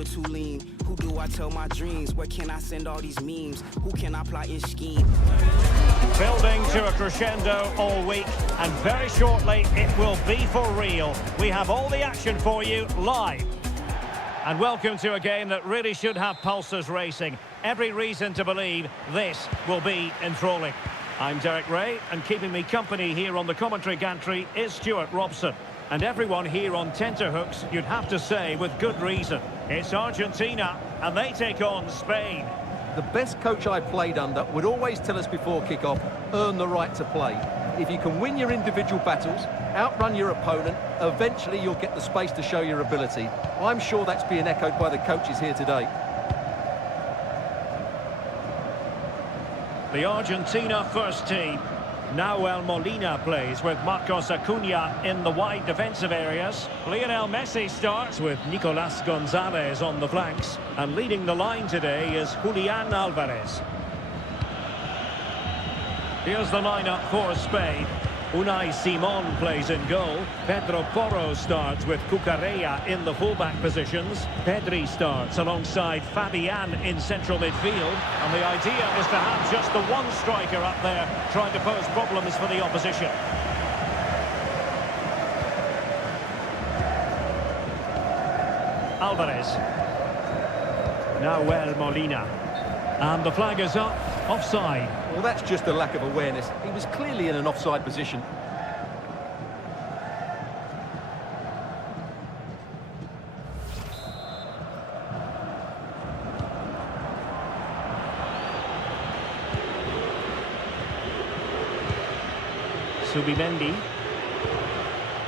shoulder too lean. Who do I tell my dreams? Where can I send all these memes? Who can I plot and scheme? Building to a crescendo all week, and very shortly it will be for real. We have all the action for you live. And welcome to a game that really should have pulses racing. Every reason to believe this will be enthralling. I'm Derek Ray, and keeping me company here on the commentary gantry is Stuart Robson. And everyone here on tenterhooks, you'd have to say, with good reason. It's Argentina, and they take on Spain. The best coach I played under would always tell us before kick-off, earn the right to play. If you can win your individual battles, outrun your opponent, eventually you'll get the space to show your ability. I'm sure that's being echoed by the coaches here today. The Argentina first team. Nahuel Molina plays with Marcos Acuna in the wide defensive areas. Lionel Messi starts with Nicolas Gonzalez on the flanks. And leading the line today is Julian Alvarez. Here's the lineup for Spain. Unai Simon plays in goal. Pedro Porro starts with Cucurella in the fullback positions. Pedri starts alongside Fabian in central midfield. And the idea is to have just the one striker up there trying to pose problems for the opposition. Alvarez. Nahuel Molina. And the flag is up. Offside. Well, that's just a lack of awareness. He was clearly in an offside position. Subimendi.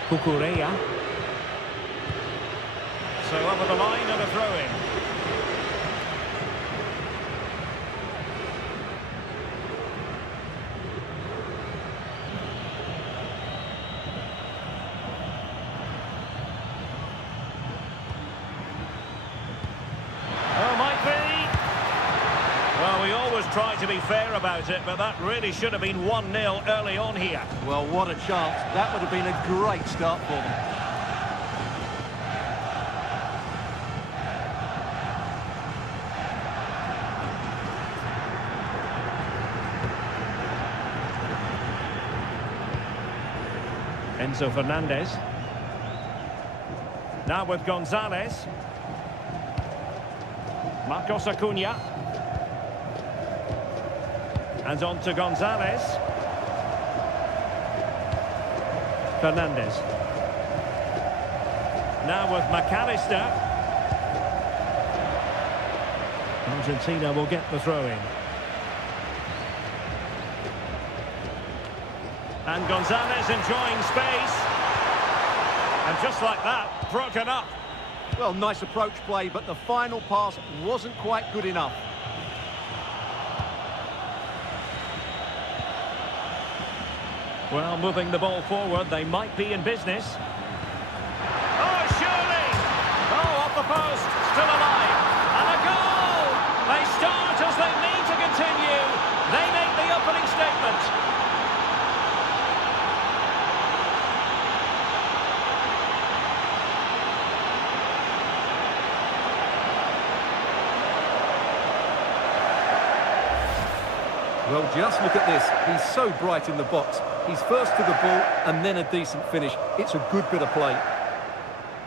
Cucurella. So over the line and a throw-in. Try to be fair about it, but that really should have been 1-0 early on here. Well, what a chance. That would have been a great start for them. Enzo Fernandez. Now with Gonzalez. Marcos Acuna. And on to Gonzalez. Fernandez. Now with McAllister. Argentina will get the throw-in. And Gonzalez enjoying space. And just like that, broken up. Well, nice approach play, but the final pass wasn't quite good enough. Well, moving the ball forward, they might be in business. Oh, surely! Oh, off the post, still alive. And a goal! They start as they mean to continue. They make the opening statement. Well, just look at this. He's so bright in the box. He's first to the ball and then a decent finish. It's a good bit of play.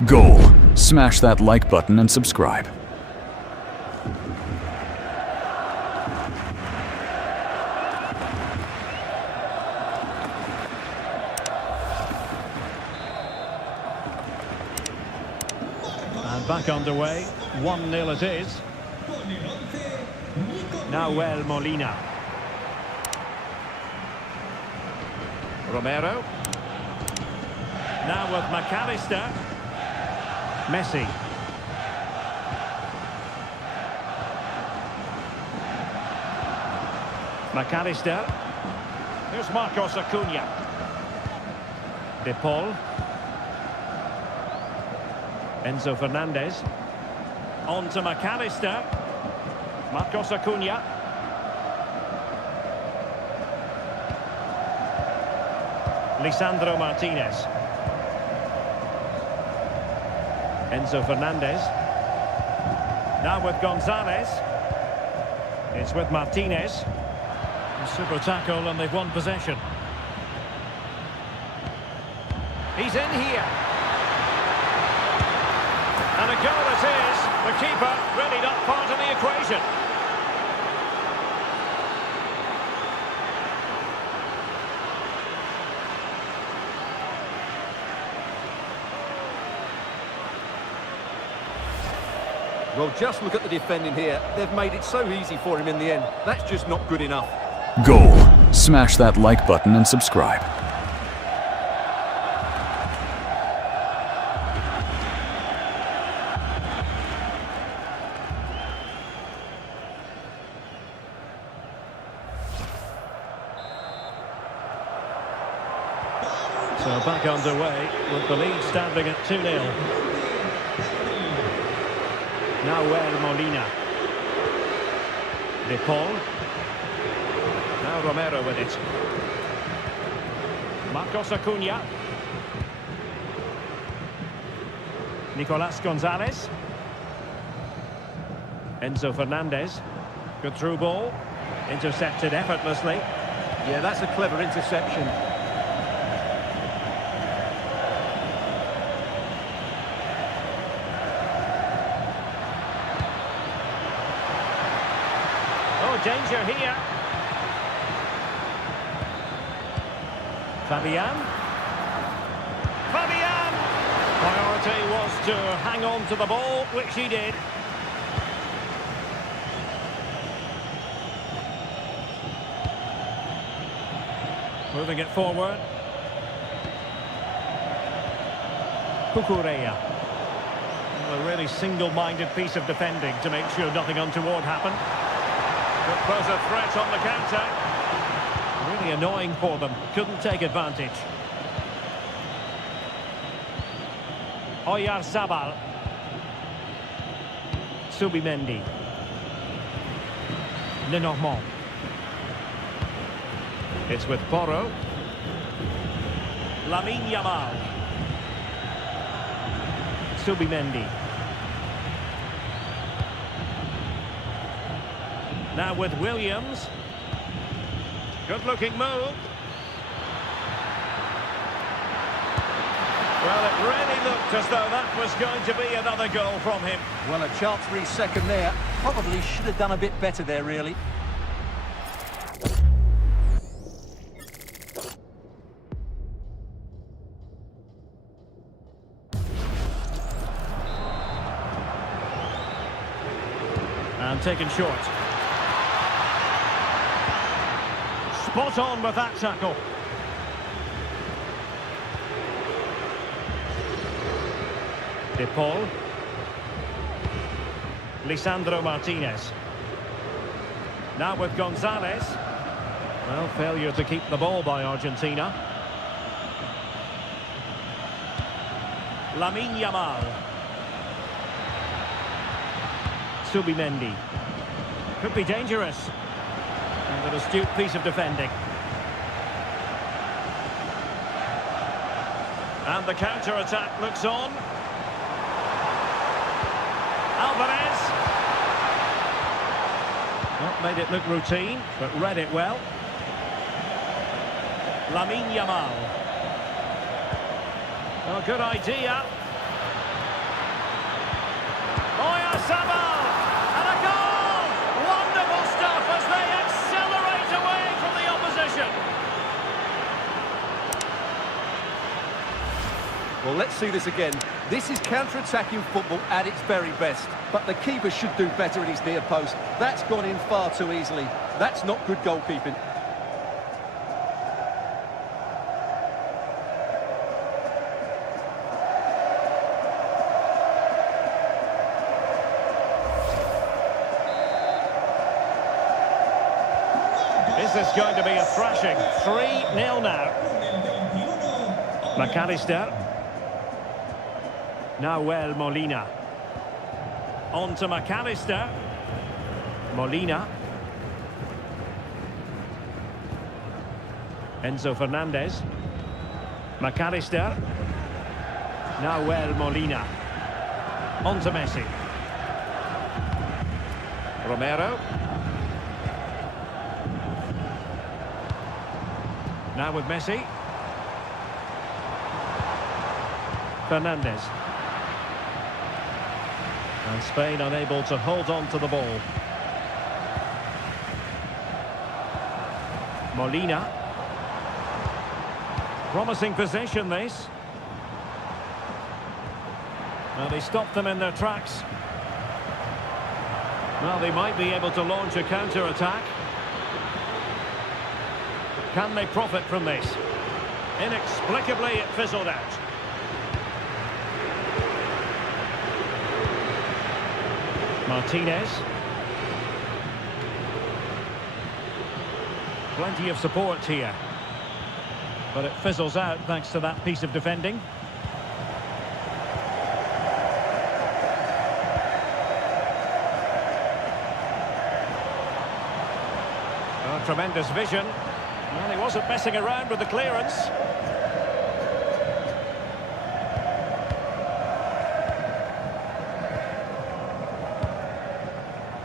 Goal. Smash that like button and subscribe. And back underway. 1-0 it is. Nahuel Molina. Romero. Now with McAllister. Messi. McAllister. Here's Marcos Acuna. De Paul. Enzo Fernandez. On to McAllister. Marcos Acuna. Lisandro Martinez. Enzo Fernandez. Now with Gonzalez. It's with Martinez. A super tackle and they've won possession. He's in here. And a goal it is. The keeper really not part of the equation. Well, just look at the defending here. They've made it so easy for him in the end. That's just not good enough. Goal. Smash that like button and subscribe. So back underway with the lead standing at 2-0. Now Molina. De Paul. Now Romero with it. Marcos Acuna. Nicolas Gonzalez. Enzo Fernandez. Good through ball. Intercepted effortlessly. Yeah, that's a clever interception. Danger here. Fabian. Priority was to hang on to the ball, which he did. Moving it forward. Cucurella. A really single-minded piece of defending to make sure nothing untoward happened. Could pose a threat on the counter. Really annoying for them. Couldn't take advantage. Oyarzabal. Subimendi. Lenormand. It's with Porro. Lamine Yamal. Subimendi. Now with Williams. Good-looking move. Well, it really looked as though that was going to be another goal from him. Well, a chance for his second there. Probably should have done a bit better there, really. And taken short. Spot on with that tackle. De Paul. Lisandro Martinez. Now with Gonzalez. Well, failure to keep the ball by Argentina. Lamine Yamal. Subimendi. Could be dangerous. And an astute piece of defending. And the counter-attack looks on. Alvarez. Not made it look routine, but read it well. Lamine Yamal. Oh, good idea. Oyarzabal. And a goal! Wonderful stuff as they accelerate away from the opposition. Well, let's see this again. This is counter-attacking football at its very best. But the keeper should do better at his near post. That's gone in far too easily. That's not good goalkeeping. This is going to be a thrashing. 3-0 now. McAllister. Now Molina. On to McAllister. Molina. Enzo Fernandez. McAllister. Now Molina. On to Messi. Romero. Now with Messi. Fernandez. And Spain unable to hold on to the ball. Molina. Promising possession, this. Well, they stopped them in their tracks. Well, they might be able to launch a counter-attack. Can they profit from this? Inexplicably, it fizzled out. Martinez. Plenty of support here. But it fizzles out thanks to that piece of defending. Oh, tremendous vision. Well, he wasn't messing around with the clearance.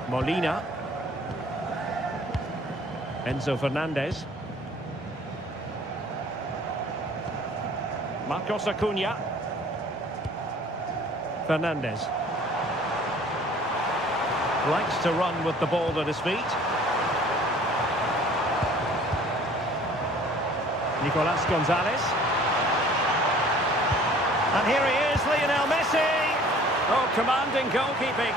Molina. Enzo Fernandez. Marcos Acuna. Fernandez. Likes to run with the ball at his feet. Nicolas Gonzalez. And here he is, Lionel Messi. Oh, commanding goalkeeping.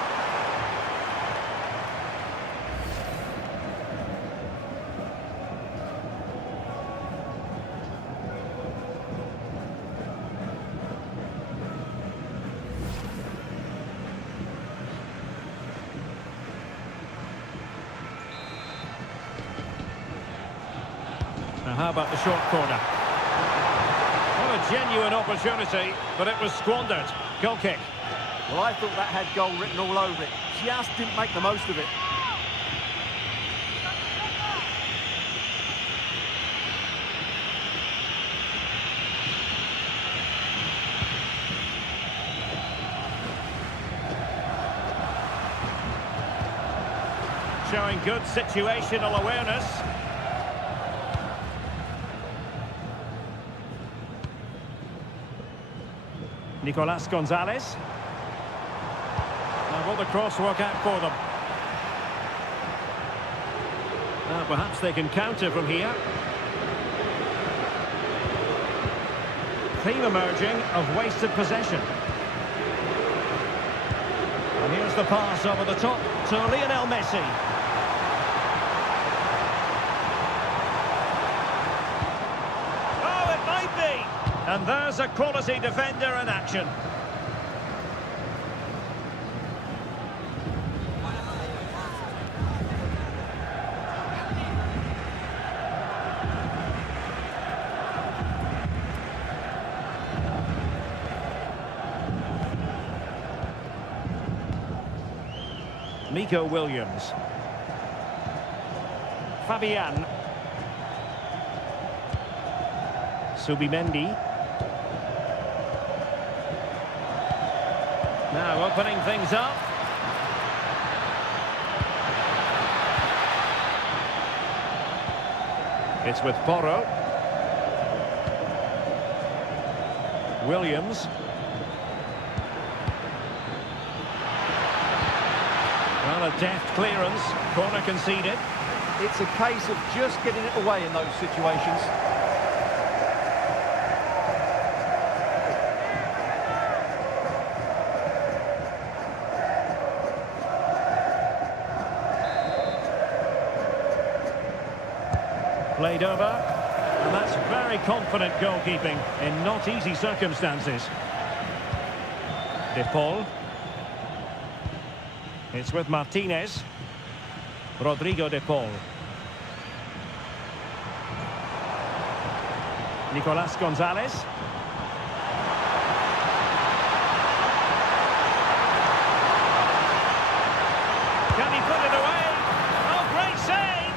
Now how about the short corner? What a genuine opportunity, but it was squandered. Goal kick. Well, I thought that had goal written all over it. Just didn't make the most of it. Showing good situational awareness. Nicolas Gonzalez. Now will the cross work out for them? Perhaps they can counter from here. Theme emerging of wasted possession. And here's the pass over the top to Lionel Messi. Oh, it might be! And there's a quality defender in action. Nico Williams. Fabian. Subimendi. Now opening things up. It's with Porro. Williams. Well, a deft clearance. Corner conceded. It's a case of just getting it away in those situations. Played over, and that's very confident goalkeeping in not easy circumstances. De Paul. It's with Martinez. Rodrigo De Paul. Nicolas Gonzalez. Can he put it away? Oh, great save!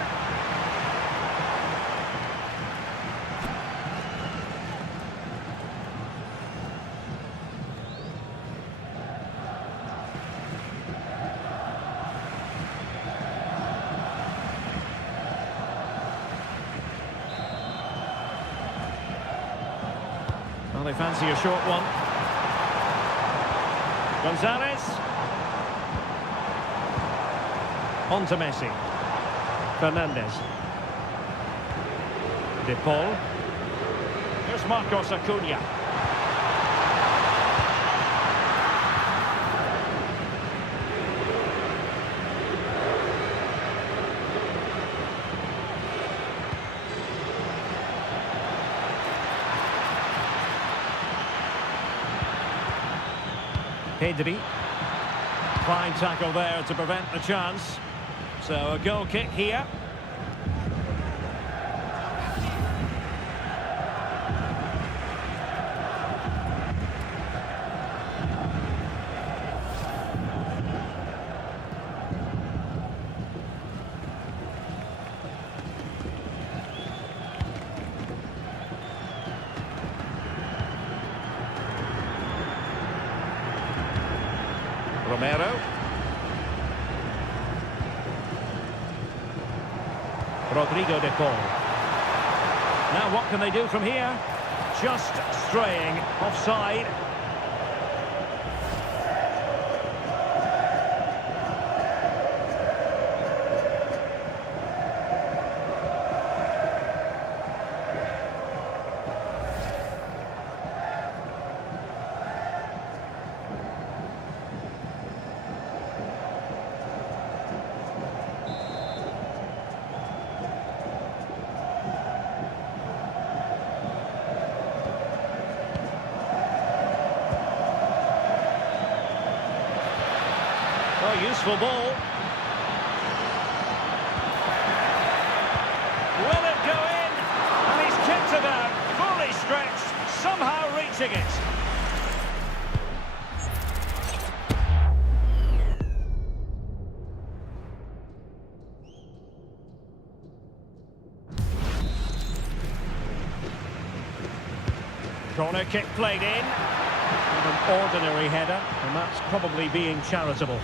they fancy a short one. Gonzalez. On to Messi. Fernandez. De Paul. Here's Marcos Acuna. Pedri. Fine tackle there to prevent the chance. So a goal kick here. Romero. Rodrigo de Paul. Now what can they do from here? Just straying offside. Oh, useful ball. Will it go in? And he's kicked it out, fully stretched, somehow reaching it. Corner kick played in. An ordinary header, and that's probably being charitable.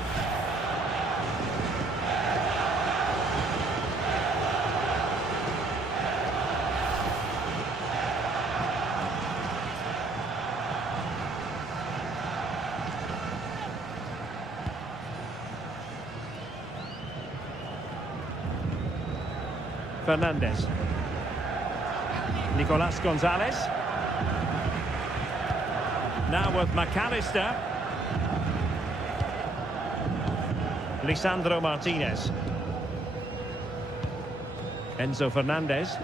Fernandez. Nicolas Gonzalez. Now with McAllister. Lisandro Martinez. Enzo Fernandez.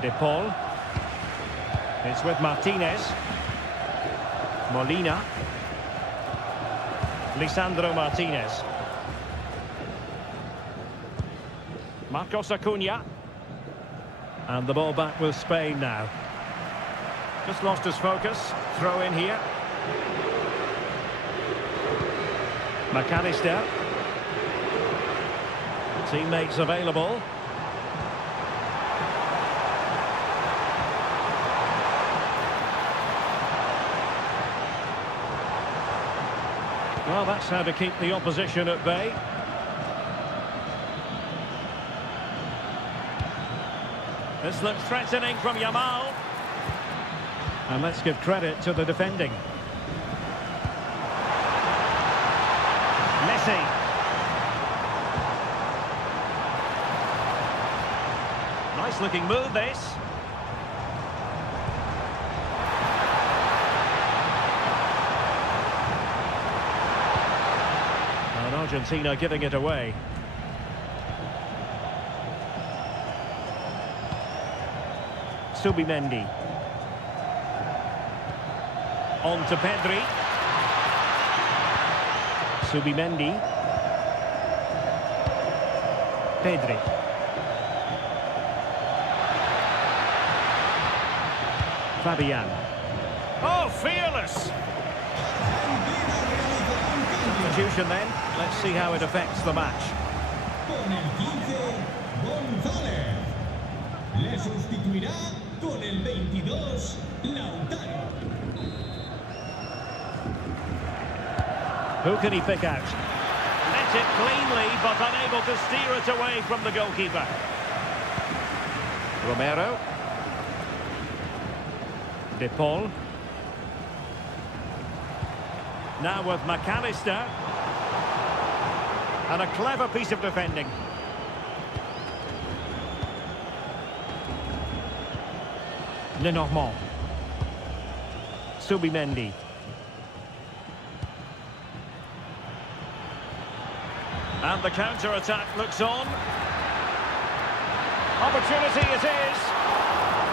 De Paul. It's with Martinez. Molina. Lisandro Martinez. Marcos Acuna. And the ball back with Spain now. Just lost his focus. Throw in here. McAllister. Teammates available. Well, that's how to keep the opposition at bay. This looks threatening from Yamal. And let's give credit to the defending. Messi. Nice looking move, this. And Argentina giving it away. Subimendi. On to Pedri. Subimendi. Pedri. Fabian. Oh, fearless! Substitution then. Let's see how it affects the match. Con el 15, González. Le sustituirá con el 22, Lautaro. Who can he pick out? Met it cleanly, but unable to steer it away from the goalkeeper. Romero. De Paul. Now with McAllister. And a clever piece of defending. Lenormand. Subimendi. And the counter-attack looks on. Opportunity it is.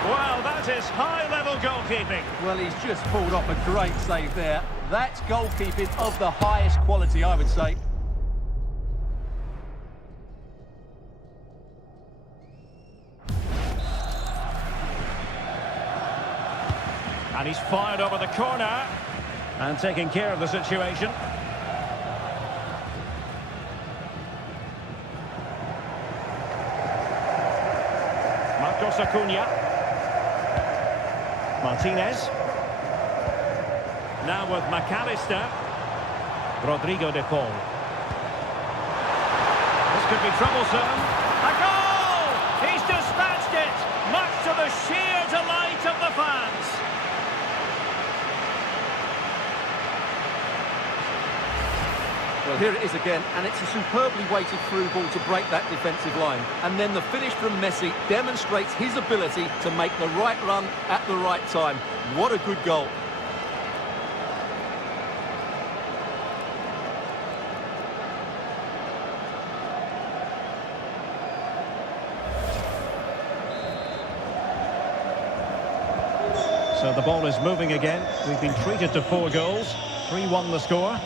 Well, that is high-level goalkeeping. Well, he's just pulled off a great save there. That's goalkeeping of the highest quality, I would say. And he's fired over the corner. And taking care of the situation. Marcos Acuna. Martinez. Now with McAllister. Rodrigo de Paul. This could be troublesome. A goal! He's dispatched it, much to the sheer delight of the fans. Well, here it is again, and it's a superbly weighted through ball to break that defensive line. And then the finish from Messi demonstrates his ability to make the right run at the right time. What a good goal. So the ball is moving again. We've been treated to 4 goals. 3-1 the score.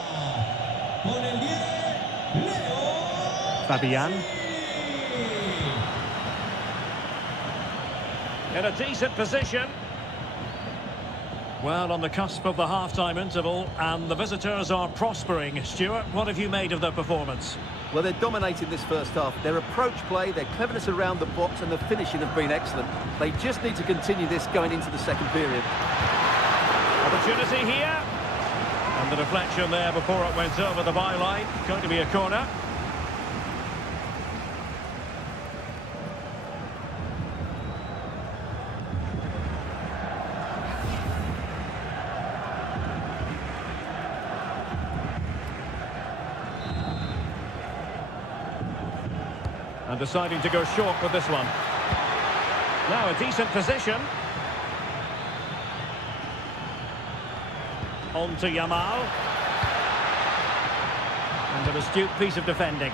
Fabian. In a decent position. Well, on the cusp of the half-time interval, and the visitors are prospering. Stuart, what have you made of their performance? Well, they're dominating this first half. Their approach play, their cleverness around the box and the finishing have been excellent. They just need to continue this going into the second period. Opportunity here. And the deflection there before it went over the byline. Going to be a corner. And deciding to go short with this one. Now a decent position. On to Yamal. And an astute piece of defending.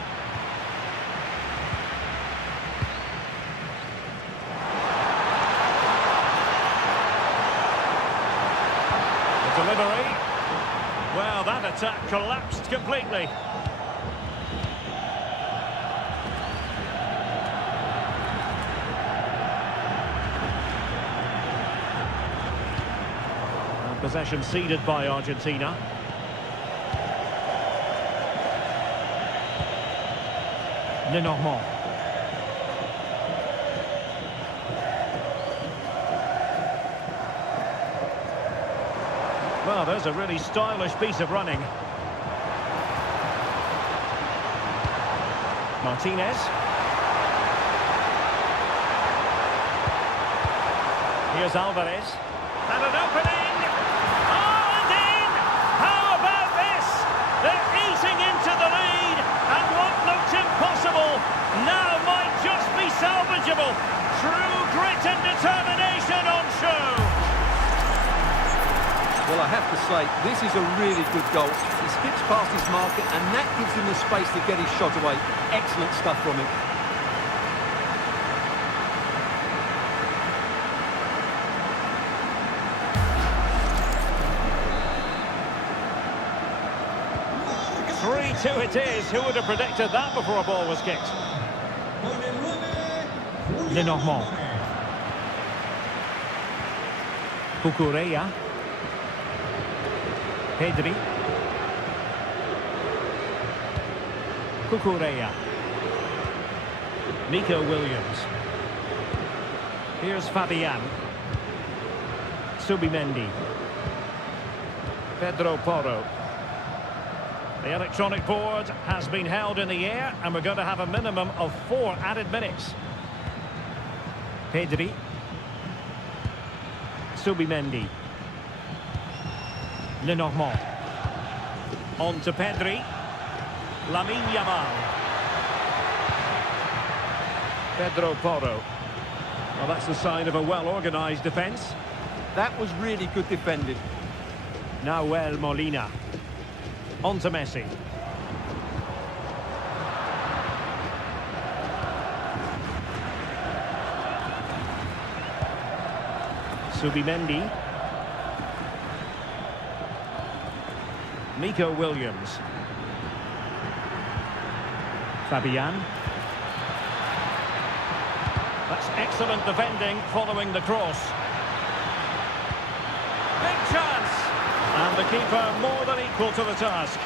The delivery. Well, that attack collapsed completely. Possession ceded by Argentina. Lenormand. Well, there's a really stylish piece of running. Martinez. Here's Alvarez. And an opening! Into the lead, and what looked impossible now might just be salvageable. True grit and determination on show. Well, I have to say, this is a really good goal. He skips past his marker, and that gives him the space to get his shot away. Excellent stuff from him. It is. Who would have predicted that before a ball was kicked? Lenormand. Cucurella. Pedri. Cucurella. Nico Williams. Here's Fabian. Subimendi. Pedro Porro. The electronic board has been held in the air, and we're going to have a minimum of 4 added minutes. Pedri. Subimendi. Lenormand. On to Pedri. Lamine Yamal. Pedro Porro. Well, that's a sign of a well-organised defence. That was really good defending. Nahuel Molina. On to Messi. Subimendi. Nico Williams. Fabian. That's excellent defending following the cross. Big chance! And the keeper more than equal to the task.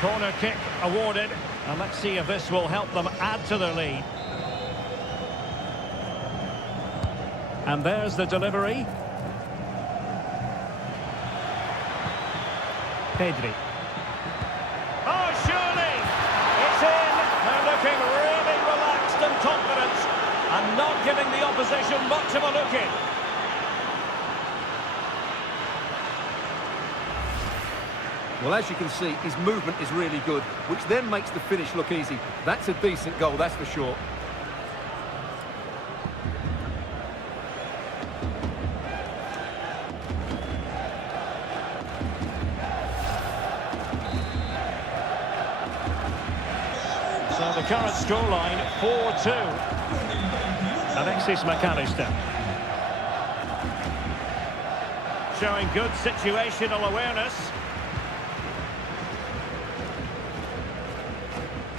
Corner kick awarded. And let's see if this will help them add to their lead. And there's the delivery. Pedri. Oh, surely! It's in! They're looking really relaxed and confident, and not giving the opposition much of a look in. Well, as you can see, his movement is really good, which then makes the finish look easy. That's a decent goal, that's for sure. So the current scoreline, 4-2. Alexis McAllister. Showing good situational awareness.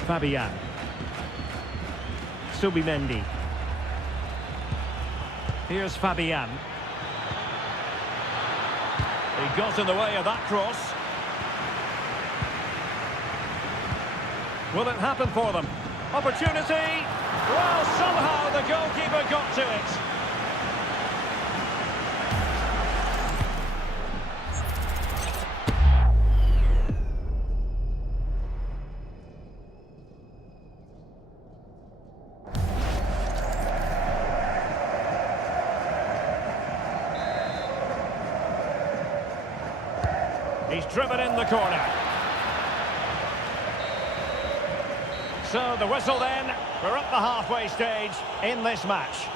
Fabian. Subimendi. Here's Fabian. He got in the way of that cross. Will it happen for them? Opportunity! Well, somehow the goalkeeper got to it. He's driven in the corner. So the whistle then, we're up the halfway stage in this match.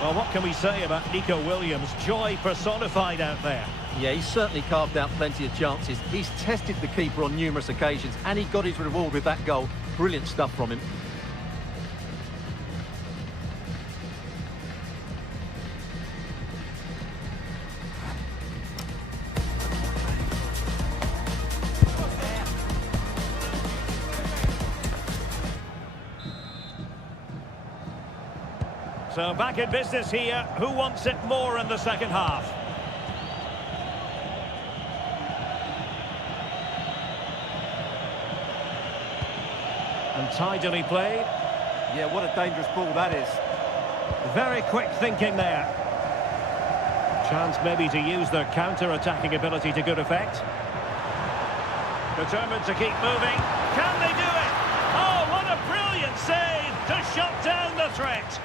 Well, what can we say about Nico Williams? Joy personified out there. Yeah, he's certainly carved out plenty of chances. He's tested the keeper on numerous occasions, and he got his reward with that goal. Brilliant stuff from him. So back in business here. Who wants it more in the second half? And tidily played. Yeah, what a dangerous ball that is. Very quick thinking there. Chance maybe to use their counter-attacking ability to good effect. Determined to keep moving. Can they do it? Oh, what a brilliant save to shut down the threat.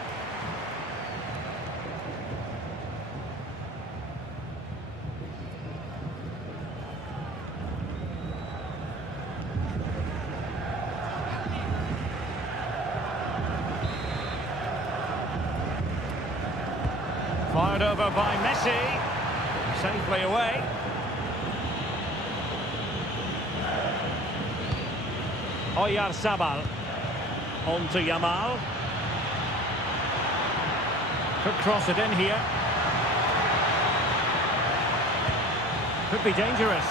Fired over by Messi. Safely away. Oyarzabal. On to Yamal. Could cross it in here. Could be dangerous.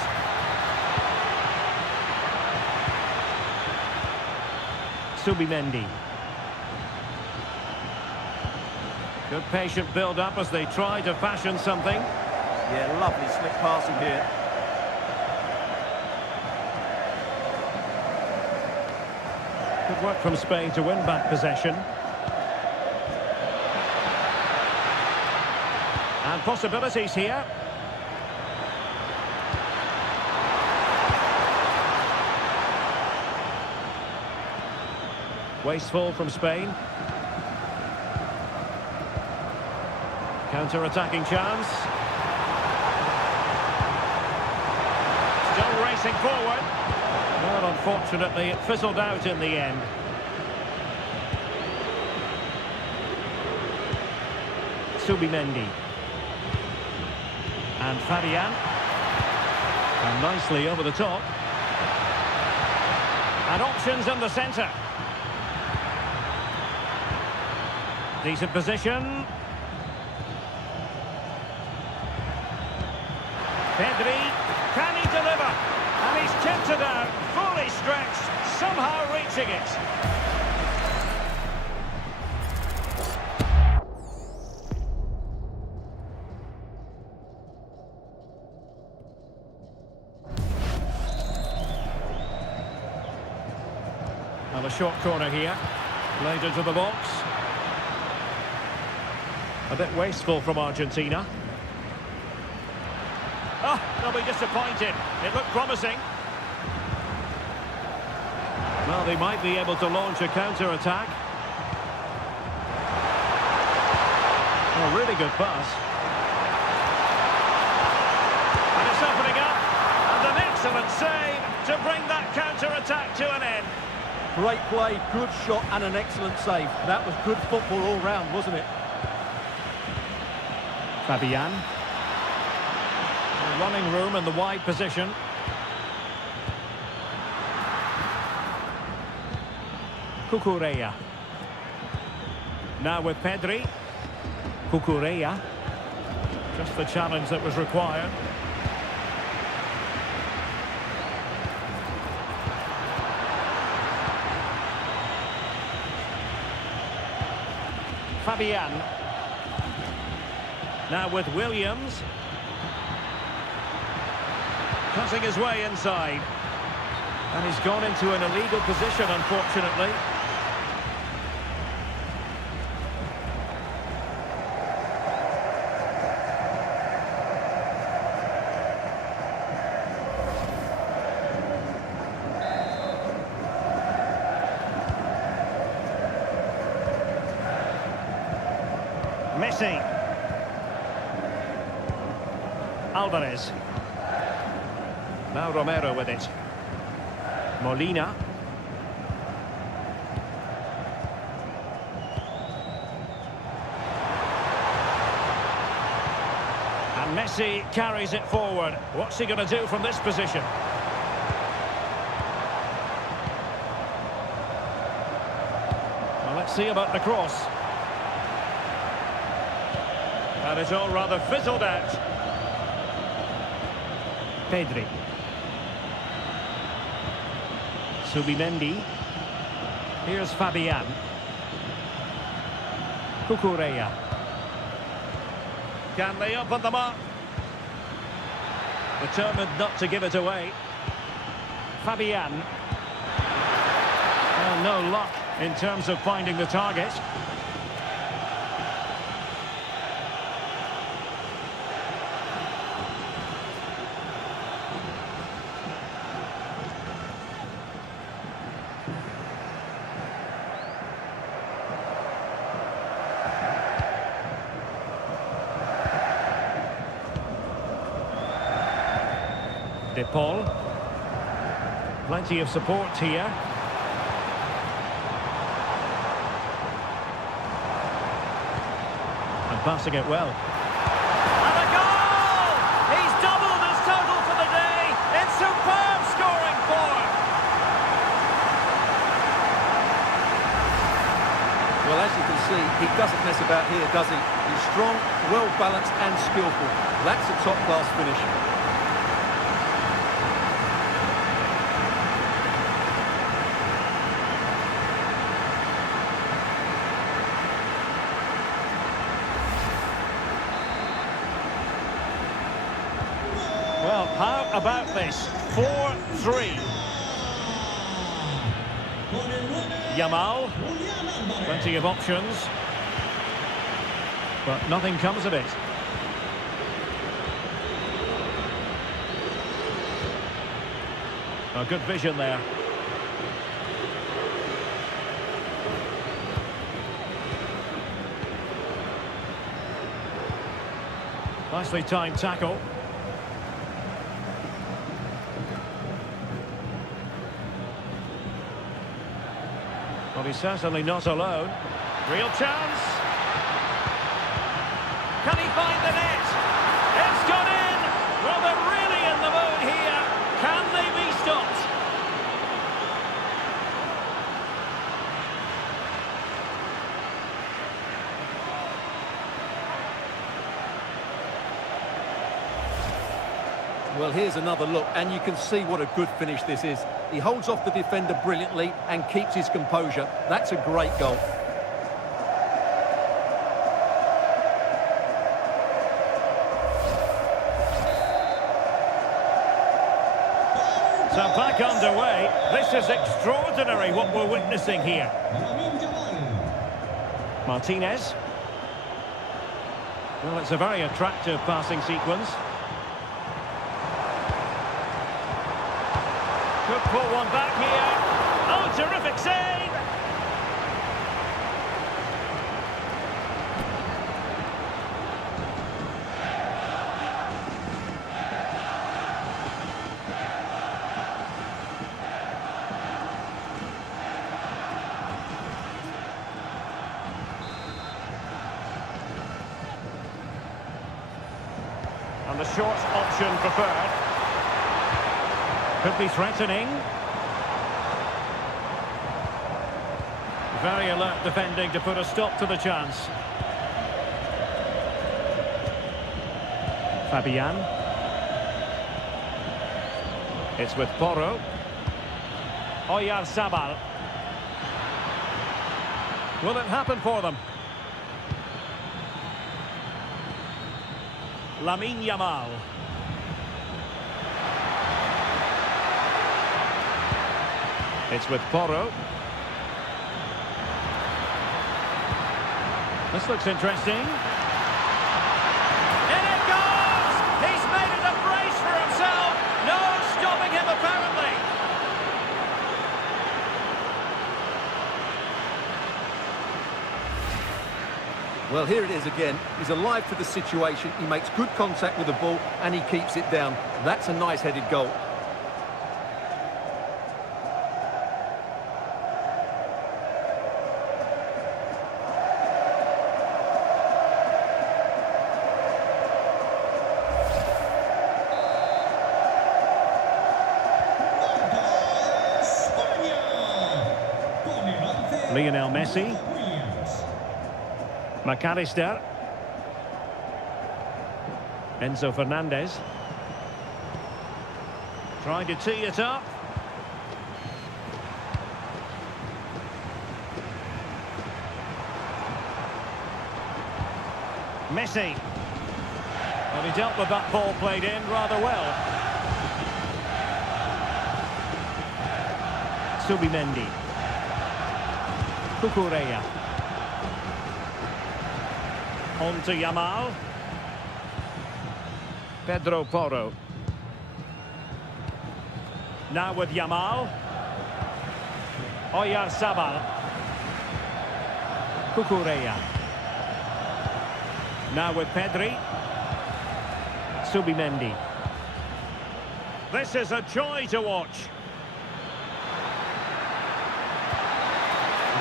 Subimendi. Good patient build-up as they try to fashion something. Yeah, lovely slick passing here. Good work from Spain to win back possession. And possibilities here. Wasteful from Spain. Counter-attacking chance. Still racing forward. Well, unfortunately, it fizzled out in the end. Subimendi. And Fabian. And nicely over the top. And options in the centre. Decent position. Pedri, can he deliver? And he's tipped it out, fully stretched, somehow reaching it. Now a short corner here, played into the box. A bit wasteful from Argentina. Oh, they'll be disappointed. It looked promising. Well, they might be able to launch a counter-attack. A really good pass. And it's opening up. And an excellent save to bring that counter-attack to an end. Great play, good shot and an excellent save. That was good football all round, wasn't it? Fabian. Running room in the wide position. Cucurella. Now with Pedri. Cucurella. Just the challenge that was required. Fabian. Now with Williams. Cutting his way inside. And he's gone into an illegal position, unfortunately. Messi. Alvarez. Now Romero with it. Molina. And Messi carries it forward. What's he going to do from this position? Well, let's see about the cross. And it's all rather fizzled out. Pedri. Subimendi. Here's Fabian. Cucurella. Can they open them up? Determined not to give it away. Fabian. Well, no luck in terms of finding the target. De Paul. Plenty of support here. And passing it well. And a goal! He's doubled his total for the day. It's superb scoring form. Well, as you can see, he doesn't mess about here, does he? He's strong, well-balanced and skillful. That's a top-class finish. Well, how about this? 4-3. Yamal. Plenty of options. But nothing comes of it. A good vision there. Nicely timed tackle. Well, he's certainly not alone. Real chance. Can he find the net? It's gone in! Well, they're really in the mood here. Can they be stopped? Well, here's another look, and you can see what a good finish this is. He holds off the defender brilliantly and keeps his composure. That's a great goal. So back underway. This is extraordinary what we're witnessing here. Lamine Yamal. Martinez. Well, it's a very attractive passing sequence. Could pull one back here. Oh, terrific save! And the short option preferred. Could be threatening. Very alert defending to put a stop to the chance. Fabian. It's with Porro. Oyarzabal. Will it happen for them? Lamine Yamal. It's with Porro. This looks interesting. In it goes! He's made it a brace for himself. No stopping him, apparently. Well, here it is again. He's alive to the situation. He makes good contact with the ball and he keeps it down. That's a nice headed goal. Lionel Messi. McAllister. Enzo Fernandez. Trying to tee it up. Messi. Well, he dealt with that ball played in rather well. Subimendi. Cucurella. On to Yamal. Pedro Porro. Now with Yamal. Oyarzabal. Cucurella. Now with Pedri. Subimendi. This is a joy to watch.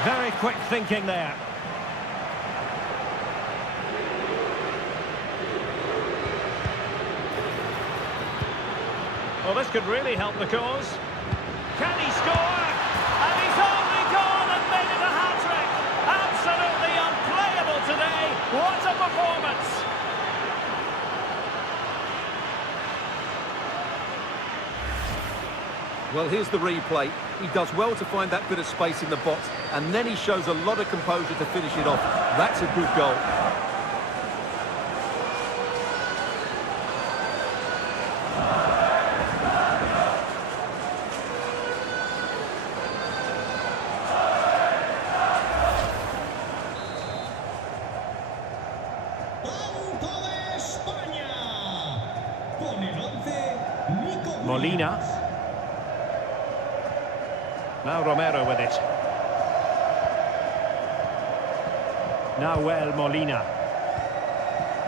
Very quick thinking there. Well, this could really help the cause. Can he score? And he's only gone and made it a hat-trick. Absolutely unplayable today. What a performance. Well, here's the replay. He does well to find that bit of space in the box, and then he shows a lot of composure to finish it off. That's a good goal. Banco de España. Con el 11, Nico Molina. Williams. Now Romero with it. Now Molina.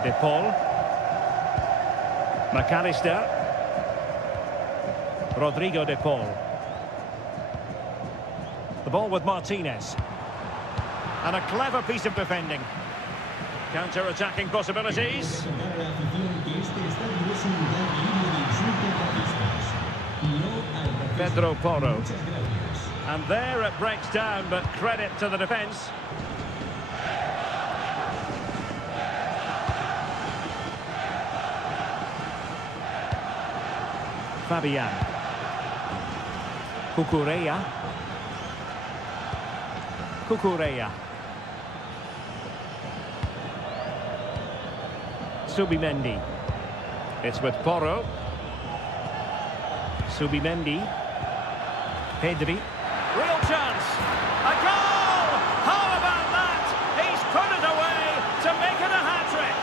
De Paul. McAllister. Rodrigo de Paul. The ball with Martinez. And a clever piece of defending. Counter-attacking possibilities. Pedro Porro. And there it breaks down, but credit to the defence. Fabian. Cucurella. Subimendi. It's with Porro. Subimendi. Pedri. Real chance. A goal! How about that? He's put it away to make it a hat-trick.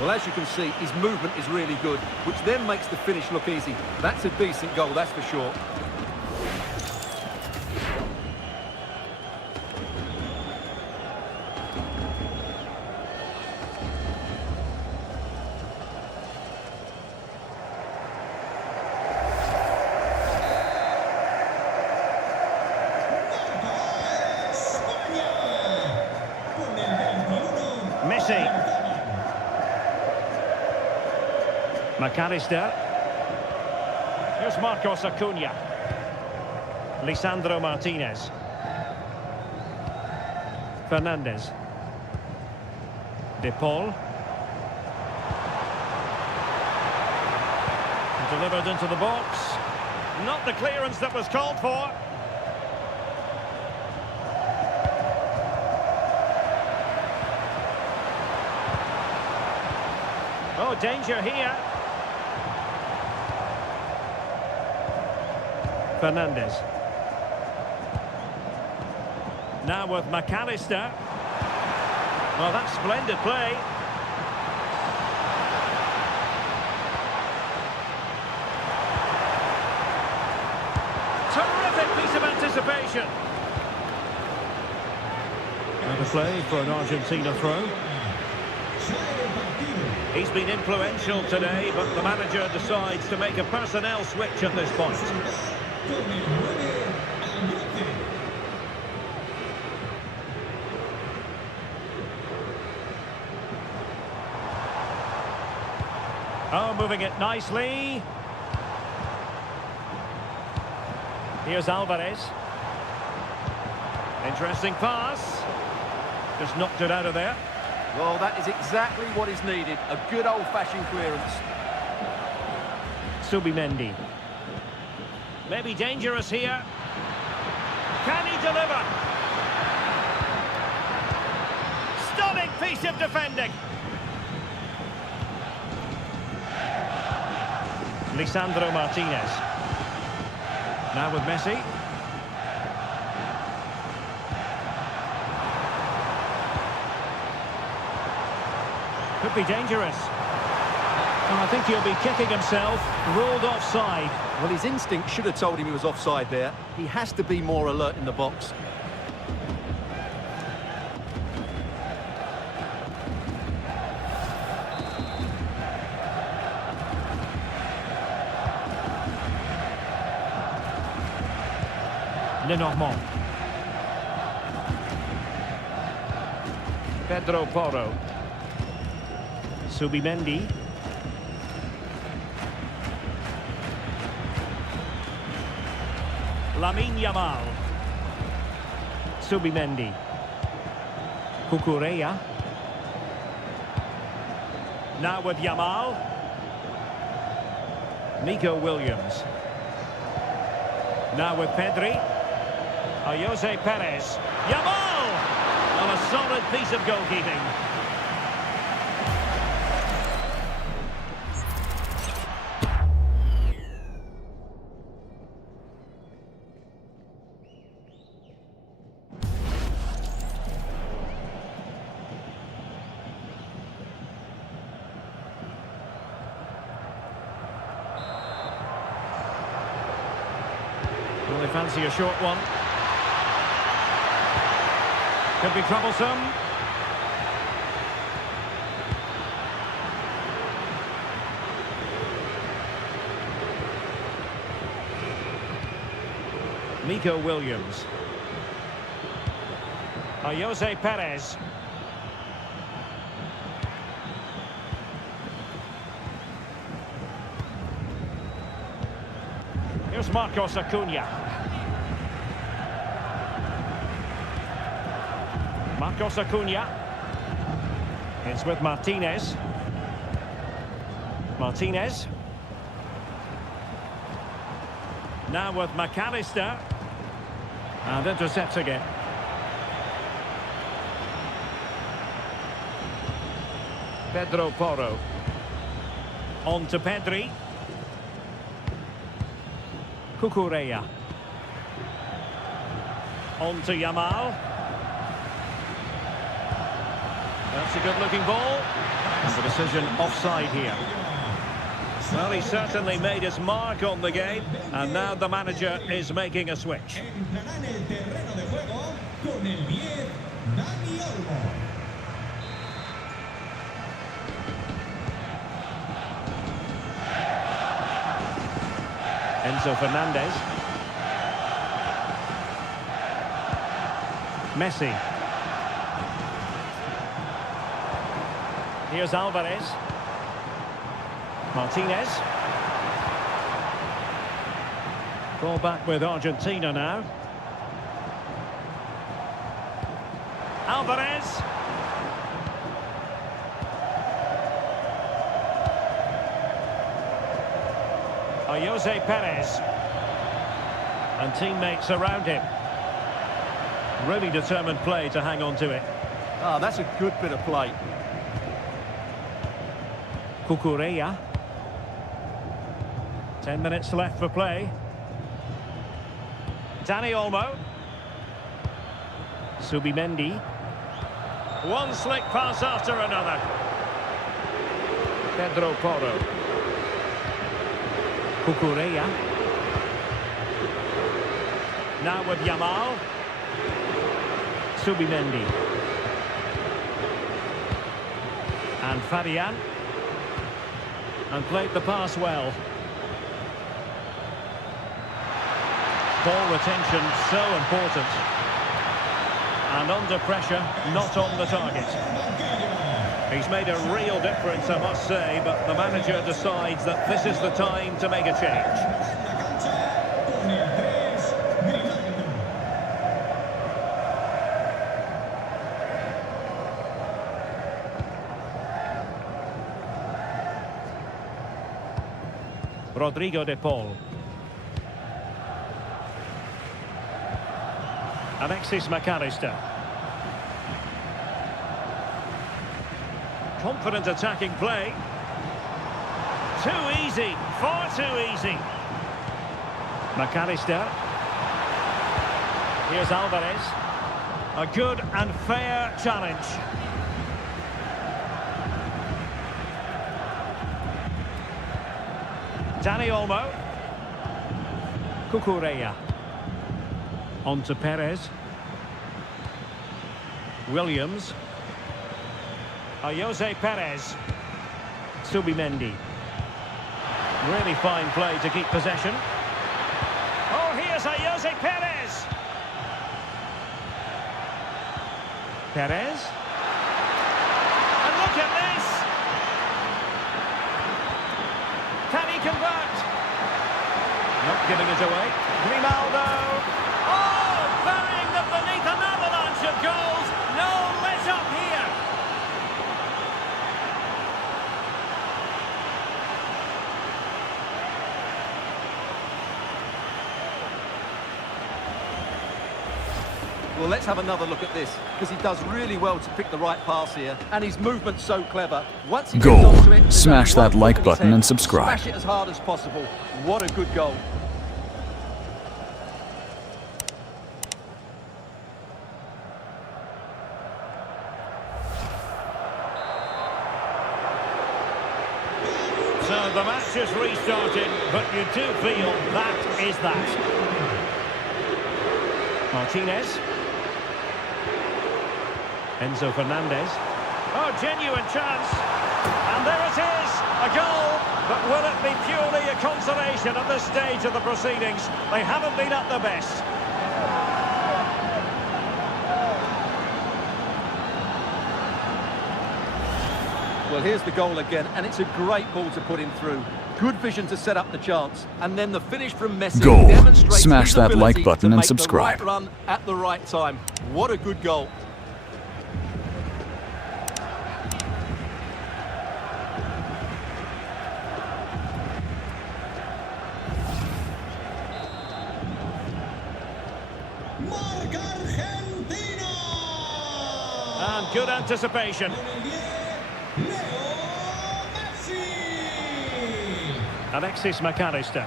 Well, as you can see, his movement is really good, which then makes the finish look easy. That's a decent goal, that's for sure. Messi. McAllister. Here's Marcos Acuna. Lisandro Martinez. Fernandez. De Paul. Delivered into the box. Not the clearance that was called for. Oh, danger here. Fernandez. Now with McAllister. Well, that's splendid play. Terrific piece of anticipation. And a play for an Argentina throw. He's been influential today, but the manager decides to make a personnel switch at this point. Oh, moving it nicely. Here's Alvarez. Interesting pass. Just knocked it out of there. Well, that is exactly what is needed. A good old-fashioned clearance. Subimendi. Maybe dangerous here. Can he deliver? Stunning piece of defending. Lisandro Martinez. Now with Messi. Could be dangerous. And I think he'll be kicking himself. Ruled offside. Well, his instinct should have told him he was offside there. He has to be more alert in the box. Lenormand. Pedro Porro. Subimendi. Lamine Yamal. Subimendi. Cucurella. Now with Yamal. Nico Williams. Now with Pedri. Jose Perez. Yamal! On a solid piece of goalkeeping. Well, they fancy a short one. Could be troublesome. Nico Williams. Jose Perez. Here's Marcos Acuna. Marcos Acuna. It's with Martinez. Martinez. Now with McAllister. And intercepts again. Pedro Porro. On to Pedri. Cucurella. On to Yamal. That's a good-looking ball. And the decision offside here. Well, he certainly made his mark on the game, and now the manager is making a switch. Entrará en el terreno de juego con el 10, Dani Olmo. Enzo Fernandez. Messi. Here's Alvarez. Martinez. Ball back with Argentina now. Alvarez. Jose Perez. And teammates around him. Really determined play to hang on to it. Ah, that's a good bit of play. Cucurella. 10 minutes left for play. Dani Olmo. Subimendi. One slick pass after another. Pedro Porro. Cucurella. Now with Yamal. Subimendi. And Fabian. And played the pass well. Ball retention so important. And under pressure, not on the target. He's made a real difference, I must say, but the manager decides that this is the time to make a change. Rodrigo de Paul. Alexis McAllister. Confident attacking play. Too easy, far too easy. McAllister. Here's Alvarez. A good and fair challenge. Dani Olmo. Cucurella. On to Perez. Williams. Jose Perez. Subimendi. Really fine play to keep possession. Oh, here's Jose Perez. Perez. And look at this. Can he convert? Not giving it away. Grimaldo. Oh, burying them beneath an avalanche of goals. No let up here. Well, let's have another look at this, because he does really well to pick the right pass here, and his movement's so clever. Once he Goal. gets onto it, there's Smash only that one like look at his button head. and subscribe. Smash it as hard as possible. What a good goal. So the match has restarted, but you do feel that is that. Martinez. Enzo Fernandez. Oh, genuine chance. And there it is, a goal. But will it be purely a consolation at this stage of the proceedings? They haven't been at their best. Well, here's the goal again, and it's a great ball to put him through. Good vision to set up the chance, and then the finish from Messi Goal. demonstrates Smash his that ability like button to and make subscribe. the right run at the right time. What a good goal. Marca Argentina. And good anticipation. Con el 10, Leo Messi. Alexis McAllister.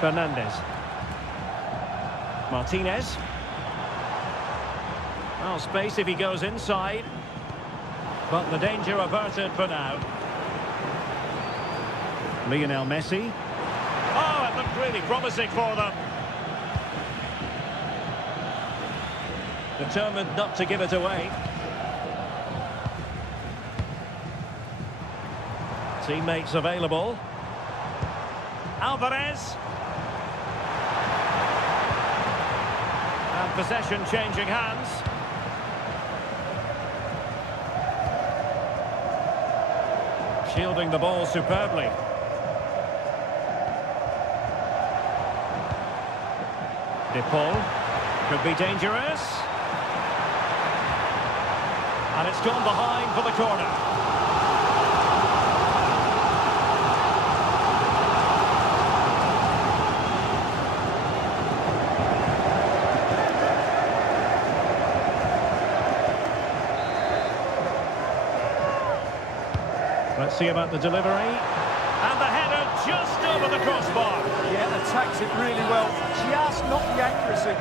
Fernandez. Martinez. Oh, space if he goes inside. But the danger averted for now. Lionel Messi. Oh, it looked really promising for them. Determined not to give it away. Teammates available. Alvarez. And possession changing hands. Shielding the ball superbly. De Paul. Could be dangerous. And it's gone behind for the corner. Let's see about the delivery. And the header just over the crossbar. Yeah, attacks it really well, just not the accuracy.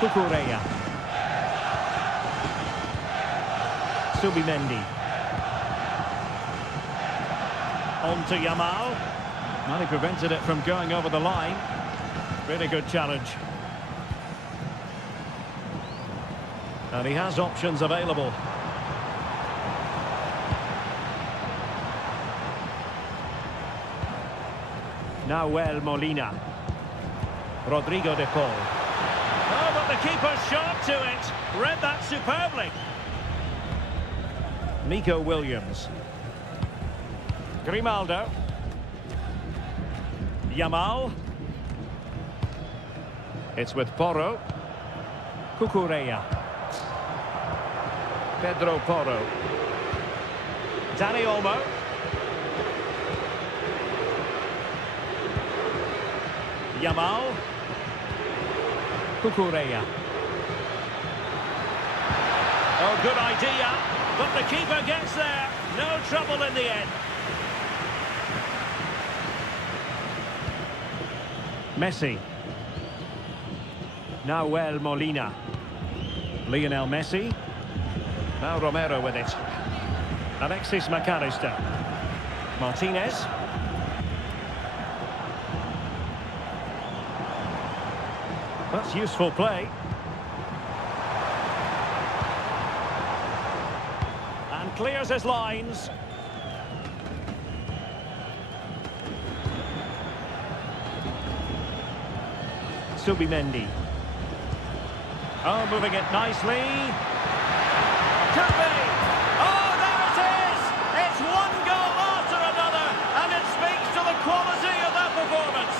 Cucurella. Subimendi. On to Yamal. Well, he prevented it from going over the line. Really good challenge. And he has options available. Nahuel Molina. Rodrigo de Paul. Oh, but the keeper's sharp to it. Read that superbly. Nico Williams. Grimaldo. Yamal. It's with Porro. Cucurella. Pedro Porro. Dani Olmo. Yamal. Cucurella. Oh, good idea. But the keeper gets there. No trouble in the end. Messi. Nahuel Molina. Lionel Messi. Now Romero with it. Alexis McAllister. Martinez. That's useful play. And clears his lines. Subimendi. Oh, moving it nicely. Could be. Oh, there it is! It's one goal after another, and it speaks to the quality of that performance.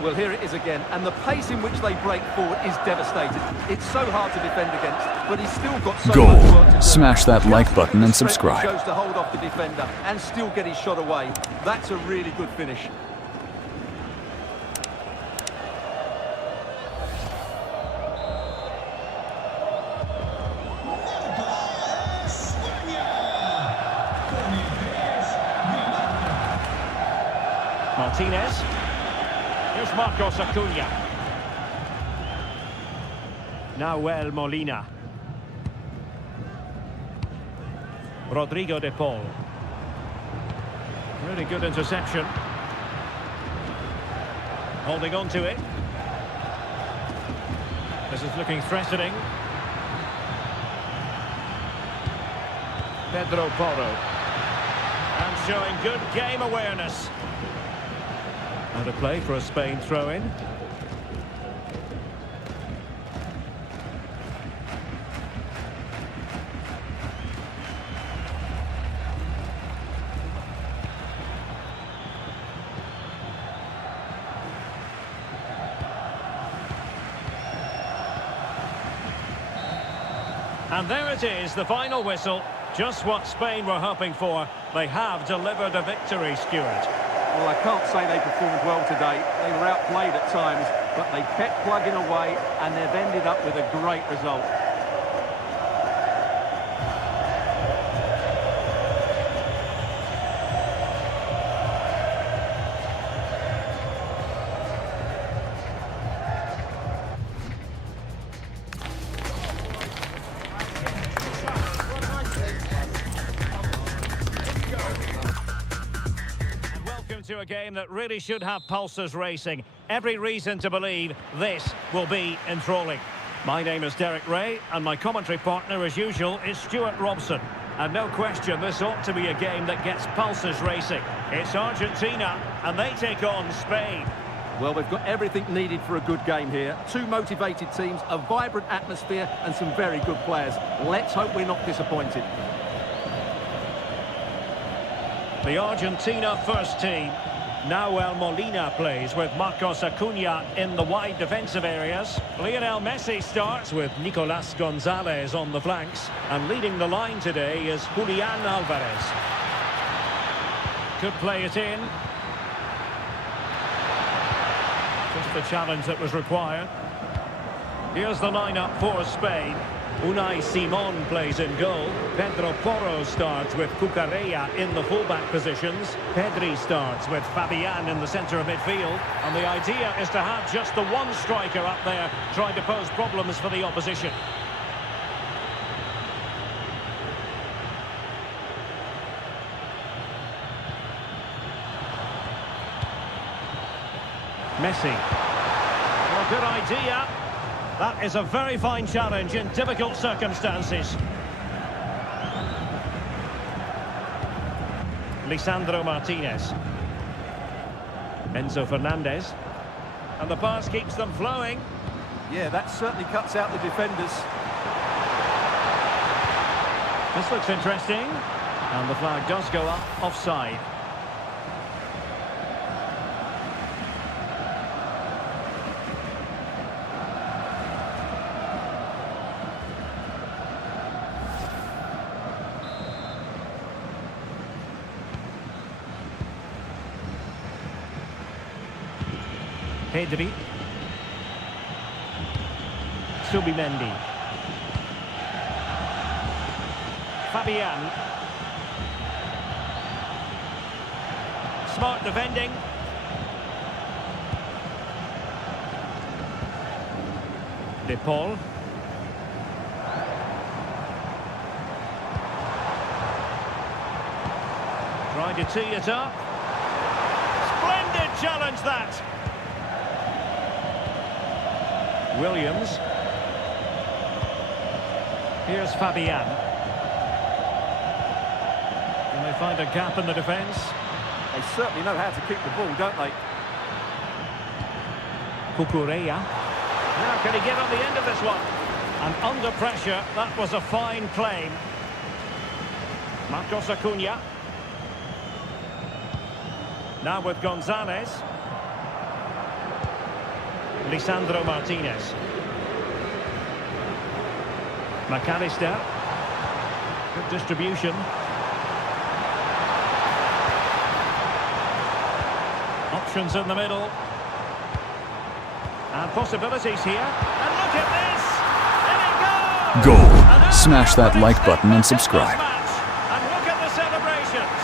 Well, here it is again, and the pace in which they break forward is devastating. It's so hard to defend against, but he's still got so Goal. much work to do. Smash that Just like button and the strength subscribe. he shows to hold off the defender and still get his shot away. That's a really good finish. Marca España. Martinez. Here's Marcos Acuna. Nahuel Molina. Rodrigo de Paul. Really good interception. Holding on to it. This is looking threatening. Pedro Porro. And showing good game awareness. Out of play for a Spain throw-in. And there it is, the final whistle. Just what Spain were hoping for. They have delivered a victory, Stuart. Well, I can't say they performed well today. They were outplayed at times, but they kept plugging away and they've ended up with a great result. To a game that really should have pulses racing. Every reason to believe this will be enthralling. My name is Derek Ray, and my commentary partner, as usual, is Stuart Robson. And no question, this ought to be a game that gets pulses racing. It's Argentina, and they take on Spain. Well, they've got everything needed for a good game here. Two motivated teams, a vibrant atmosphere, and some very good players. Let's hope we're not disappointed. The Argentina first team. Nahuel Molina plays with Marcos Acuna in the wide defensive areas. Lionel Messi starts with Nicolas Gonzalez on the flanks. And leading the line today is Julian Alvarez. Could play it in. Just the challenge that was required. Here's the lineup for Spain. Unai Simon plays in goal. Pedro Porro starts with Cucurella in the fullback positions. Pedri starts with Fabian in the centre of midfield. And the idea is to have just the one striker up there trying to pose problems for the opposition. Messi. Well, good idea. That is a very fine challenge in difficult circumstances. Lisandro Martinez. Enzo Fernandez. And the pass keeps them flowing. Yeah, that certainly cuts out the defenders. This looks interesting. And the flag does go up offside. Pedri. Subimendi. Fabian. Smart defending. De Paul. Trying to tee it up. Splendid challenge that. Williams. Here's Fabian. Can they find a gap in the defence? They certainly know how to keep the ball, don't they? Cucurella. Now can he get on the end of this one? And under pressure, that was a fine claim. Marcos Acuna. Now with Gonzalez. Lisandro Martinez. McAllister. Good distribution. Options in the middle. And possibilities here. And look at this! There we go! Goal. Smash that like button and subscribe. And look at the celebrations.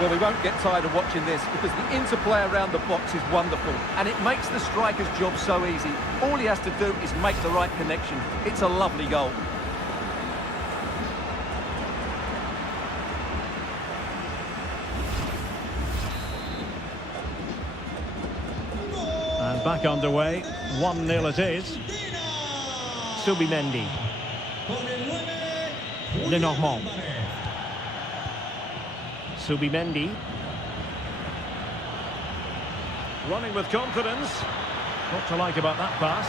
Well, we won't get tired of watching this because the interplay around the box is wonderful and it makes the striker's job so easy. All he has to do is make the right connection. It's a lovely goal. And back underway, 1-0 it is. Subimendi. Lenormand. Subimendi. Running with confidence. What to like about that pass?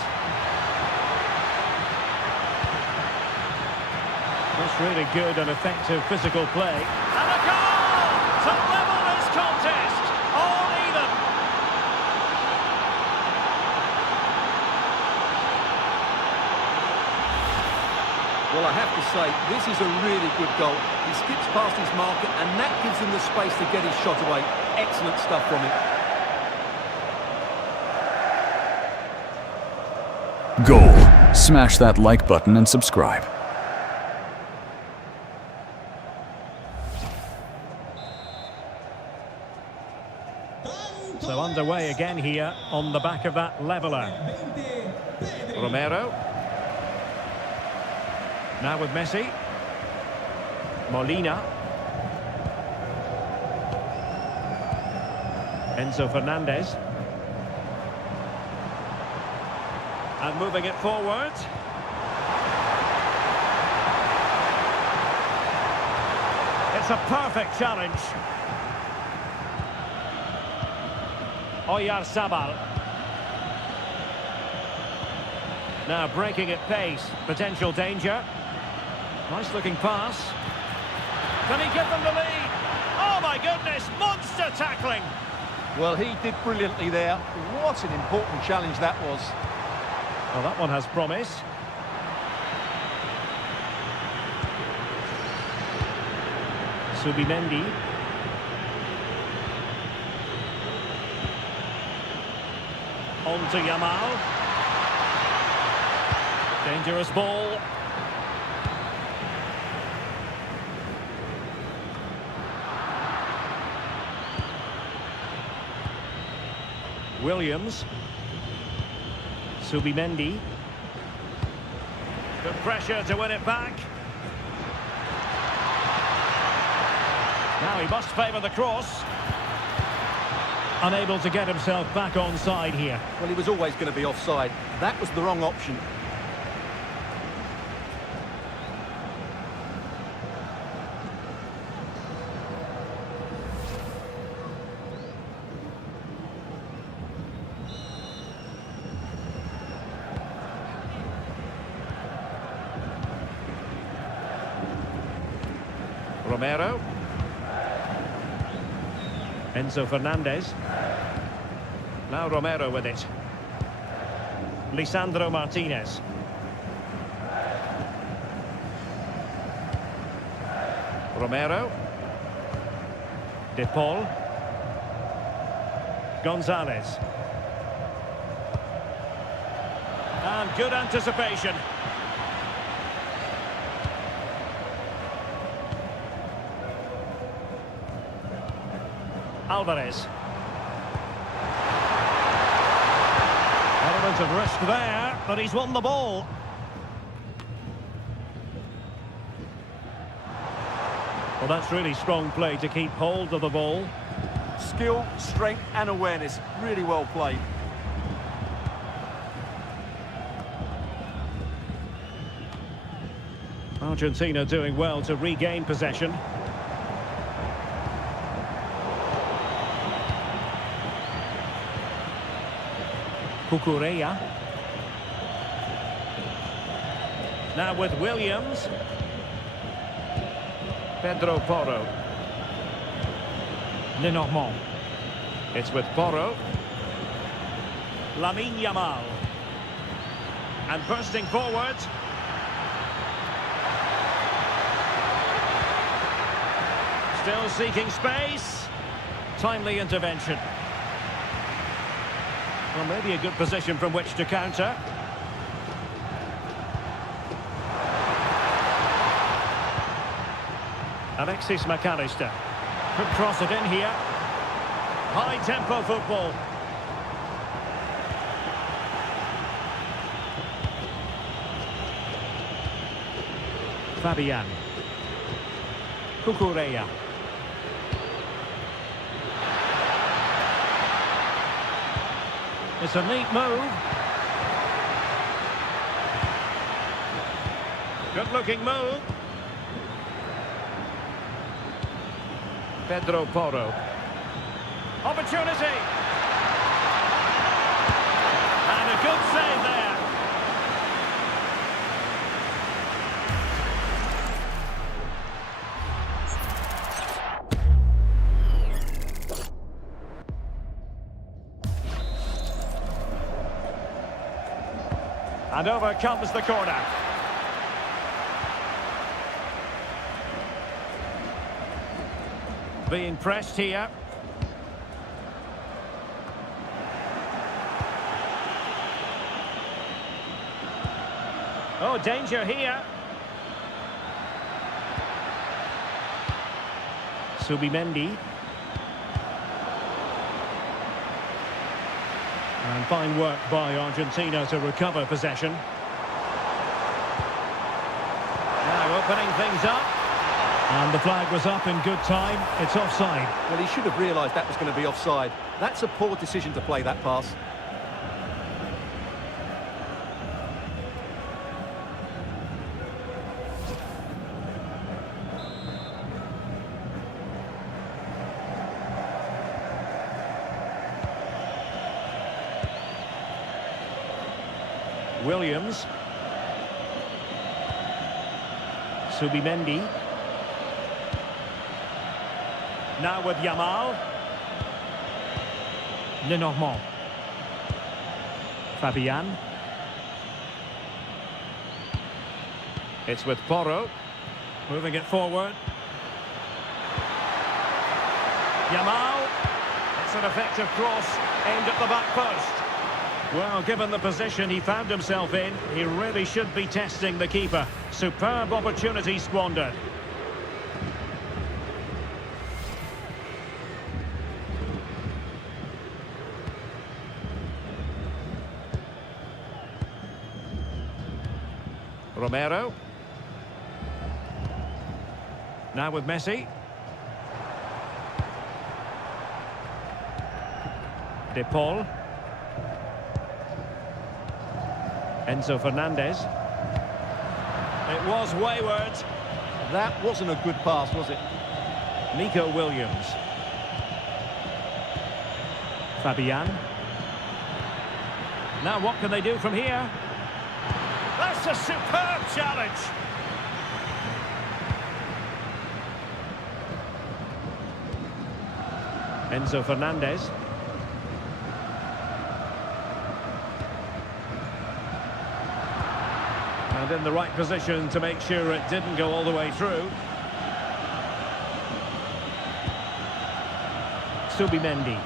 That's really good and effective physical play. And a goal to level this contest. All even. Well, I have to say, this is a really good goal. He skips past his marker, and that gives him the space to get his shot away. Excellent stuff from him. Goal. Smash that like button and subscribe. So underway again here on the back of that leveller. Romero. Now with Messi. Molina. Enzo Fernandez. And moving it forward. It's a perfect challenge. Oyarzabal. Now breaking at pace. Potential danger. Nice looking pass. Can he give them the lead? Oh my goodness, monster tackling. Well, he did brilliantly there. What an important challenge that was. Well, that one has promise. Subimendi. On to Yamal. Dangerous ball. Williams. Subimendi. Good pressure to win it back. Now he must favour the cross. Unable to get himself back on side here. Well, he was always going to be offside. That was the wrong option. Romero. Enzo Fernandez. Now Romero with it. Lisandro Martinez. Romero. De Paul. Gonzalez. And good anticipation. Alvarez. Element of risk there, but he's won the ball. Well, that's really strong play to keep hold of the ball. Skill, strength and awareness. Really well played. Argentina doing well to regain possession. Cucurella. Now with Williams. Pedro Porro. Lenormand. It's with Porro. Lamine Yamal. And bursting forward. Still seeking space. Timely intervention. Well, maybe a good position from which to counter. Alexis McAllister. Could cross it in here. High tempo football. Fabian. Cucurella. It's a neat move. Good looking move. Pedro Porro. Opportunity. And a good save there. And over comes the corner. Being pressed here. Oh, danger here. Subimendi. And fine work by Argentina to recover possession. Now opening things up. And the flag was up in good time. It's offside. Well, he should have realised that was going to be offside. That's a poor decision to play that pass. Williams. Subimendi. Now with Yamal. Lenormand. Fabian. It's with Porro. Moving it forward. Yamal. It's an effective cross aimed at the back post. Well, given the position he found himself in, he really should be testing the keeper. Superb opportunity squandered. Romero. Now with Messi. De Paul. Enzo Fernandez. It was wayward. That wasn't a good pass, was it? Nico Williams. Fabian. Now what can they do from here? That's a superb challenge. Enzo Fernandez. And in the right position to make sure it didn't go all the way through. Subimendi.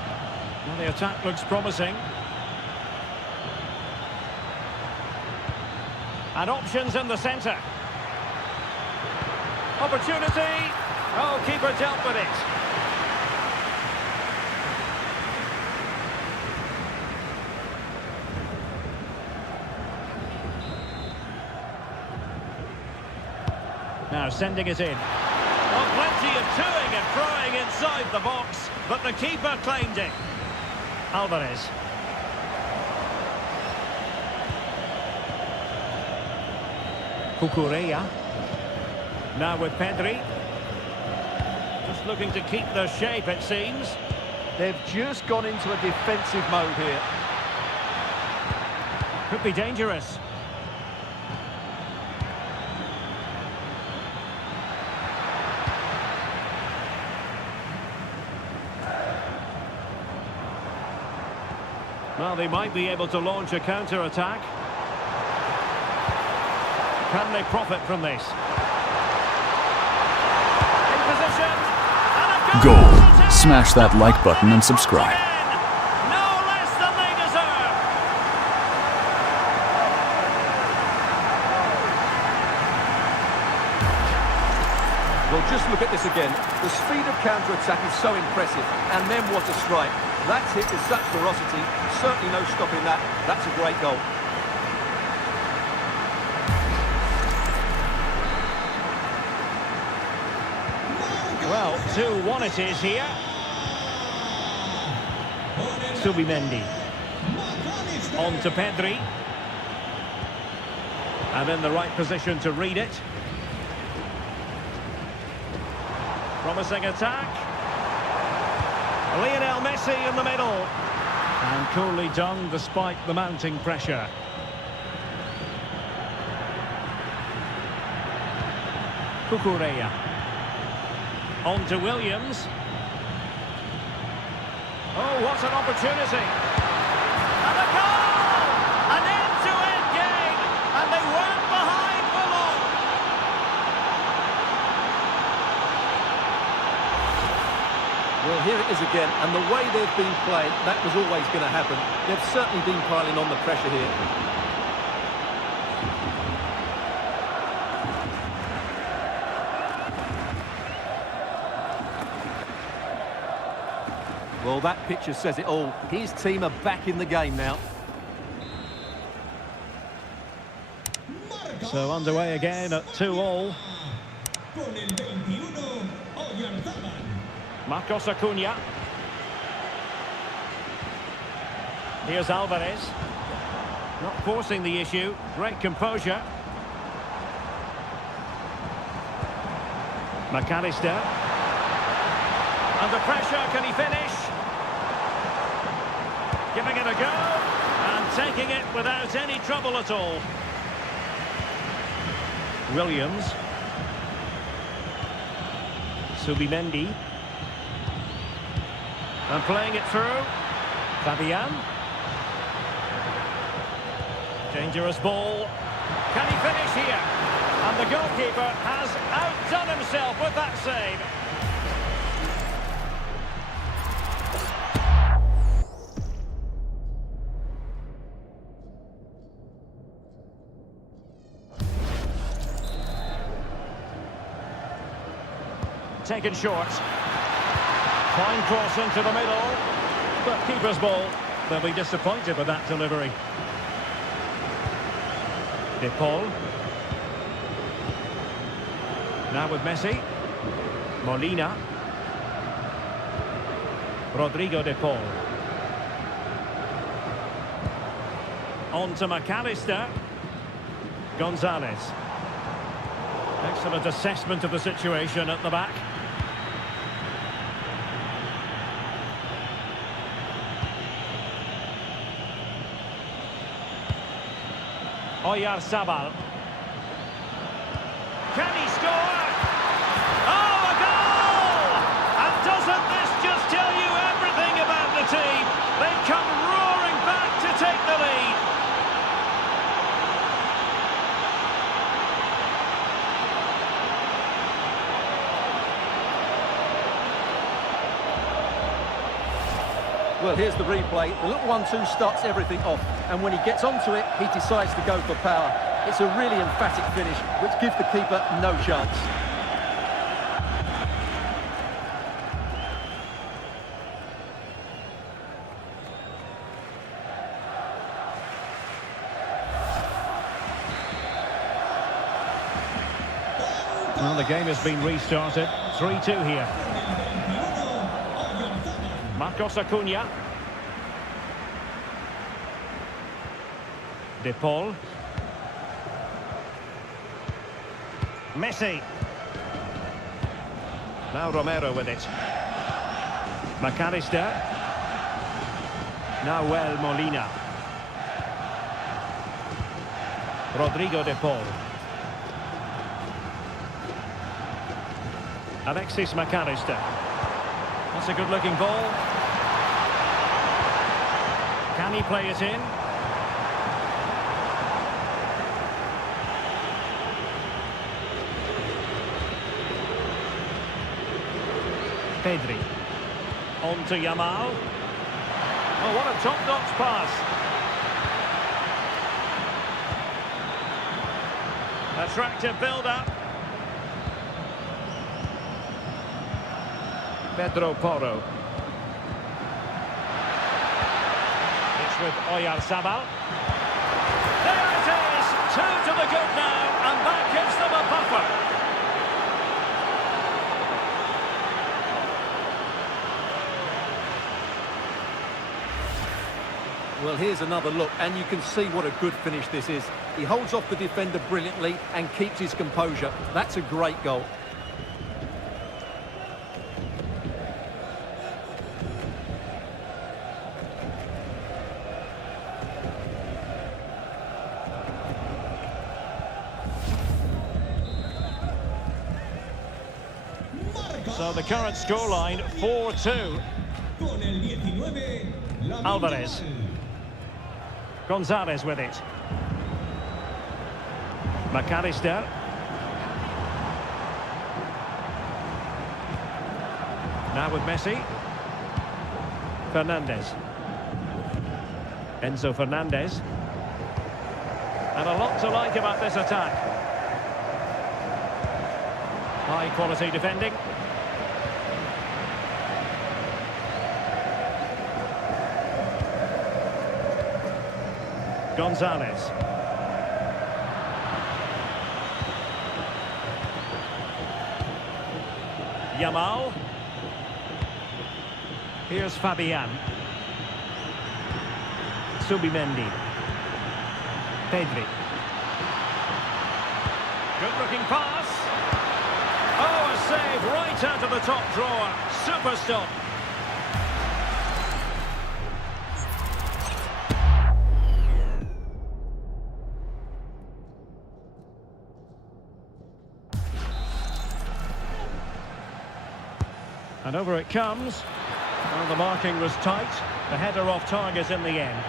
Well, the attack looks promising. And options in the centre. Opportunity. Oh, keeper dealt with it. Now sending it in. Oh, plenty of toing and throwing inside the box, but the keeper claimed it. Alvarez. Cucurella. Now with Pedri. Just looking to keep their shape, it seems. They've just gone into a defensive mode here. Could be dangerous. Well, they might be able to launch a counter-attack. Can they profit from this? In position. And a Goal. Smash that like button and subscribe. No less than they deserve. Well, just look at this again. The speed of counter-attack is so impressive. And then what a strike. That's hit with such ferocity. Certainly no stopping that. That's a great goal. Well, 2-1 it is here. Subimendi. On to Pedri. And in the right position to read it. Promising attack. Lionel Messi in the middle. And coolly done despite the mounting pressure. Cucurella. On to Williams. Oh, what an opportunity. And a goal! An end-to-end game. And they weren't behind for long. Well, here it is again. And the way they've been playing, that was always going to happen. They've certainly been piling on the pressure here. Well, that picture says it all. His team are back in the game now. So underway again at 2-2. Con el 21, Yamal. Marcos Acuna. Here's Alvarez. Not forcing the issue. Great composure. McAllister. Under pressure, can he finish? Giving it a go. And taking it without any trouble at all. Williams. Subimendi. And playing it through. Fabian. Dangerous ball. Can he finish here? And the goalkeeper has outdone himself with that save. Taken short. Fine cross into the middle. But keeper's ball. They'll be disappointed with that delivery. De Paul. Now with Messi. Molina. Rodrigo De Paul. On to McAllister. Gonzalez. Excellent assessment of the situation at the back. Oyarzabal. Can he score? Oh, a goal! And doesn't this just tell you everything about the team? They come roaring back to take the lead. Well, here's the replay. The little 1-2 starts everything off. And when he gets onto it, he decides to go for power. It's a really emphatic finish, which gives the keeper no chance. Well, the game has been restarted. 3-2 here. Marcos Acuna. De Paul. Messi. Now Romero with it. McAllister. Now Molina. Rodrigo De Paul. Alexis McAllister. That's a good-looking ball. Can he play it in? Pedri. On to Yamal. Oh, what a top-notch pass. Attractive build-up. Pedro Porro. It's with Oyarzabal. There it is! 2 to the good now, and that gives them a buffer. Well, here's another look, and you can see what a good finish this is. He holds off the defender brilliantly and keeps his composure. That's a great goal. So the current scoreline, 4-2. Con el 19, Lamine Alvarez. Yamal. Gonzalez with it. McAllister. Now with Messi. Fernandez. Enzo Fernandez. And a lot to like about this attack. High quality defending. Gonzalez. Yamal. Here's Fabian. Subimendi. Pedri. Good looking pass. Oh, a save right out of the top drawer. Super stop. And over it comes. Well, the marking was tight. The header off target in the end.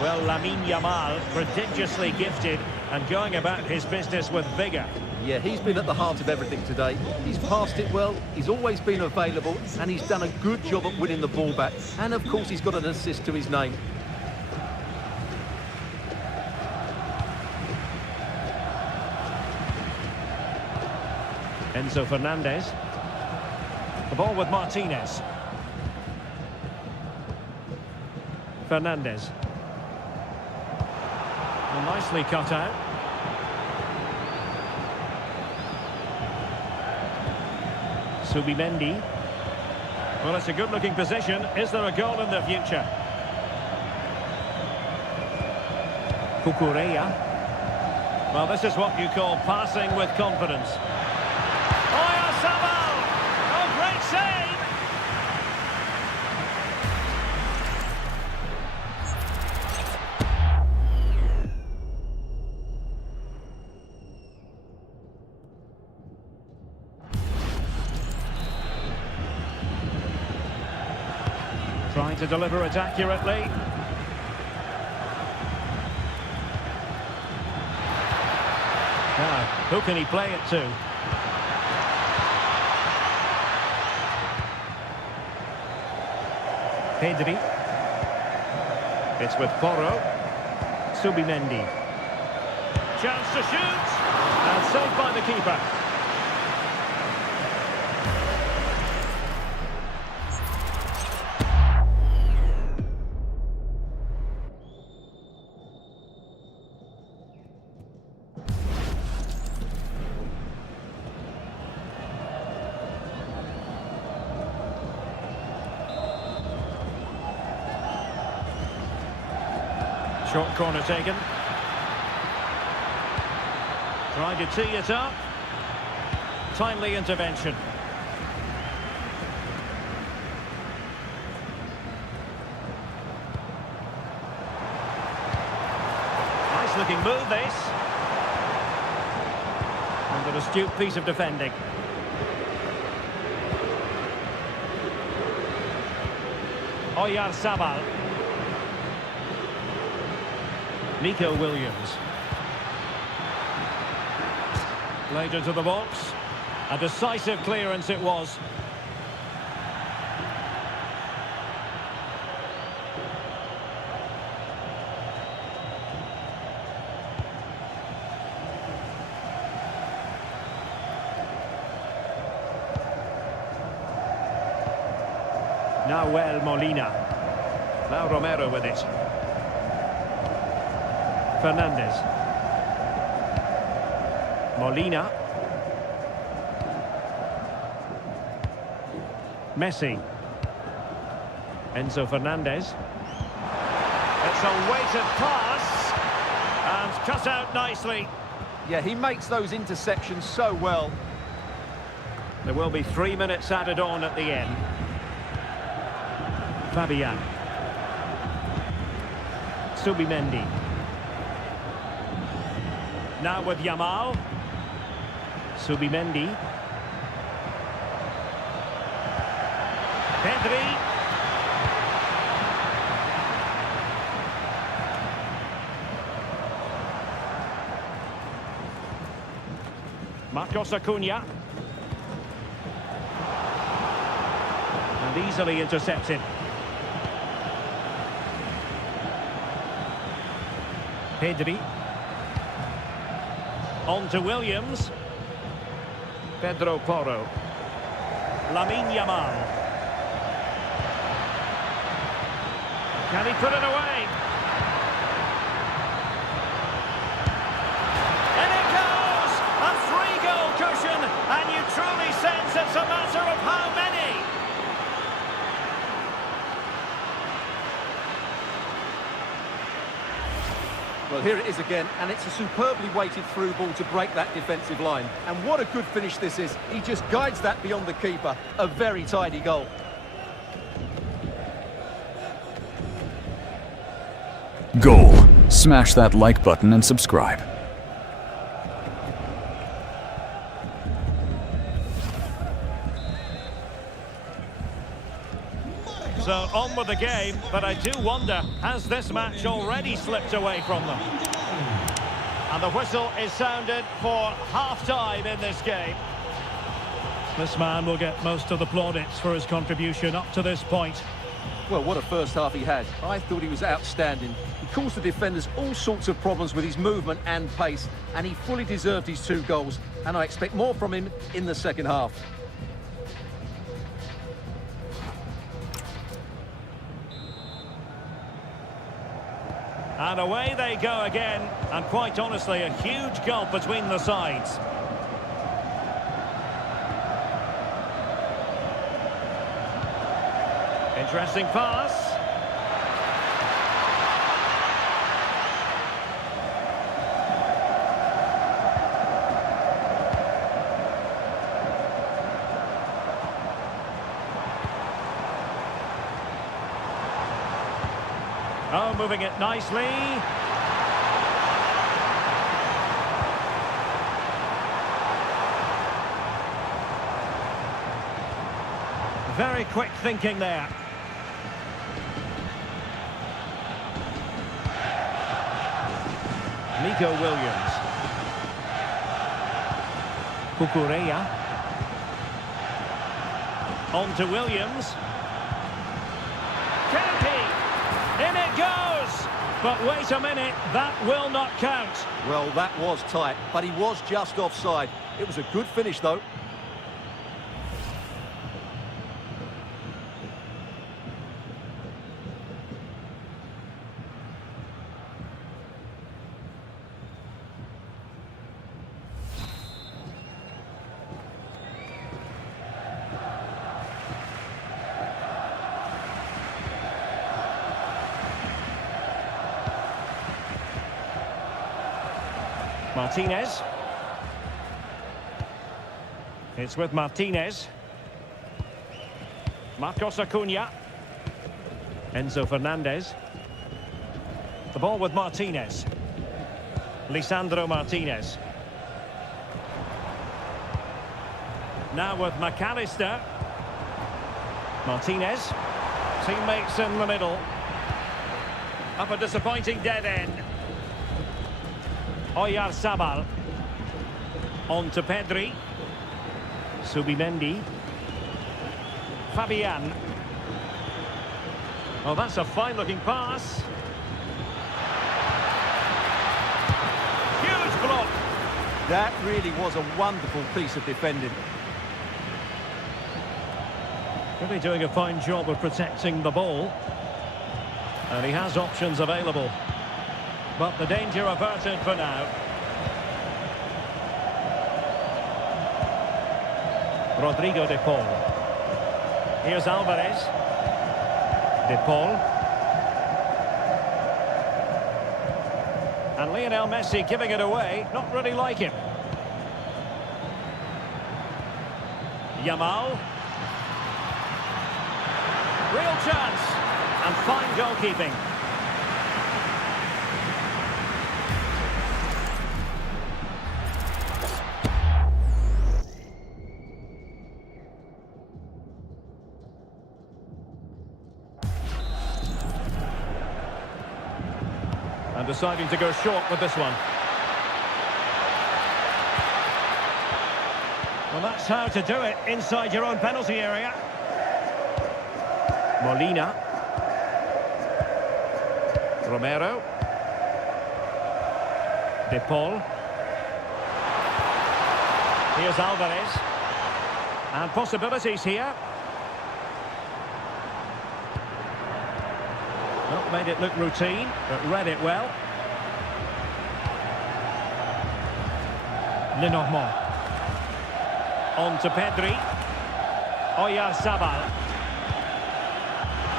Well, Lamine Yamal, prodigiously gifted and going about his business with vigour. Yeah, he's been at the heart of everything today. He's passed it well, he's always been available, and he's done a good job at winning the ball back. And, of course, he's got an assist to his name. Enzo Fernandez. The ball with Martinez. Fernandez. Well, nicely cut out. Subimendi. Well, it's a good-looking position. Is there a goal in the future? Cucurella. Well, this is what you call passing with confidence. Oyarzabal! Oh, great save! Trying to deliver it accurately. Now, who can he play it to? Pedri. It's with Porro. Subimendi. Chance to shoot. And saved by the keeper. Short corner taken. Trying to tee it up. Timely intervention. Nice looking move this. And an astute piece of defending. Oyarzabal. Nico Williams. Played into the box. A decisive clearance it was. Molina. Now Romero with it. Fernandez. Molina. Messi. Enzo Fernandez. It's a weighted pass and cut out nicely. Yeah, he makes those interceptions so well. There will be 3 minutes added on at the end. Fabian. Subimendi. Now with Yamal. Subimendi. Pedri. Marcos Acuna. And easily intercepted. Pedri. On to Williams. Pedro Porro. Lamine Yamal. Can he put it away? And it goes! A 3-goal cushion, and you truly sense it's a matter of how many. Well, here it is again, and it's a superbly weighted through ball to break that defensive line. And what a good finish this is. He just guides that beyond the keeper. A very tidy goal. Goal. Smash that like button and subscribe. So on with the game, but I do wonder, has this match already slipped away from them? And the whistle is sounded for half-time in this game. This man will get most of the plaudits for his contribution up to this point. Well, what a first half he had. I thought he was outstanding. He caused the defenders all sorts of problems with his movement and pace, and he fully deserved his 2 goals. And I expect more from him in the second half. And away they go again, and quite honestly, a huge gulf between the sides. Interesting pass. Oh, moving it nicely. Very quick thinking there. Nico Williams. Cucurella. On to Williams. Can he? In it goes! But wait a minute, that will not count. Well, that was tight, but he was just offside. It was a good finish, though. Martinez. It's with Martinez. Marcos Acuna. Enzo Fernandez. The ball with Martinez. Lisandro Martinez. Now with McAllister. Martinez. Teammates in the middle. Up a disappointing dead end. Oyarzabal. On to Pedri. Subimendi. Fabian. Oh, that's a fine-looking pass. Huge block. That really was a wonderful piece of defending. Really doing a fine job of protecting the ball. And he has options available. But the danger averted for now. Rodrigo de Paul. Here's Alvarez. De Paul. And Lionel Messi giving it away. Not really like him. Yamal. Real chance. And fine goalkeeping. And deciding to go short with this one. Well, that's how to do it inside your own penalty area. Molina. Romero. De Paul. Here's Alvarez. And possibilities here. Not made it look routine, but read it well. Lenormand. On to Pedri. Oyarzabal.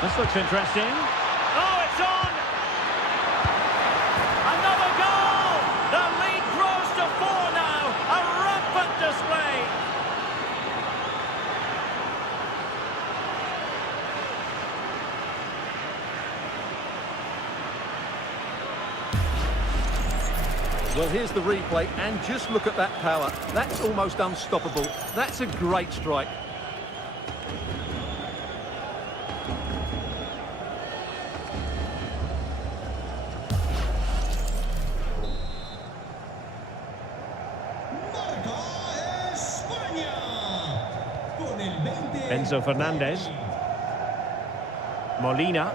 This looks interesting. Oh, it's on! Another goal! The lead grows to 4 now. A rampant display. Well, here's the replay, and just look at that power. That's almost unstoppable. That's a great strike. Marca España. Con el 20. Enzo Fernandez. Molina.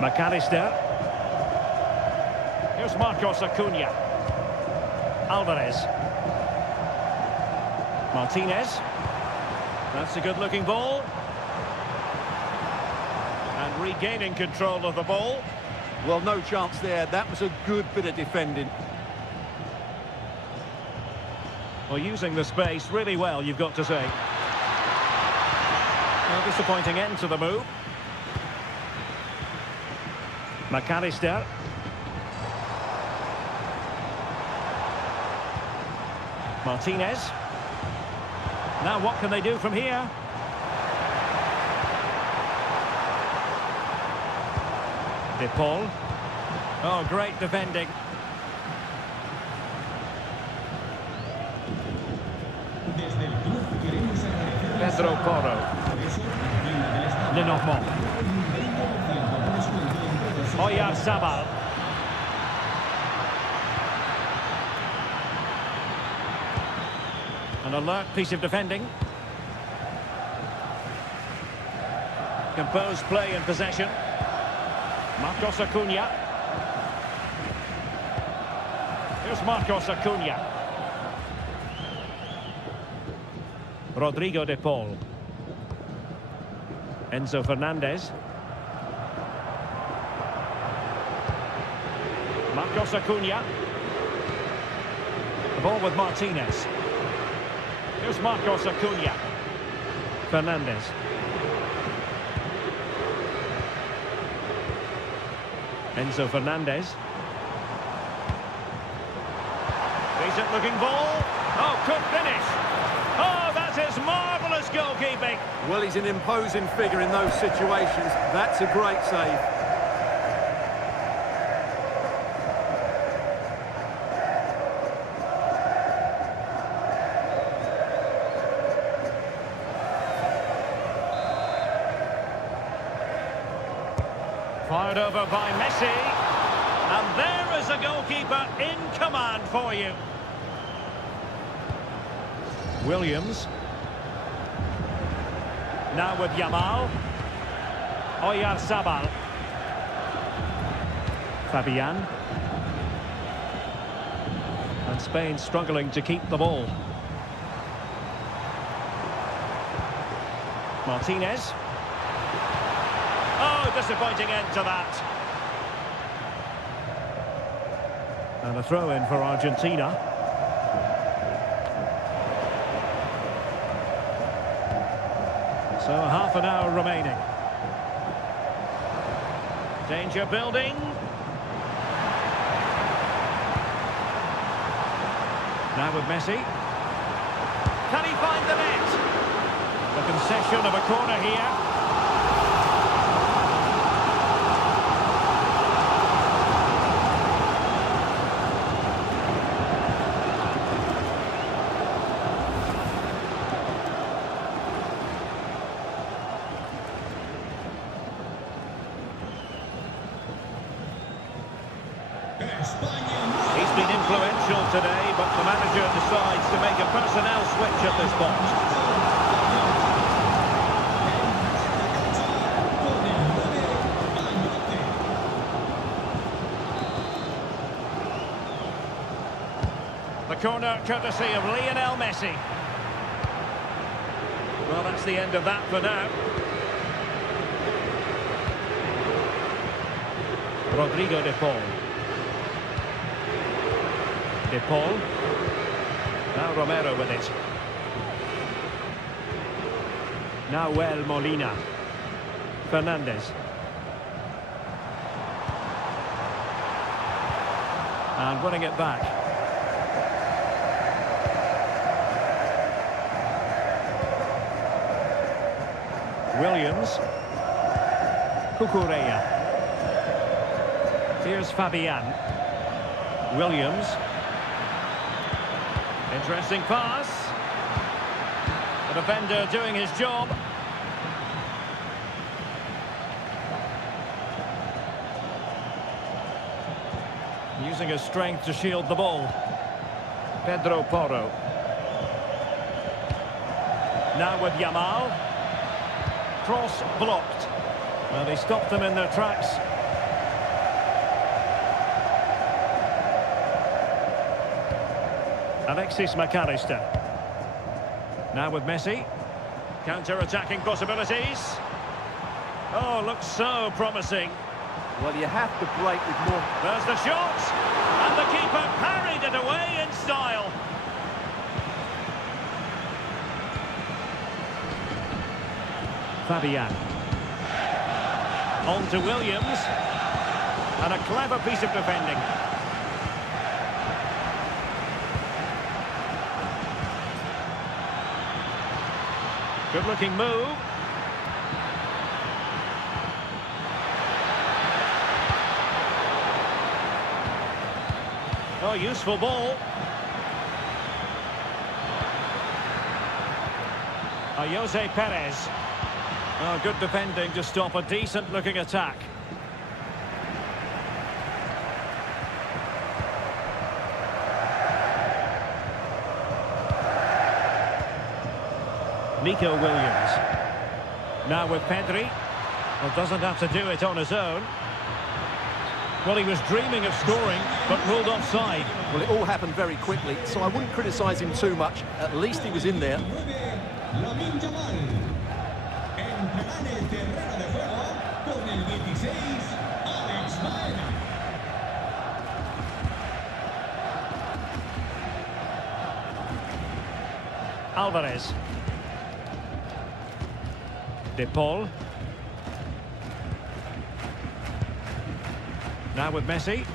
McAllister. Here's Marcos Acuna. Alvarez. Martinez. That's a good-looking ball. And regaining control of the ball. Well, no chance there. That was a good bit of defending. Well, using the space really well, you've got to say. A disappointing end to the move. McAllister. Martinez. Now what can they do from here? De Paul. Oh, great defending. Desde el club queremos agradecer Pedro Porro. Lenormand. Oyarzabal. An alert piece of defending. Composed play in possession. Marcos Acuna. Here's Marcos Acuna. Rodrigo de Paul. Enzo Fernandez. Marcos Acuna. The ball with Martinez. Here's Marcos Acuna. Fernandez. Enzo Fernandez. Decent looking ball. Oh, could finish. Oh, that is marvellous goalkeeping. Well, he's an imposing figure in those situations. That's a great save. Fired over by Messi. And there is a goalkeeper in command for you. Williams. Now with Yamal. Oyarzabal. Fabian. And Spain struggling to keep the ball. Martinez. Oh, disappointing end to that. And a throw-in for Argentina. So half an hour remaining. Danger building. Now with Messi. Can he find the net? The concession of a corner here. He's been influential today, but the manager decides to make a personnel switch at this point. The corner courtesy of Lionel Messi. Well, that's the end of that for now. Rodrigo de Paul. De Paul. Now Romero with it. Now Molina. Fernandez. And winning it back. Williams. Cucurella. Here's Fabian. Williams. Interesting pass. The defender doing his job. Using his strength to shield the ball. Pedro Porro. Now with Yamal. Cross blocked. Well, they stopped them in their tracks. Alexis McAllister. Now with Messi. Counter-attacking possibilities. Oh, looks so promising. Well, you have to break with more. There's the shot. And the keeper parried it away in style. Fabian. On to Williams. And a clever piece of defending. Good-looking move. Oh, useful ball. Jose Perez. Oh, good defending to stop a decent-looking attack. Nico Williams. Now with Pedri. Well, doesn't have to do it on his own. Well, he was dreaming of scoring, but ruled offside. Well, it all happened very quickly, so I wouldn't criticise him too much. At least he was in there. Lamine Yamal. Entrará en el terreno de juego con el 16, Alex Baena. Alvarez. De Paul. Now with Messi.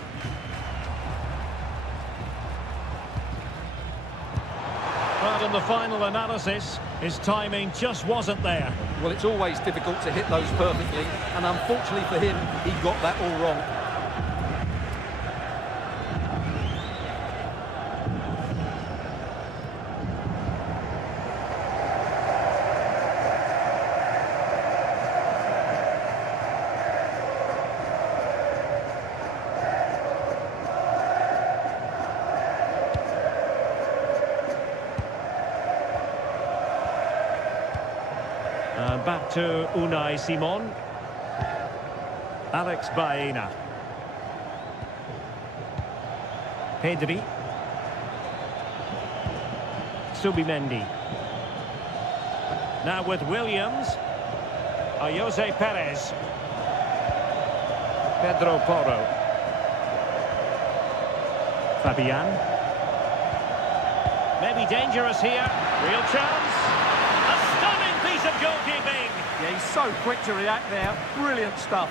But in the final analysis, his timing just wasn't there. Well, it's always difficult to hit those perfectly, and unfortunately for him, he got that all wrong. And back to Unai Simon. Alex Baena. Pedri. Subimendi. Now with Williams. Jose Perez. Pedro Porro. Fabian. Maybe dangerous here. Real chance. A stunning piece of goalkeeping. Yeah, he's so quick to react there. Brilliant stuff.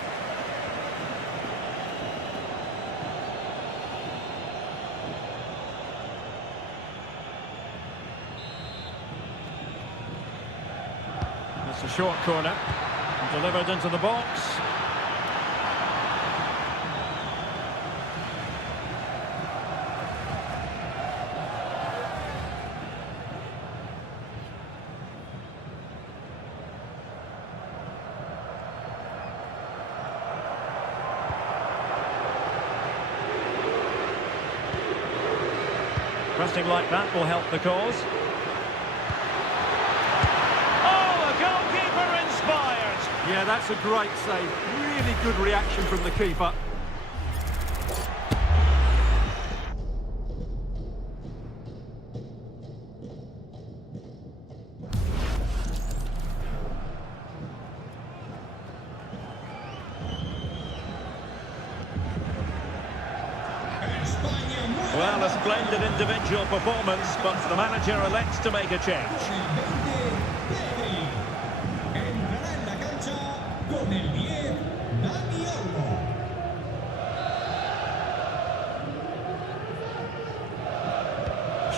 It's a short corner. Delivered into the box. Pressing like that will help the cause. Yeah, that's a great save. Really good reaction from the keeper. Well, a splendid individual performance, but the manager elects to make a change. Con el 10, Dani Olmo.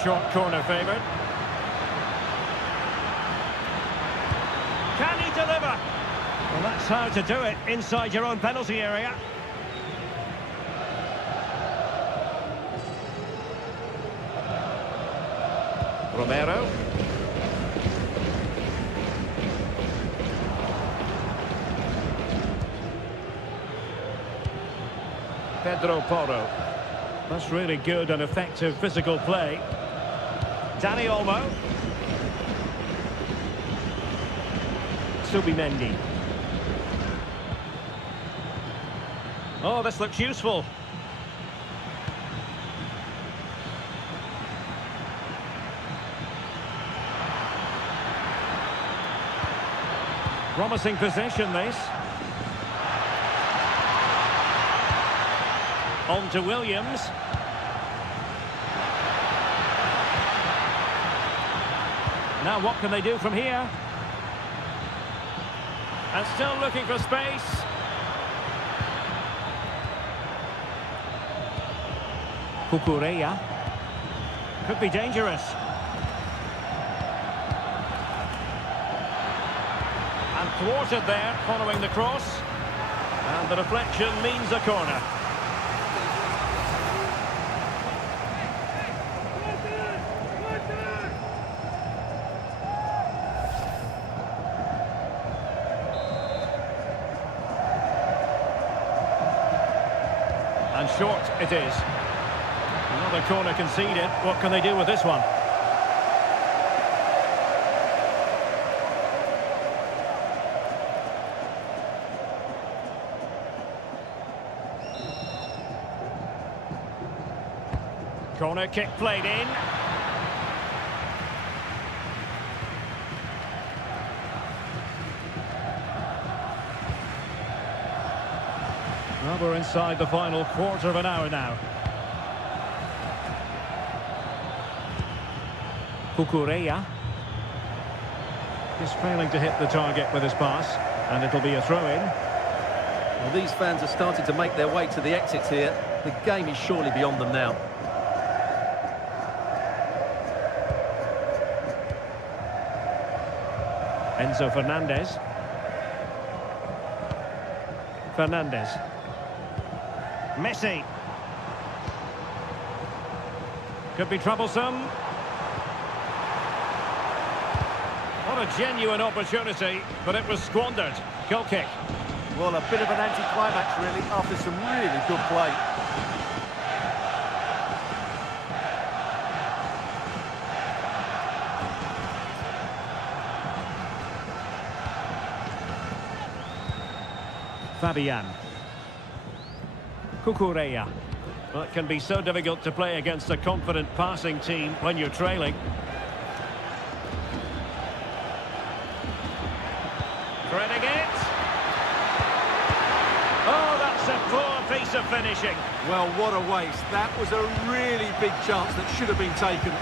Short corner favoured. Can he deliver? Well, that's how to do it inside your own penalty area. Romero. Pedro Porro. That's really good and effective physical play. Dani Olmo. Subimendi. Oh, this looks useful. Promising possession, this. On to Williams. Now what can they do from here? And still looking for space. Cucurella. Could be dangerous. And thwarted there, following the cross. And the deflection means a corner. And short it is. Another corner conceded. What can they do with this one? Corner kick played in. Well, we're inside the final quarter of an hour now. Cucurella. He's failing to hit the target with his pass, and it'll be a throw-in. Well, these fans are starting to make their way to the exits here. The game is surely beyond them now. Enzo Fernandez. Fernandez. Messi. Could be troublesome. What a genuine opportunity, but it was squandered. Goal kick. Well, a bit of an anti-climax, really, after some really good play. Fabian. Cucurella. Well, it can be so difficult to play against a confident passing team when you're trailing. finishing. Well, what a waste. That was a really big chance that should have been taken.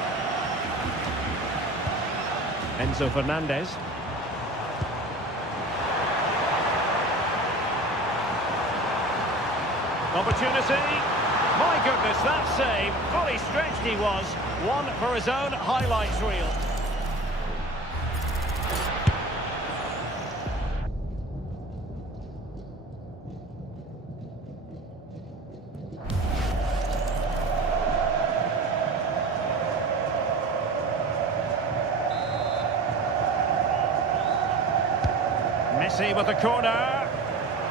Enzo Fernandez. Opportunity. My goodness, that save. Fully stretched he was. One for his own highlights reel. Messi with the corner.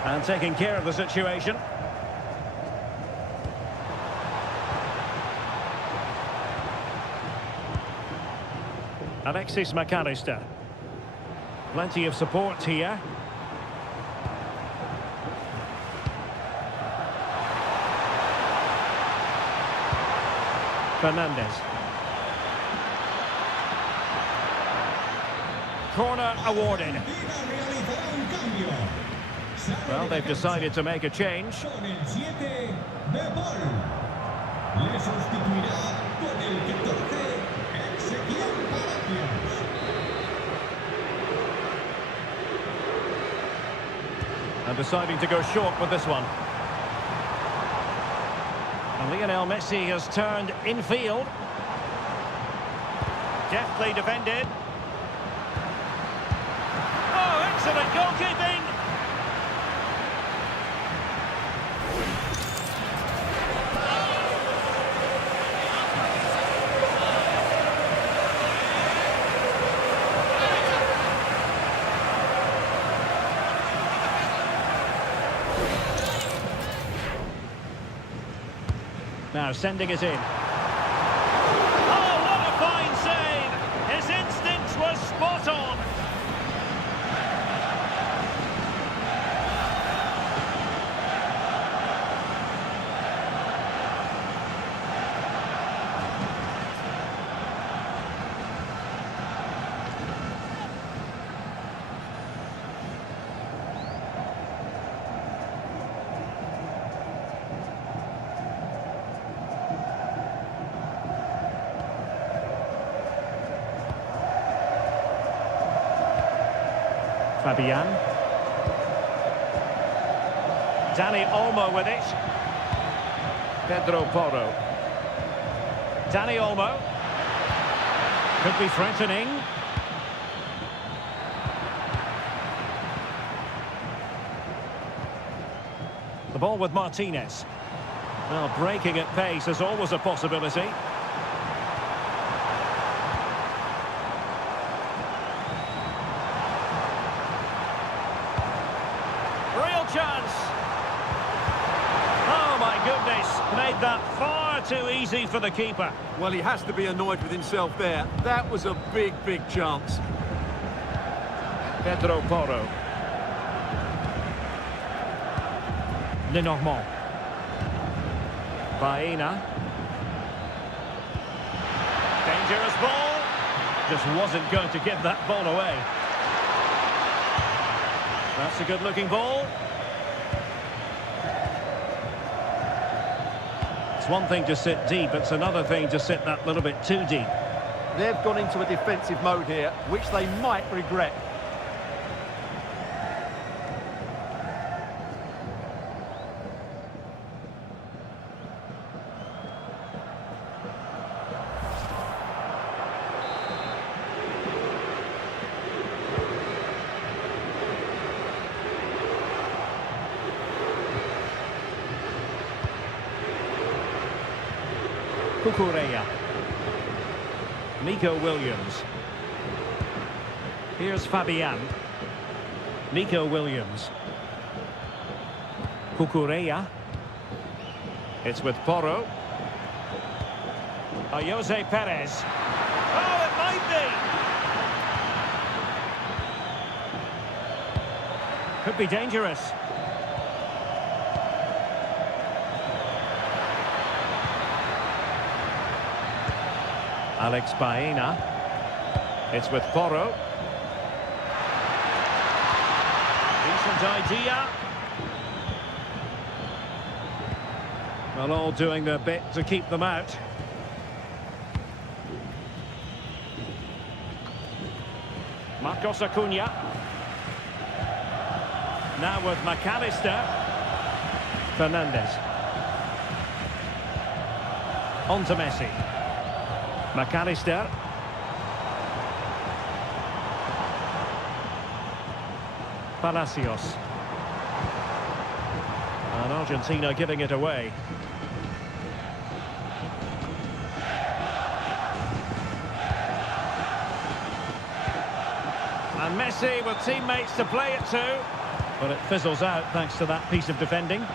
And taking care of the situation. Alexis McAllister. Plenty of support here. Fernandez. Corner awarded. Well, they've decided to make a change. Con el 7 de Paul. Le sustituirá con el 14 Ezequiel Palacios. And deciding to go short with this one. And Lionel Messi has turned infield. Deftly defended. Oh, excellent goalkeeping! Now sending it in. Oh, what a fine save! His instincts were spot on. Fabian. Dani Olmo with it. Pedro Porro. Dani Olmo. Could be threatening. The ball with Martinez. Well, breaking at pace is always a possibility. Chance. Oh my goodness, made that far too easy for the keeper. Well, he has to be annoyed with himself there. That was a big, big chance. Pedro Porro. Lenormand. Baena. Dangerous ball. Just wasn't going to give that ball away. That's a good-looking ball. It's one thing to sit deep, it's another thing to sit that little bit too deep. They've gone into a defensive mode here, which they might regret. Cucurella. Nico Williams. Here's Fabian. Nico Williams. Cucurella. It's with Porro. Jose Perez. Oh, it might be. Could be dangerous. Alex Baena. It's with Porro. Decent idea. Well, all doing their bit to keep them out. Marcos Acuna. Now with McAllister. Fernandez. On to Messi. McAllister. Palacios. And Argentina giving it away. And Messi with teammates to play it to. But it fizzles out thanks to that piece of defending.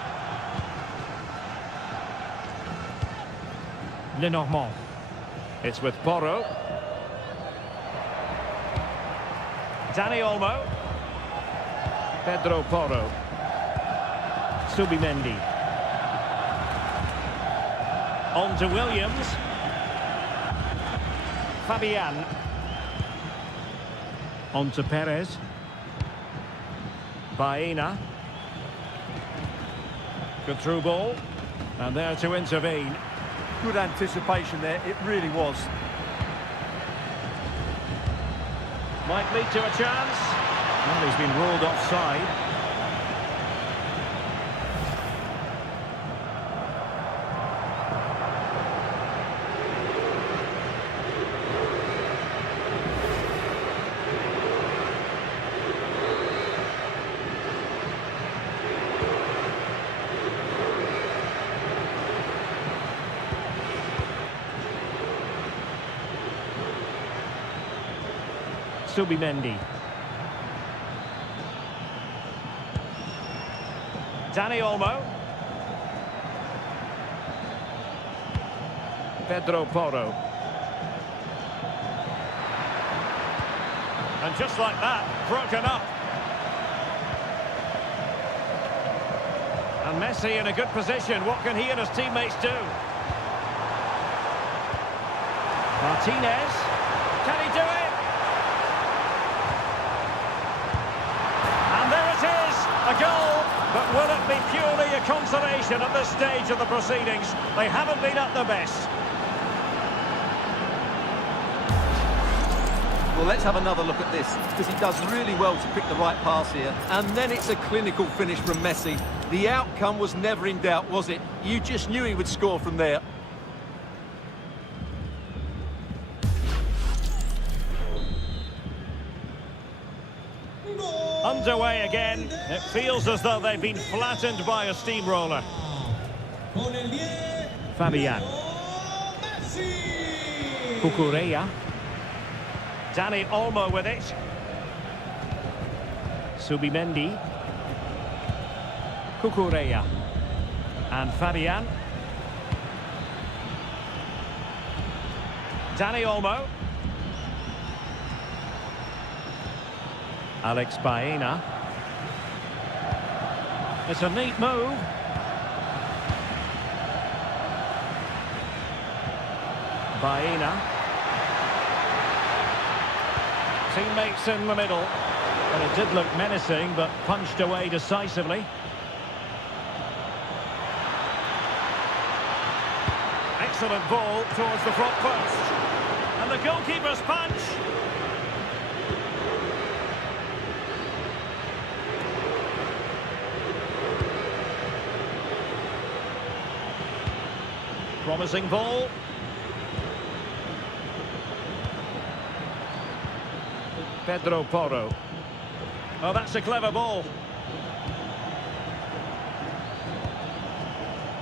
Lenormand. It's with Porro. Dani Olmo. Pedro Porro. Subimendi. On to Williams. Fabian. On to Perez. Baena. Good through ball. And there to intervene. Good anticipation there, it really was. Might lead to a chance. Well, he's been ruled offside. Subimendi. Dani Olmo. Pedro Porro. And just like that, broken up. And Messi in a good position. What can he and his teammates do? Martinez. Can he do it? A goal, but will it be purely a consolation at this stage of the proceedings? They haven't been at their best. Well, let's have another look at this, because he does really well to pick the right pass here. And then it's a clinical finish from Messi. The outcome was never in doubt, was it? You just knew he would score from there. Underway again. It feels as though they've been flattened by a steamroller. Fabian. Cucurella. Dani Olmo with it. Subimendi. Cucurella. And Fabian. Dani Olmo. Alex Baena. It's a neat move. Baena. Teammates in the middle. And it did look menacing, but punched away decisively. Excellent ball towards the front post. And the goalkeeper's punch. Promising ball. Pedro Porro. Oh, that's a clever ball.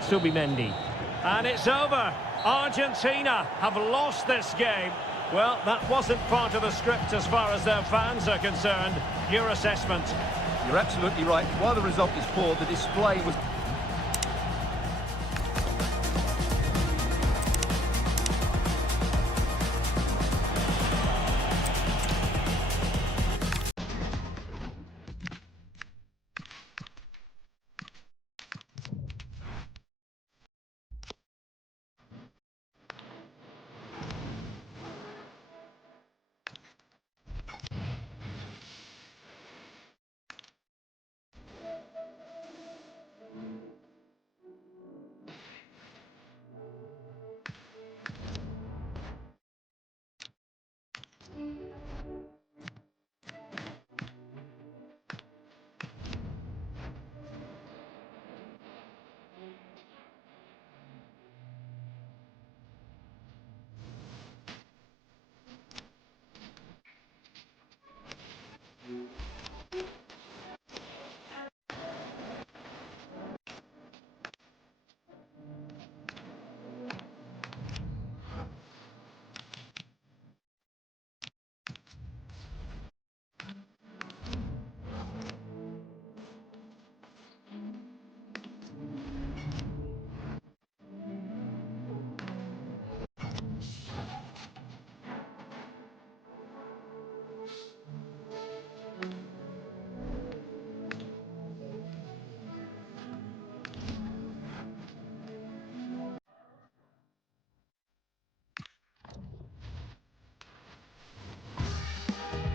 Subimendi. And it's over. Argentina have lost this game. Well, that wasn't part of the script as far as their fans are concerned. Your assessment? You're absolutely right. While the result is poor, the display was...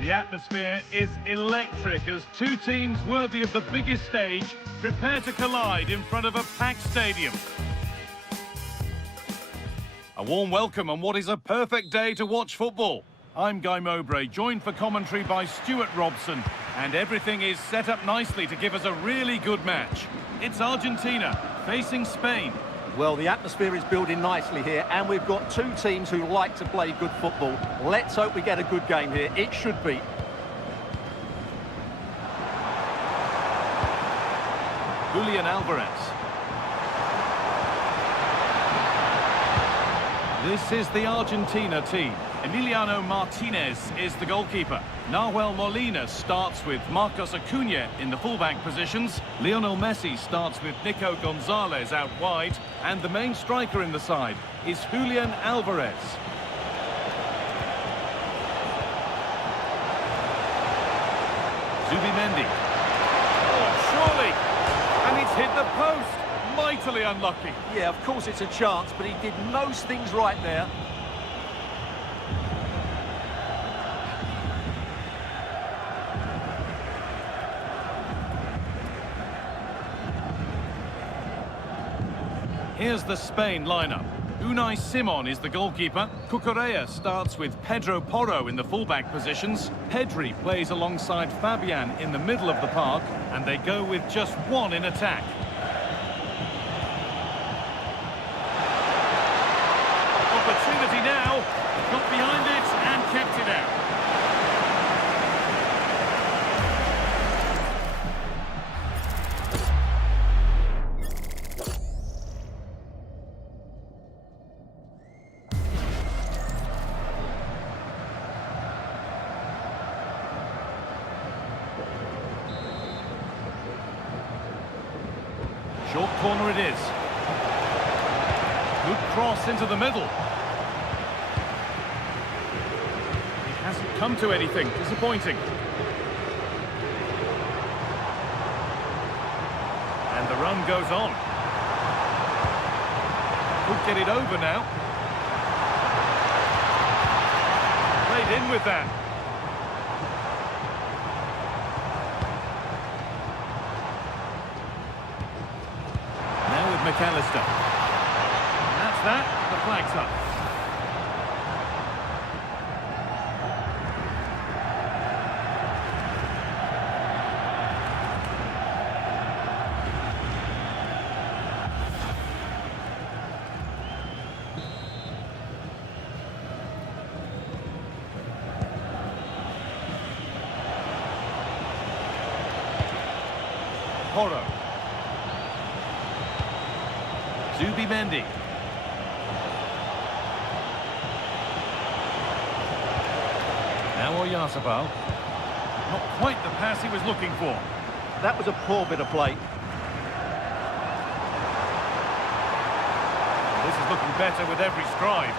The atmosphere is electric as two teams worthy of the biggest stage prepare to collide in front of a packed stadium. A warm welcome on what is a perfect day to watch football. I'm Guy Mowbray, joined for commentary by Stuart Robson, and everything is set up nicely to give us a really good match. It's Argentina facing Spain. Well, the atmosphere is building nicely here, and we've got two teams who like to play good football. Let's hope we get a good game here. It should be. Julian Alvarez. This is the Argentina team. Emiliano Martinez is the goalkeeper. Nahuel Molina starts with Marcos Acuna in the fullback positions. Lionel Messi starts with Nico Gonzalez out wide. And the main striker in the side is Julian Alvarez. Zubimendi. Oh, surely! And it's hit the post. Mightily unlucky. Yeah, of course it's a chance, but he did most things right there. Here's the Spain lineup. Unai Simon is the goalkeeper. Cucurella starts with Pedro Porro in the fullback positions. Pedri plays alongside Fabian in the middle of the park, and they go with just one in attack. Opportunity now. Got behind it and kept it out. Short corner it is. Good cross into the middle. It hasn't come to anything. Disappointing. And the run goes on. Could get it over now. Played in with that. McAllister. And that's that. The flag's up. Porro. Zubimendi. Now Oyarzabal. Not quite the pass he was looking for. That was a poor bit of play. This is looking better with every stride.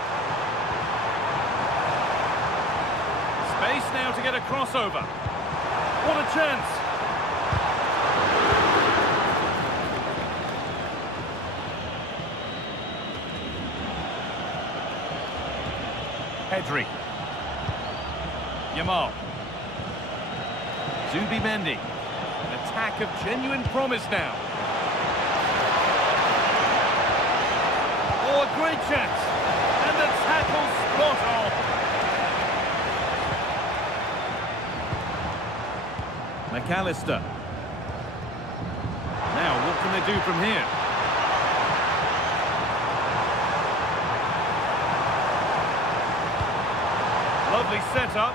Space now to get a crossover. What a chance! Pedri. Yamal. Zubimendi. An attack of genuine promise now. Oh, a great chance. And the tackle spot on. McAllister. Now, what can they do from here? Lovely setup.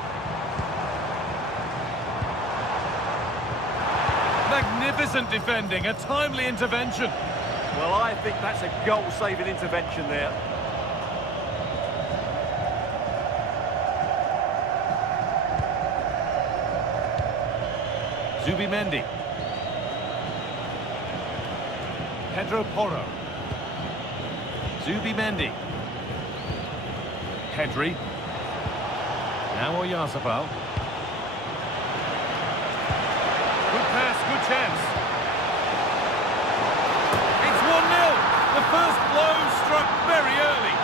Magnificent defending, a timely intervention. Well, I think that's a goal-saving intervention there. Zubimendi. Pedro Porro. Zubimendi. Pedri. Now Oyarzabal. Good pass, good chance. It's 1-0. The first blow struck very early.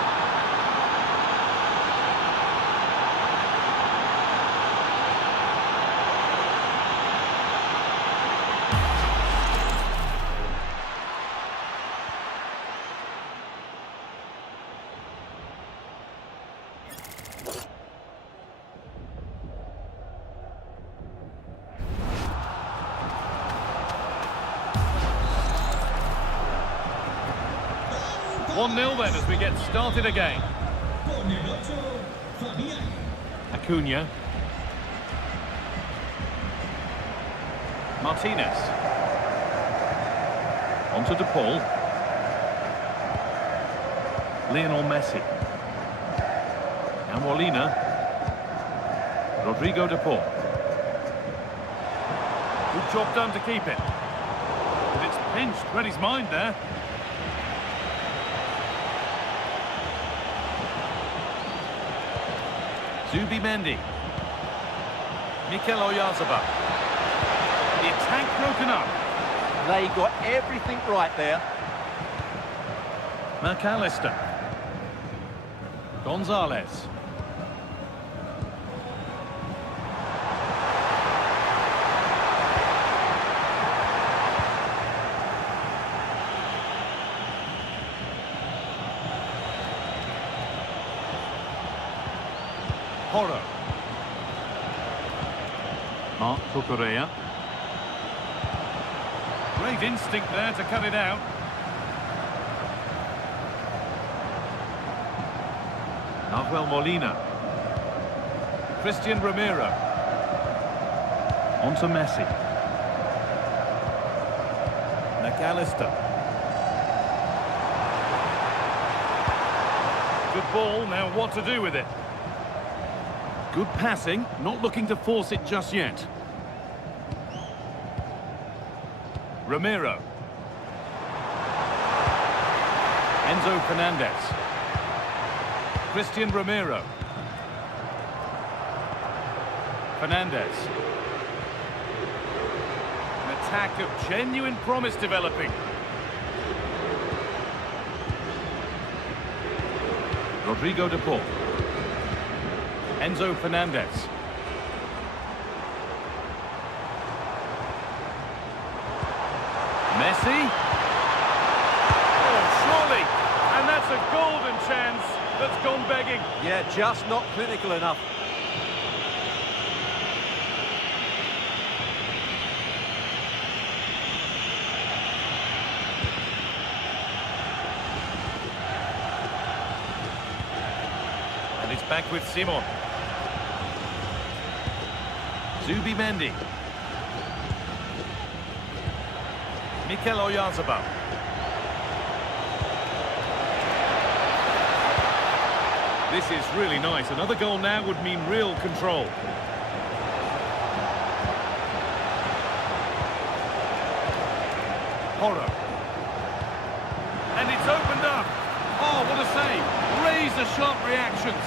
1-0 then as we get started again. Con el 8, Fabián. Acuna. Martinez. Onto De Paul. Lionel Messi. Now Molina. Rodrigo De Paul. Good job done to keep it. But it's pinched, read his mind there. Zubimendi. Mikel Oyarzabal. The attack broken up. They got everything right there. McAllister. Gonzalez. Porro. Marc Cucurella. Great instinct there to cut it out. Nahuel Molina. Christian Romero. Onto Messi. McAllister. Good ball, now what to do with it? Good passing, not looking to force it just yet. Romero. Enzo Fernandez. Christian Romero. Fernandez. An attack of genuine promise developing. Rodrigo De Paul. Enzo Fernandez. Messi. Oh, surely. And that's a golden chance that's gone begging. Yeah, just not clinical enough. And it's back with Simon. Zubimendi. Mikel Oyarzabal. This is really nice. Another goal now would mean real control. Porro. And it's opened up. Oh, what a save. Razor-sharp reactions.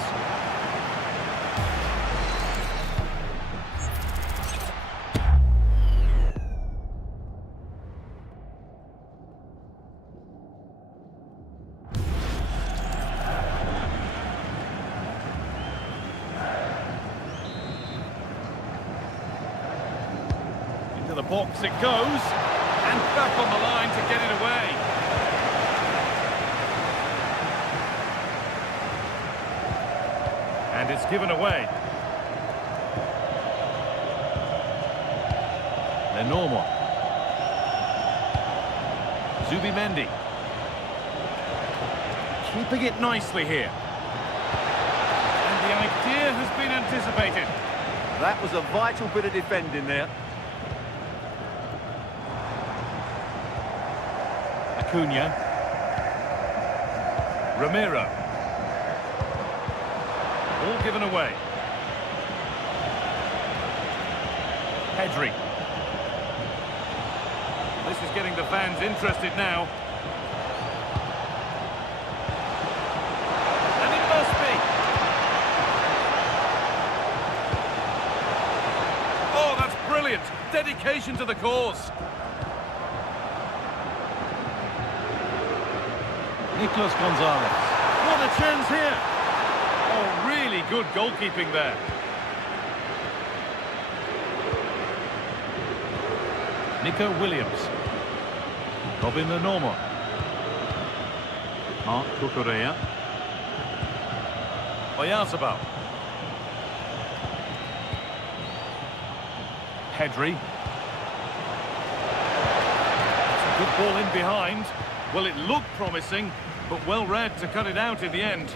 To the box it goes, and back on the line to get it away. And it's given away. Lenormand. Zubimendi. Keeping it nicely here. And the idea has been anticipated. That was a vital bit of defending there. Acuna. Romero. All given away. Pedri. This is getting the fans interested now. And it must be. Oh, that's brilliant. Dedication to the cause. Nicolas Gonzalez. What a chance here. Oh, really good goalkeeping there. Nico Williams. Robin Lenormand. Marc Cucurella. Oyarzabal. Pedri. It's a good ball in behind. Well, it looked promising, but well read to cut it out in the end.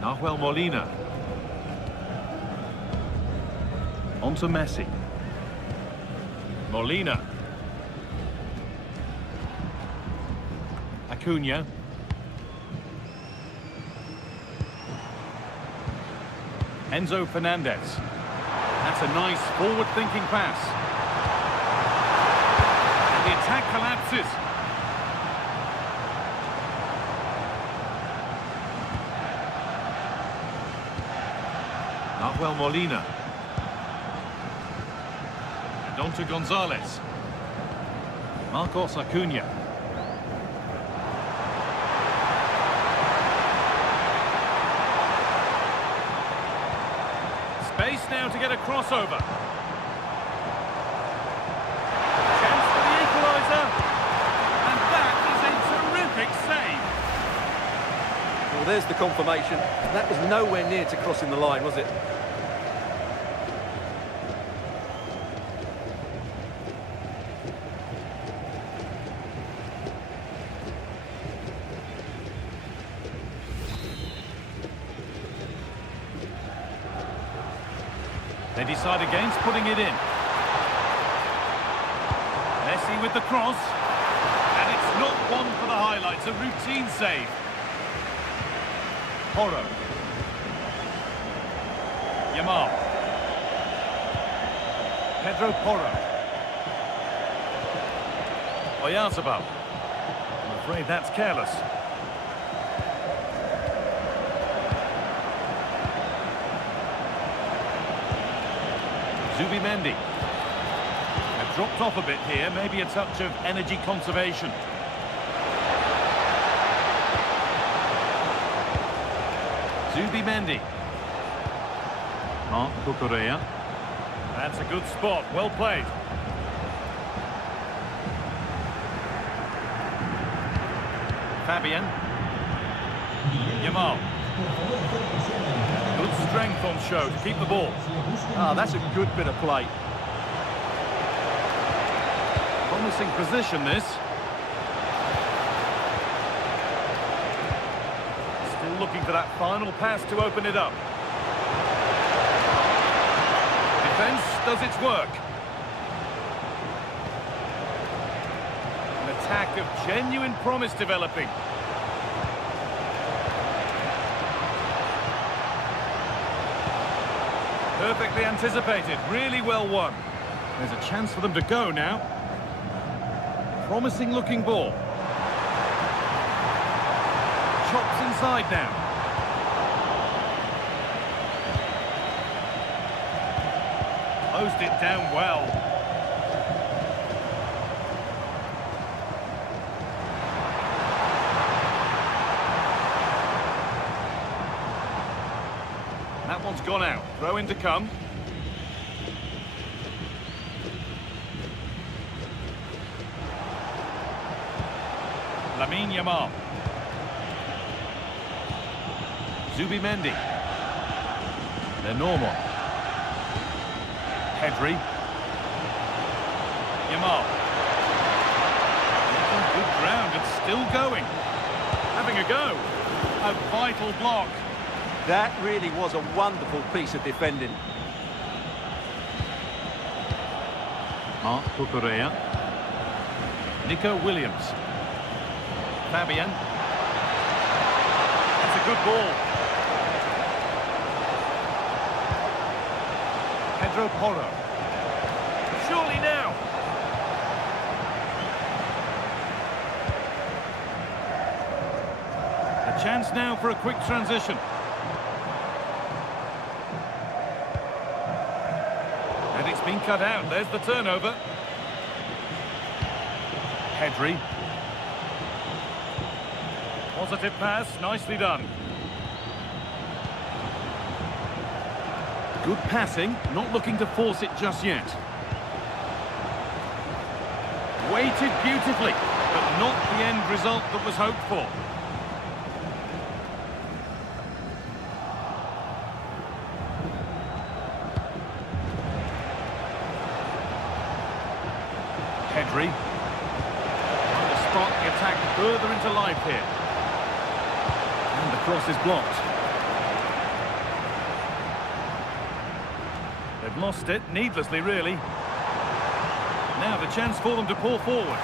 Nahuel Molina. On to Messi. Molina. Acuna. Enzo Fernandez. That's a nice forward-thinking pass. And the attack collapses. Nahuel Molina. And on to Gonzalez. Marcos Acuna. Space now to get a crossover. Chance for the equaliser. And that is a terrific save. Well, there's the confirmation. That was nowhere near to crossing the line, was it? They decide against putting it in. Messi with the cross. And it's not one for the highlights, a routine save. Porro. Yamal. Pedro Porro. Oyarzabal. I'm afraid that's careless. Zubimendi. They've dropped off a bit here, maybe a touch of energy conservation. Zubimendi. Marc Cucurella. That's a good spot, well played. Fabian. Yamal. Good strength on show to keep the ball. Ah, that's a good bit of play. Promising position, this. Still looking for that final pass to open it up. Defence does its work. An attack of genuine promise developing. Perfectly anticipated, really well won. There's a chance for them to go now. Promising looking ball. Chops inside now. Closed it down well. That one's gone out. Throw in to come. Lamine Yamal. Zubimendi. They're normal. Pedri. Yamal. On good ground and still going. Having a go. A vital block. That really was a wonderful piece of defending. Marc Cucurella. Nico Williams. Fabian. That's a good ball. Pedro Porro. Surely now. A chance now for a quick transition. And it's been cut out. There's the turnover. Pedri. Positive pass, nicely done. Good passing, not looking to force it just yet. Weighted beautifully, but not the end result that was hoped for. Pedri. spark the attack further into life here. And the cross is blocked. They've lost it, needlessly really. Now the chance for them to pull forward.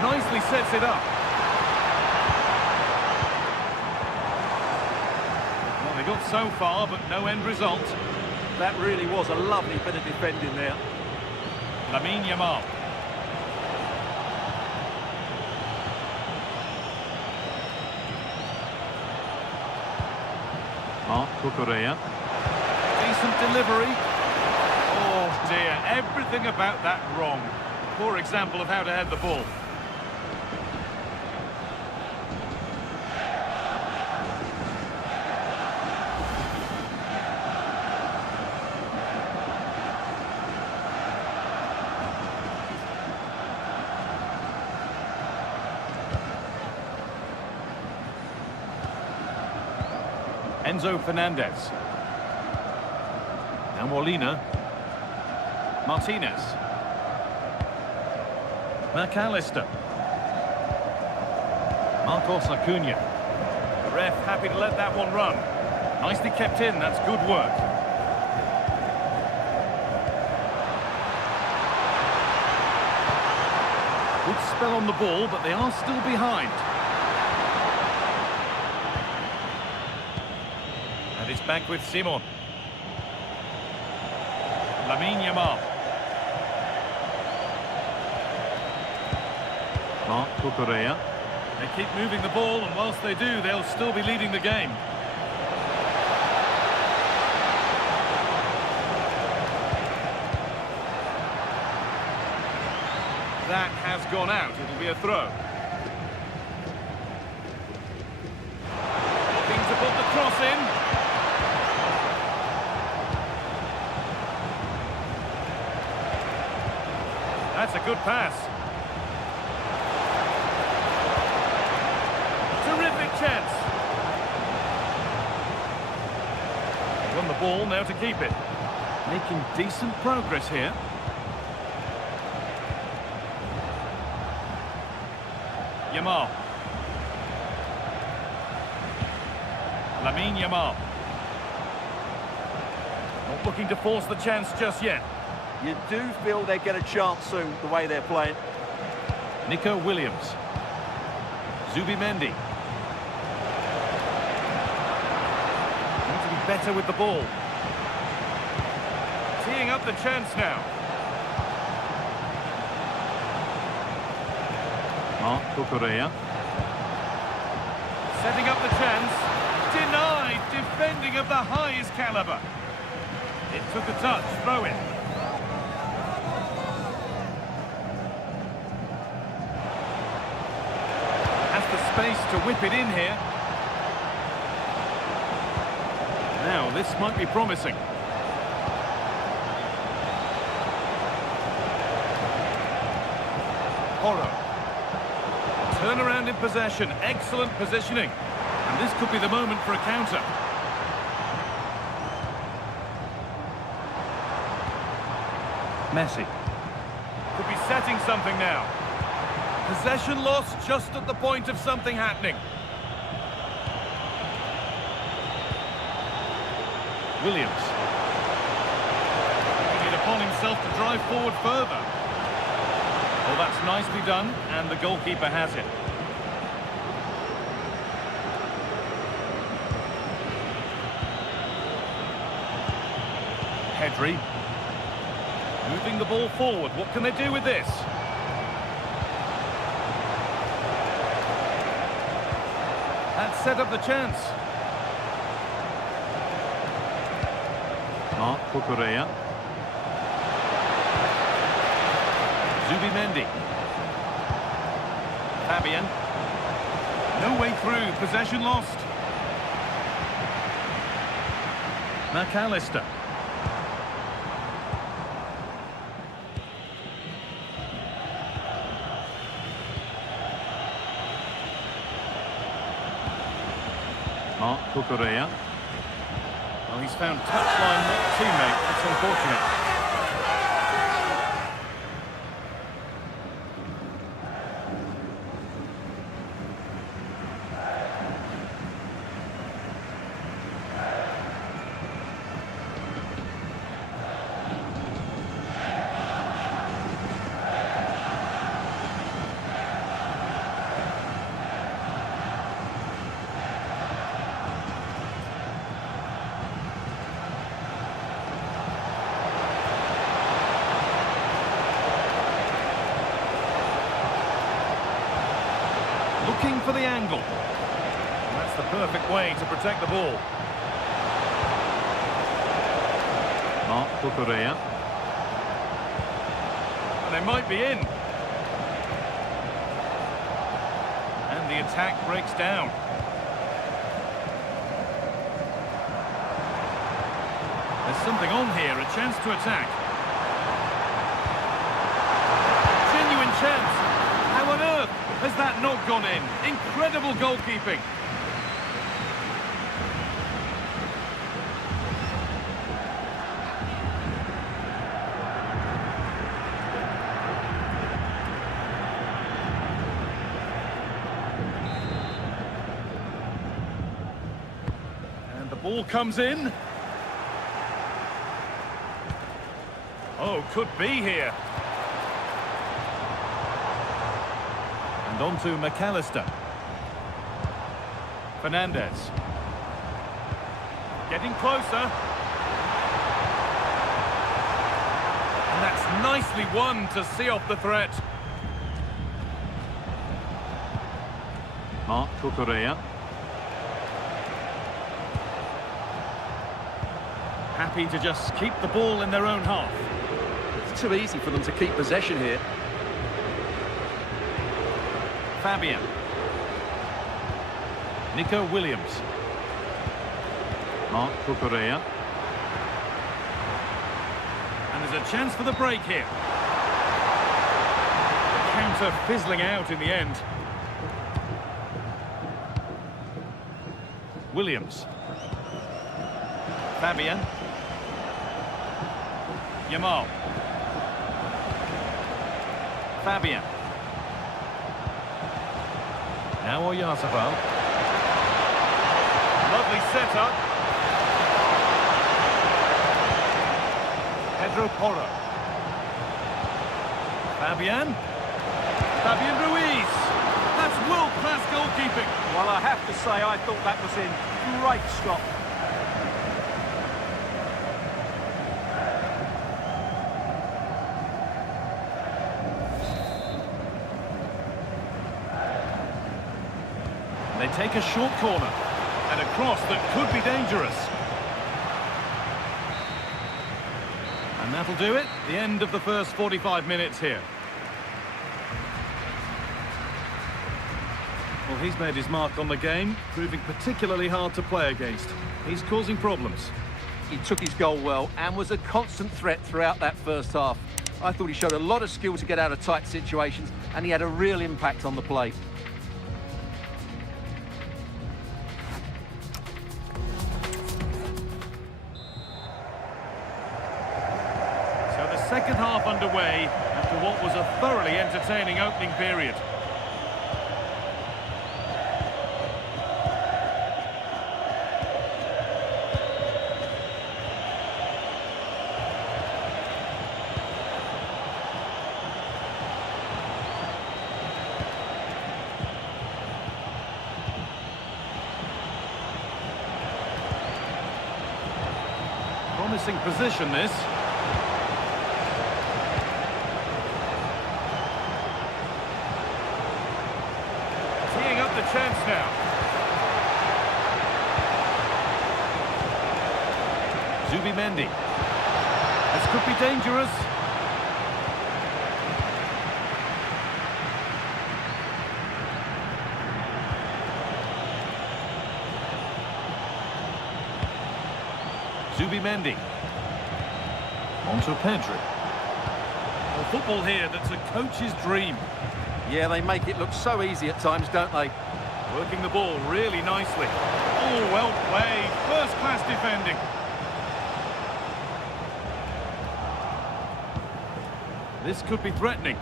Nicely sets it up. Well, they got so far, but no end result. That really was a lovely bit of defending there. Lamine Yamal. Cucurella. Decent delivery. Oh dear, everything about that wrong. Poor example of how to head the ball. Enzo Fernandez. Now Molina. Martinez. McAllister. Marcos Acuna. The ref happy to let that one run. Nicely kept in, that's good work. Good spell on the ball, but they are still behind. And it's back with Simon. Lamine Yamal. Cucurella. They keep moving the ball, and whilst they do, they'll still be leading the game. That has gone out. It'll be a throw. Looking to put the cross in. That's a good pass. Terrific chance. They won the ball, now to keep it. Making decent progress here. Yamal. Lamine Yamal. Not looking to force the chance just yet. You do feel they get a chance soon, the way they're playing. Nico Williams. Zubimendi. Need to be better with the ball. Teeing up the chance now. Cucurella. Setting up the chance. Denied. Defending of the highest caliber. It took a touch. Throw in. Has the space to whip it in here. Now, this might be promising. Oro. Turnaround in possession. Excellent positioning. And this could be the moment for a counter. Messi. Could be setting something now. Possession lost just at the point of something happening. Williams. Taking it upon himself to drive forward further. Well, that's nicely done, and the goalkeeper has it. Pedri. Moving the ball forward. What can they do with this? That set up the chance. Cucurella. Zubimendi. Fabian. No way through. Possession lost. McAllister. Cucurella. Well, he's found touchline, not teammate. That's unfortunate. looking for the angle. That's the perfect way to protect the ball. Cucurella. And they might be in. And the attack breaks down. There's something on here, a chance to attack. Genuine chance. How on earth has that not gone in? Incredible goalkeeping. And the ball comes in. Oh, could be here. And on to McAllister. Fernandez. Getting closer. And that's nicely won to see off the threat. Cucurella. Happy to just keep the ball in their own half. It's too easy for them to keep possession here. Fabian. Nico Williams. Cucurella. And there's a chance for the break here. The counter fizzling out in the end. Williams. Fabian. Yamal. Fabian. Now Oyarzabal. Lovely setup. Pedro Porro. Fabian. Fabian Ruiz. That's world-class goalkeeping. Well, I have to say, I thought that was in. Great stop. They take a short corner and a cross that could be dangerous. And that'll do it. The end of the first 45 minutes here. Well, he's made his mark on the game, proving particularly hard to play against. He's causing problems. He took his goal well and was a constant threat throughout that first half. I thought he showed a lot of skill to get out of tight situations, and he had a real impact on the play. Second half underway after what was a thoroughly entertaining opening period. Promising position this. Chance now. Zubimendi. This could be dangerous. Zubimendi. On to Pedri. Well, football here that's a coach's dream. Yeah, they make it look so easy at times, don't they? Working the ball really nicely. Oh, well played. First-class defending. This could be threatening.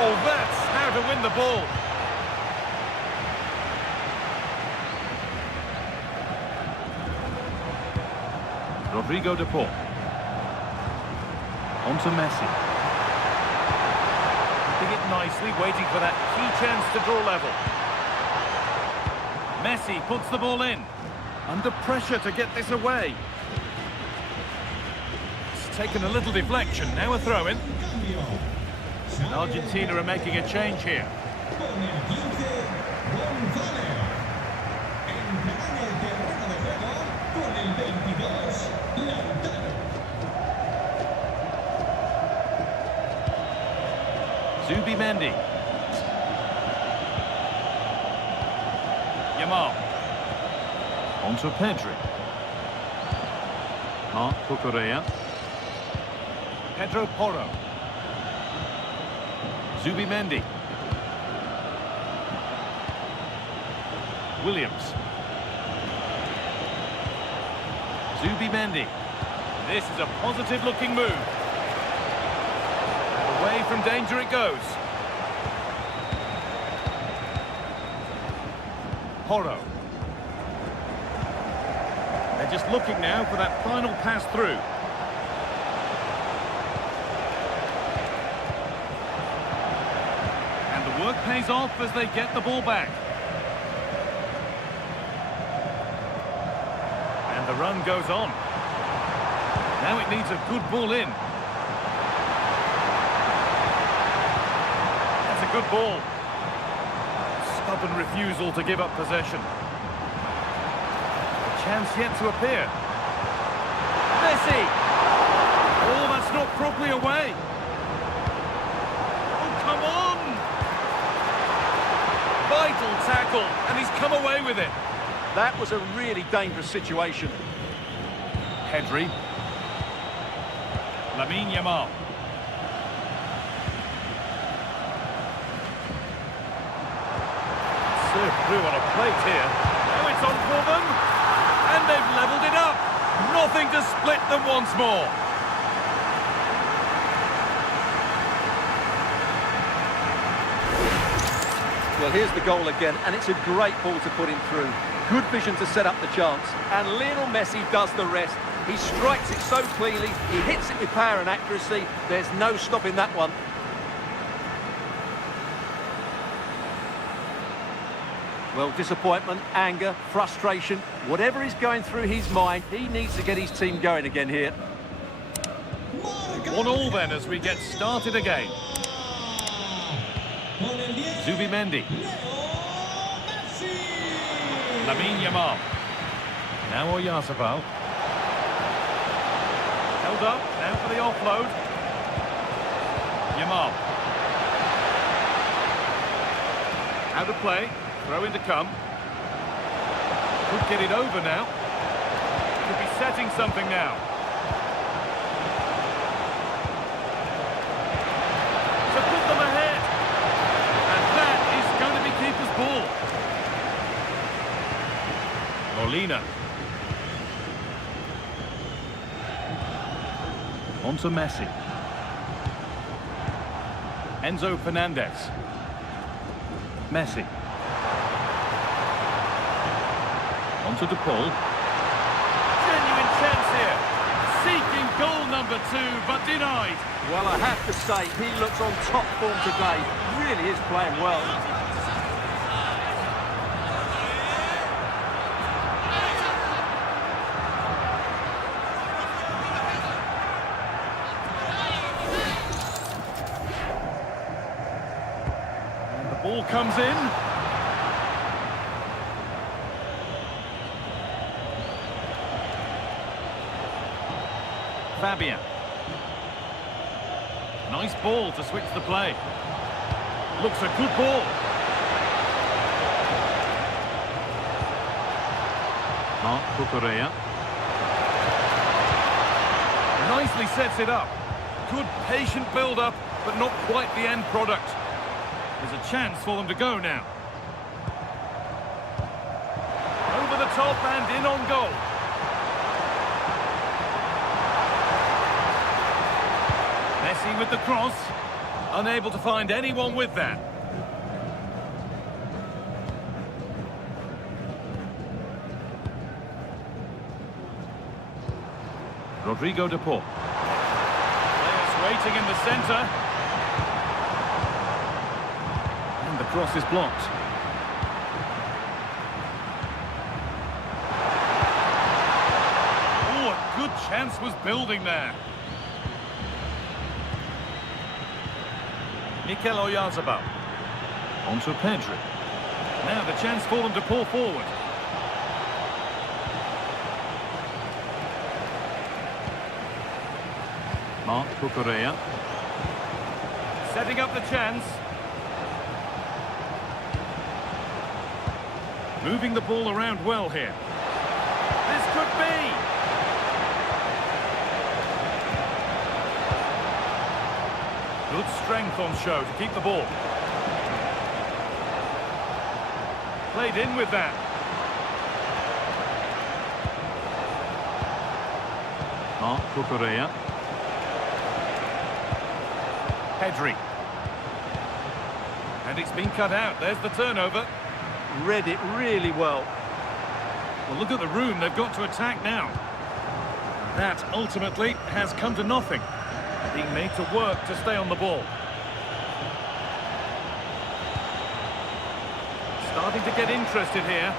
Oh, that's how to win the ball. Rodrigo de Paul. On to Messi. It nicely, waiting for that key chance to draw level. Messi puts the ball in. Under pressure to get this away. It's taken a little deflection, now a throw-in. And Argentina are making a change here. Con el 15, González. Entrará en el terreno de juego con el 22, Lautaro. Zubimendi. Yamal. On to Pedri. Cucurella. Pedro Porro. Zubimendi. Williams. Zubimendi. This is a positive-looking move. Away from danger it goes. Porro. They're just looking now for that final pass through. And the work pays off as they get the ball back. And the run goes on. Now it needs a good ball in. That's a good ball. Stubborn refusal to give up possession. A chance yet to appear. Messi! Oh, that's not properly away. Oh, come on! Vital tackle, and he's come away with it. That was a really dangerous situation. Pedri. Lamine Yamal. Served through on a plate here. Now it's on for them. And they've levelled it up. Nothing to split them once more. Well, here's the goal again, and it's a great ball to put him through. Good vision to set up the chance, and Lionel Messi does the rest. He strikes it so cleanly, he hits it with power and accuracy. There's no stopping that one. Well, disappointment, anger, frustration, whatever is going through his mind, he needs to get his team going again here. 1-1 then as we get started again. Zubimendi. Lamine Yamal. Now Oyarzabal. Held up, now for the offload. Yamal. Out of play, throw in to come. Could get it over now. Could be setting something now. To put them ahead. And that is going to be keeper's ball. Molina. On to Messi. Enzo Fernandez. Messi. On to De Paul. Genuine chance here. Seeking goal number 2, but denied. Well, I have to say, he looks on top form today. Really is playing well. Ball comes in. Fabian. Nice ball to switch the play. Looks a good ball. Cucurella. Nicely sets it up. Good patient build-up, but not quite the end product. There's a chance for them to go now. Over the top and in on goal. Messi with the cross. Unable to find anyone with that. Rodrigo De Paul. Players waiting in the centre. The cross is blocked. Oh, a good chance was building there. Mikel Oyarzabal. On to Pedri. Now the chance for them to pull forward. Marc Cucurella. Setting up the chance. Moving the ball around well here. This could be. Good strength on show to keep the ball. Played in with that. Marc Cucurella. Pedri. And it's been cut out. There's the turnover. Read it really well. Well, look at the room they've got to attack now. That ultimately has come to nothing. Being made to work to stay on the ball. Starting to get interested here.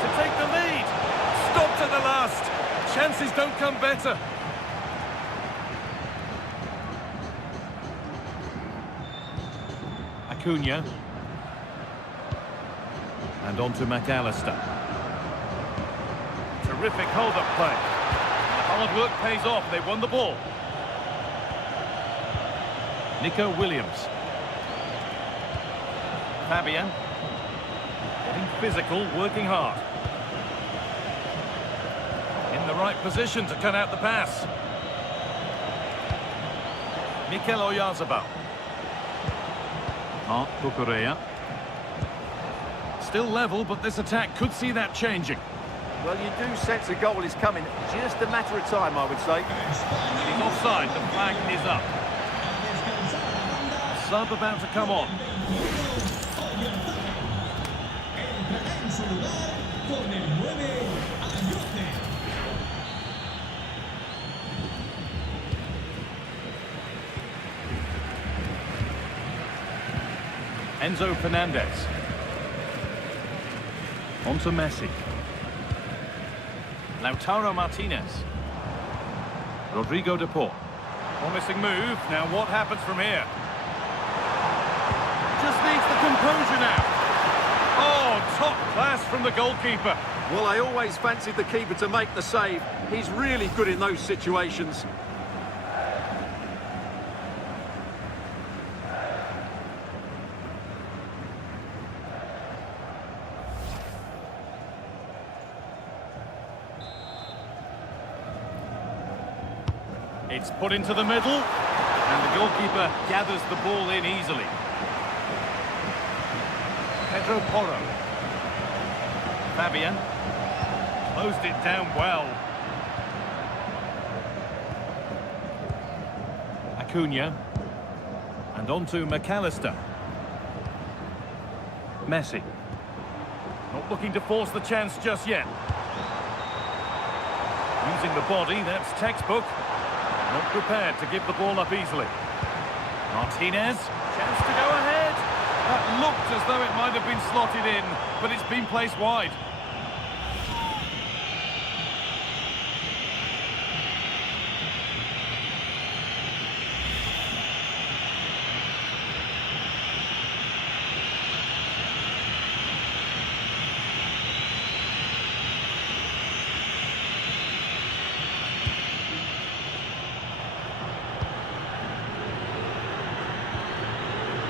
To take the lead. Stopped at the last. Chances don't come better. Acuna. And on to McAllister. Terrific hold-up play. The hard work pays off. They won the ball. Nico Williams. Fabian. Getting physical, working hard. In the right position to cut out the pass. Mikel Oyarzabal. Marc Cucurella. Still level, but this attack could see that changing. Well, you do sense a goal is coming. Just a matter of time, I would say. He's offside. The flag is up. A sub about to come on. Enzo Fernandez. On to Messi. Lautaro Martinez. Rodrigo de Paul. Promising move. Now what happens from here? Just needs the composure now. Oh, top class from the goalkeeper. Well, I always fancied the keeper to make the save. He's really good in those situations. It's put into the middle, and the goalkeeper gathers the ball in easily. Pedro Porro. Fabian. Closed it down well. Acuna. And on to McAllister. Messi. Not looking to force the chance just yet. Using the body, that's textbook. Not prepared to give the ball up easily. Martinez, chance to go ahead. That looked as though it might have been slotted in, but it's been placed wide.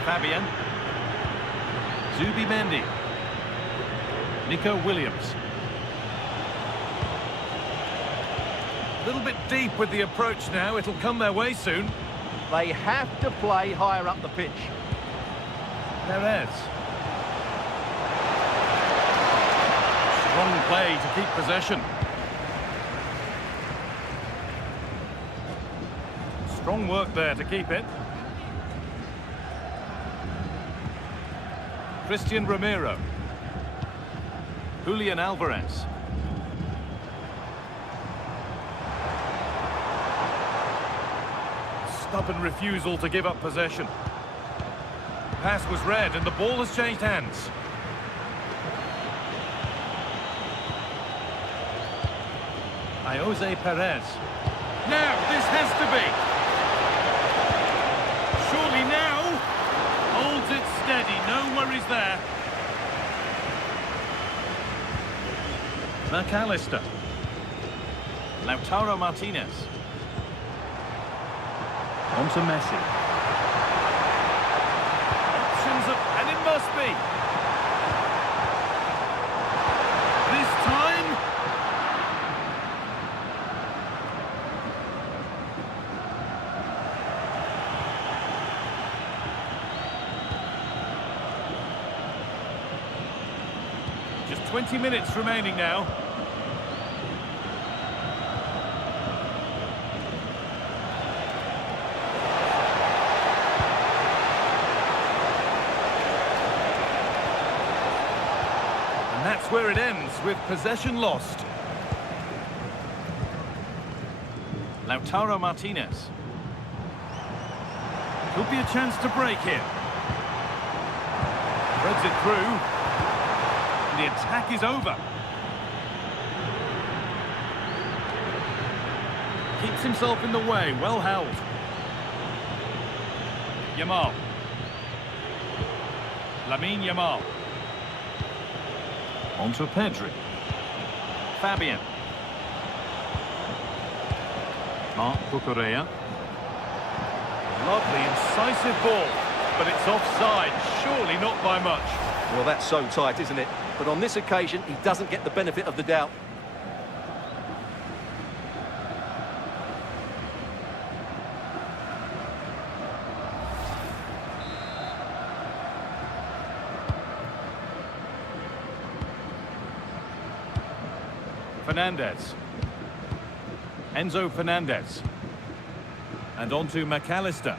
Fabian. Zubimendi. Nico Williams. A little bit deep with the approach now. It'll come their way soon. They have to play higher up the pitch. Perez. Strong play to keep possession. Strong work there to keep it. Christian Romero. Julian Alvarez. Stubborn refusal to give up possession. Pass was read and the ball has changed hands. Jose Perez. Now, this has to be. Surely now holds it steady, no worries there. McAllister. Lautaro Martinez. On to Messi. Options up, and it must be. This time. Just 20 minutes remaining now. That's where it ends, with possession lost. Lautaro Martinez. Could be a chance to break here. Threads it through. The attack is over. Keeps himself in the way, well held. Yamal. Lamine Yamal. On to Pedri. Fabian. Marc Cucurella. Lovely, incisive ball. But it's offside, surely not by much. Well, that's so tight, isn't it? But on this occasion, he doesn't get the benefit of the doubt. Fernandez. Enzo Fernandez. And on to McAllister.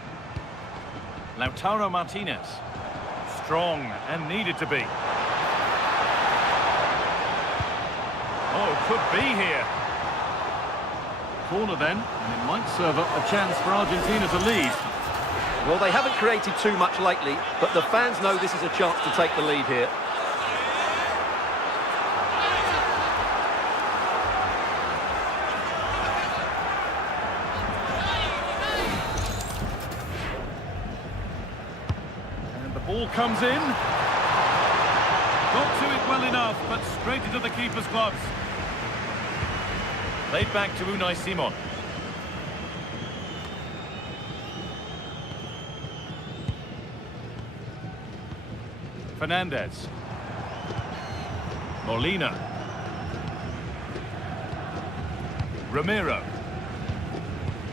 Lautaro Martinez. Strong and needed to be. Oh, could be here. Corner then, and it might serve up a chance for Argentina to lead. Well, they haven't created too much lately, but the fans know this is a chance to take the lead here. Ball comes in. Got to it well enough, but straight into the keeper's gloves. Laid back to Unai Simon. Fernandez. Molina. Romero.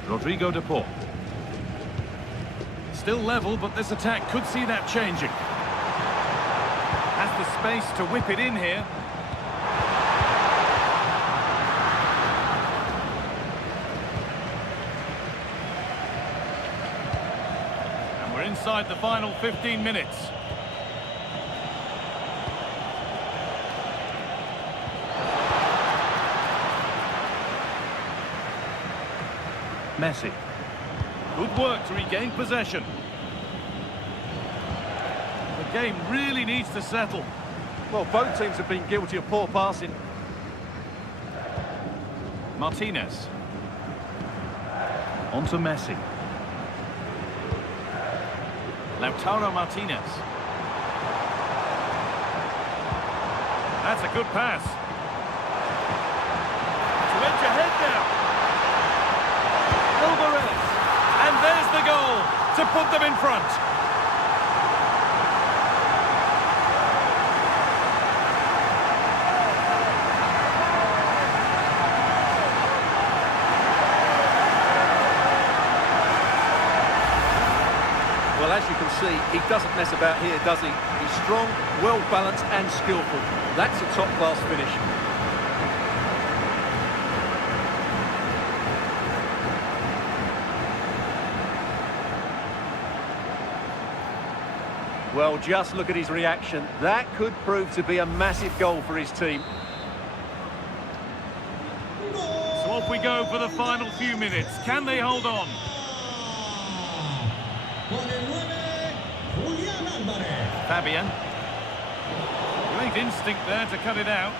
Rodrigo de Paul. Still level, but this attack could see that changing. Has the space to whip it in here. And we're inside the final 15 minutes. Messi. Good work to regain possession. The game really needs to settle. Well, both teams have been guilty of poor passing. Martinez. On to Messi. Lautaro Martinez. That's a good pass. To edge ahead now. Alvarez. And there's the goal to put them in front. Well, as you can see, he doesn't mess about here, does he? He's strong, well-balanced and skillful. That's a top-class finish. Well, just look at his reaction. That could prove to be a massive goal for his team. So off we go for the final few minutes. Can they hold on? Fabian. Great instinct there to cut it out.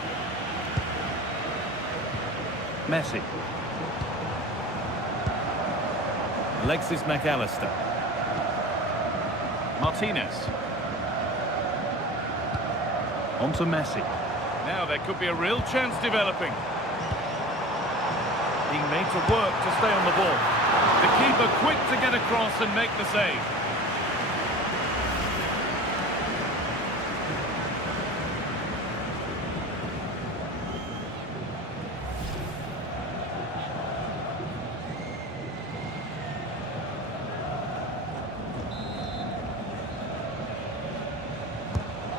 Messi. Alexis McAllister. Martinez. On to Messi. Now there could be a real chance developing. Being made to work to stay on the ball. The keeper quick to get across and make the save.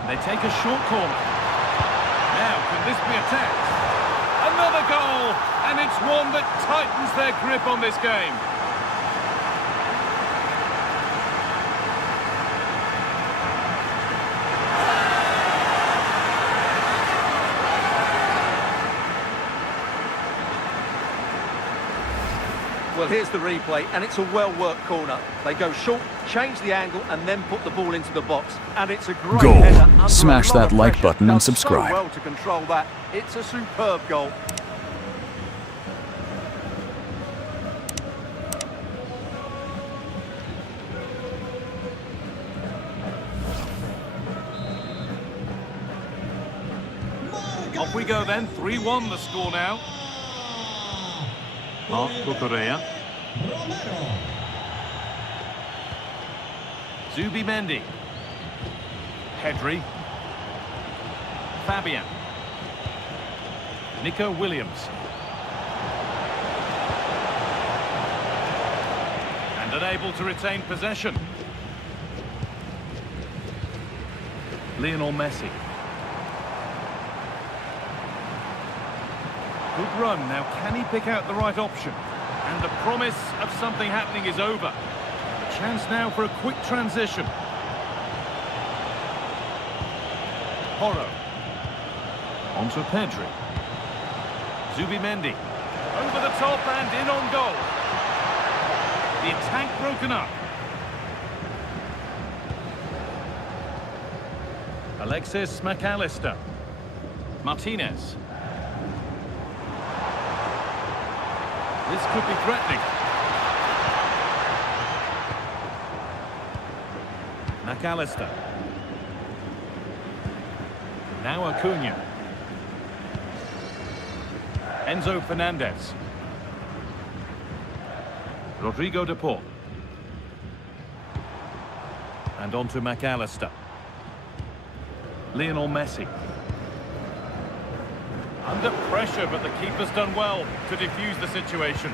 They take a short corner. Now, can this be attacked? Another goal! And it's one that tightens their grip on this game. Well, here's the replay, and it's a well-worked corner. They go short, change the angle, and then put the ball into the box. And it's a great Goal. header under Smash a lot that of like pressure. button and Does so subscribe. well to control that. It's a superb goal. Off we go then, 3-1 the score now. Cucurella. Zubimendi. Pedri. Fabian. Nico Williams. And unable to retain possession. Lionel Messi. Good run. Now, can he pick out the right option? And the promise of something happening is over. A chance now for a quick transition. Porro. On to Pedri. Zubimendi. Over the top and in on goal. The attack broken up. Alexis McAllister. Martinez. This could be threatening. McAllister. Now Acuna. Enzo Fernandez. Rodrigo de Paul. And on to McAllister. Lionel Messi. Under pressure, but the keeper's done well to defuse the situation.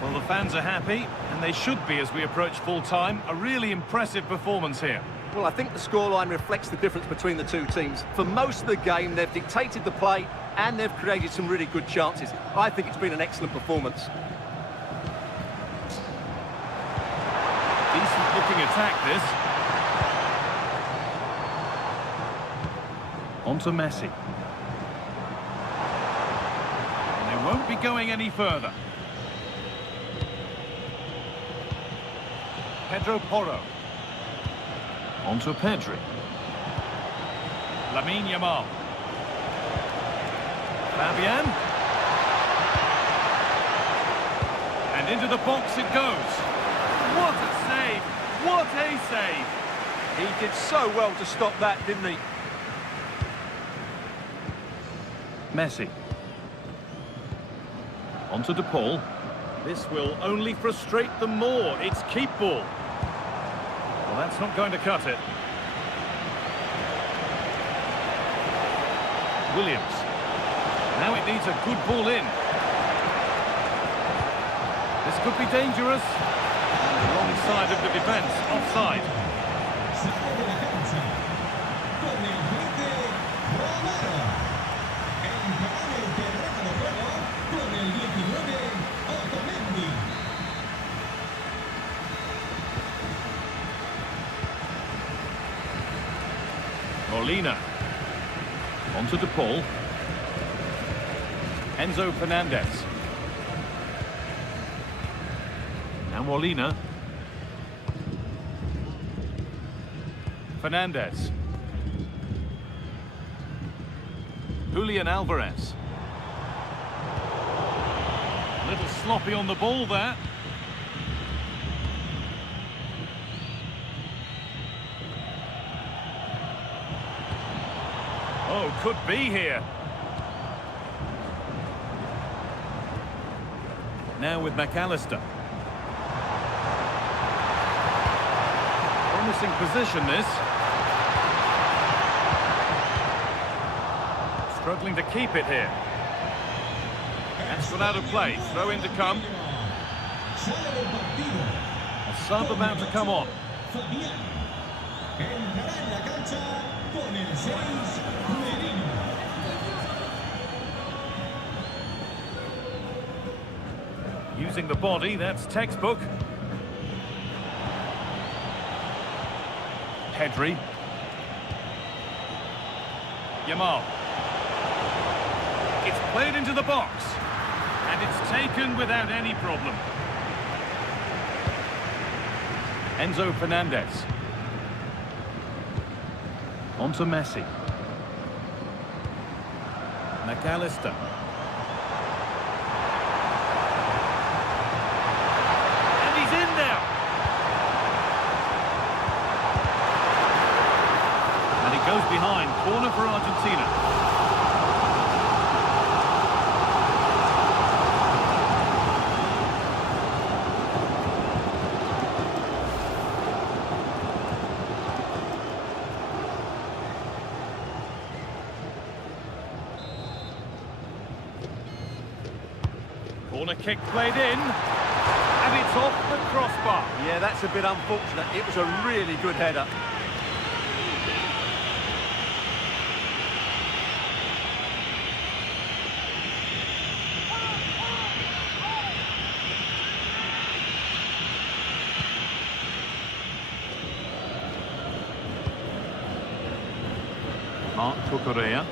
Well, the fans are happy, and they should be as we approach full-time. A really impressive performance here. Well, I think the scoreline reflects the difference between the two teams. For most of the game, they've dictated the play, and they've created some really good chances. I think it's been an excellent performance. Decent-looking attack, this. On to Messi. Won't be going any further. Pedro Porro. On to Pedri. Lamine Yamal. Fabian. And into the box it goes. What a save! What a save! He did so well to stop that, didn't he? Messi. On to De Paul. This will only frustrate them more. It's keep ball. Well, that's not going to cut it. Williams. Now it needs a good ball in. This could be dangerous. And the wrong side of the defence, offside. Molina. On to De Paul. Enzo Fernandez. Now Molina. Fernandez. Julian Alvarez. A little sloppy on the ball there. Oh, could be here. Now with McAllister. Promising position, this. Struggling to keep it here. That's gone out of play. Throw in to come. A sub about to come on. Using the body, that's textbook. Pedri. Yamal. It's played into the box. And it's taken without any problem. Enzo Fernandez. On to Messi. McAllister. And he's in now. And it goes behind. Corner for Argentina. Corner kick played in, and it's off the crossbar. Yeah, that's a bit unfortunate. It was a really good header. Marc Cucurella.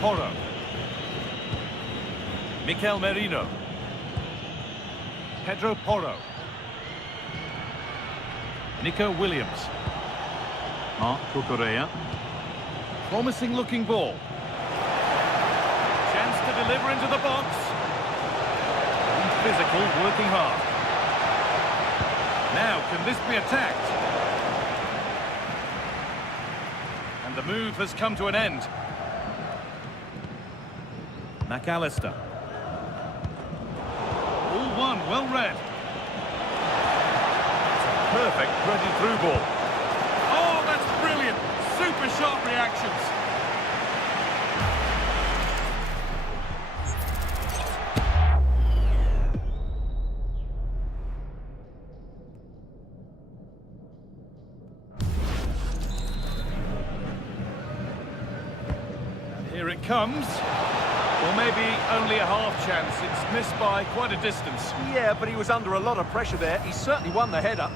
Porro. Mikel Merino. Pedro Porro. Nico Williams. Marc Cucurella. Promising looking ball. Chance to deliver into the box. Physical, working hard. Now, can this be attacked? And the move has come to an end. McAllister. All one, well read. It's a perfect threaded through ball. Oh, that's brilliant. Super sharp reactions. Here it comes. Well, maybe only a half chance. It's missed by quite a distance. Yeah, but he was under a lot of pressure there. He certainly won the header.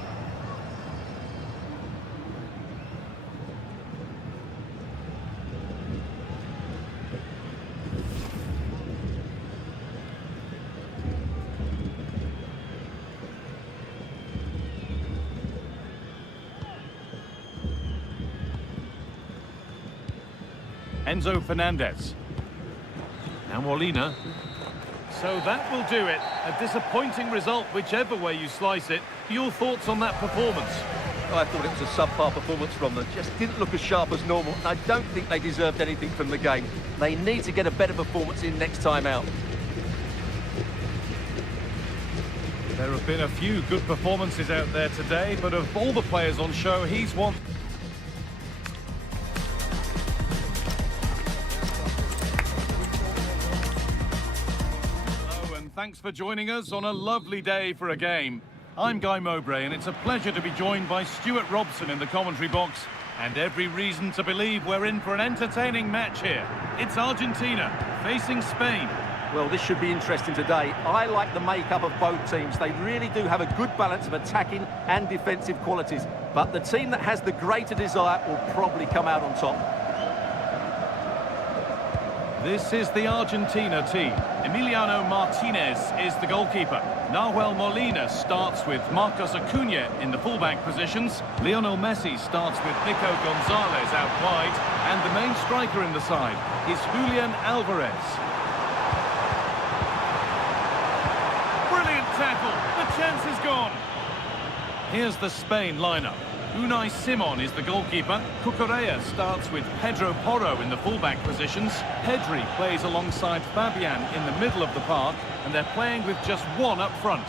Enzo Fernandez. Now Molina. So that will do it. A disappointing result, whichever way you slice it. Your thoughts on that performance? I thought it was a subpar performance from them. Just didn't look as sharp as normal. I don't think they deserved anything from the game. They need to get a better performance in next time out. There have been a few good performances out there today, but of all the players on show, he's one. Thanks for joining us on a lovely day for a game. I'm Guy Mowbray, and it's a pleasure to be joined by Stuart Robson in the commentary box. And every reason to believe we're in for an entertaining match here. It's Argentina facing Spain. Well, this should be interesting today. I like the makeup of both teams. They really do have a good balance of attacking and defensive qualities. But the team that has the greater desire will probably come out on top. This is the Argentina team. Emiliano Martinez is the goalkeeper. Nahuel Molina starts with Marcos Acuna in the fullback positions. Lionel Messi starts with Nico Gonzalez out wide. And the main striker in the side is Julian Alvarez. Brilliant tackle. The chance is gone. Here's the Spain lineup. Unai Simon is the goalkeeper. Cucurella starts with Pedro Porro in the fullback positions. Pedri plays alongside Fabian in the middle of the park, and they're playing with just one up front.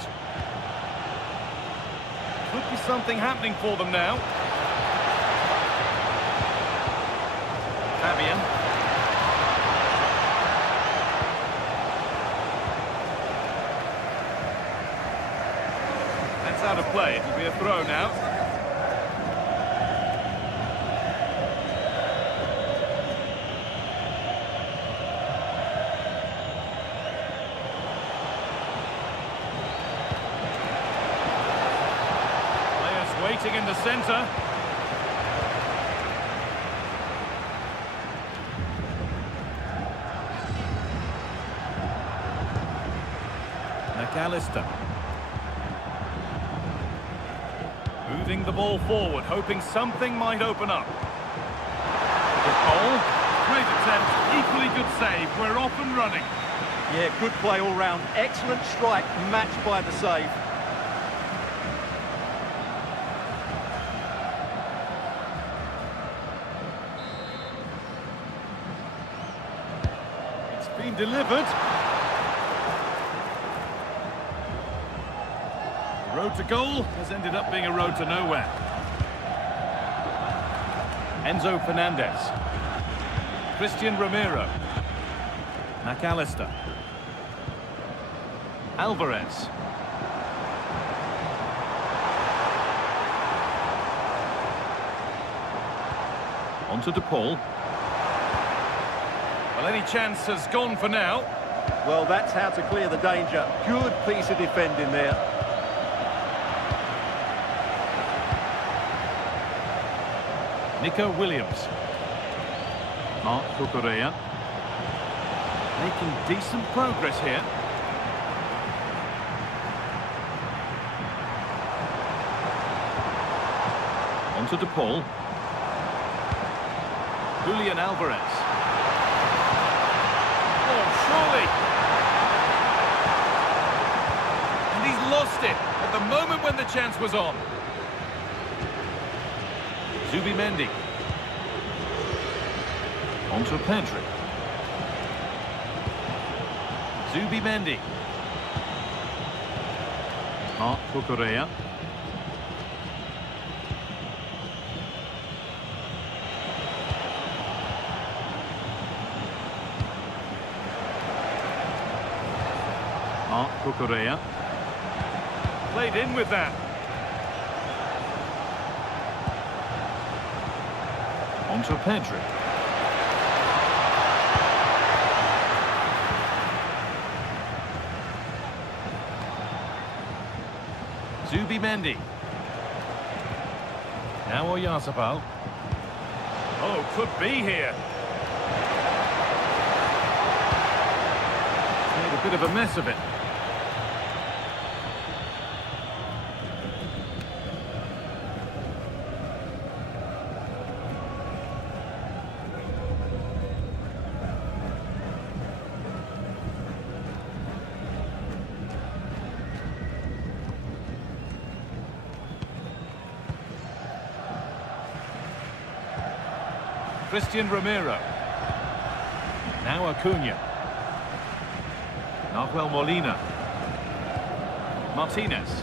Could be something happening for them now. Fabian. That's out of play. It'll be a throw now. Waiting in the centre. McAllister. Moving the ball forward, hoping something might open up. Good ball. Great attempt, equally good save. We're off and running. Yeah, good play all round. Excellent strike, matched by the save. Been delivered. The road to goal has ended up being a road to nowhere. Enzo Fernandez. Christian Romero. McAllister. Alvarez. On to DePaul. Well, any chance has gone for now. Well, that's how to clear the danger. Good piece of defending there. Nico Williams. Marc Cucurella. Making decent progress here. On to DePaul. Julian Alvarez. Surely. And he's lost it at the moment when the chance was on. Zubimendi. On to Pedri. Zubimendi. Marc Cucurella. Marc Cucurella. Played in with that. On to Pedri. Zubimendi. Now Oyarzabal. Oh, could be here. Made a bit of a mess of it. Christian Romero. Now Acuna. Nahuel Molina. Martinez.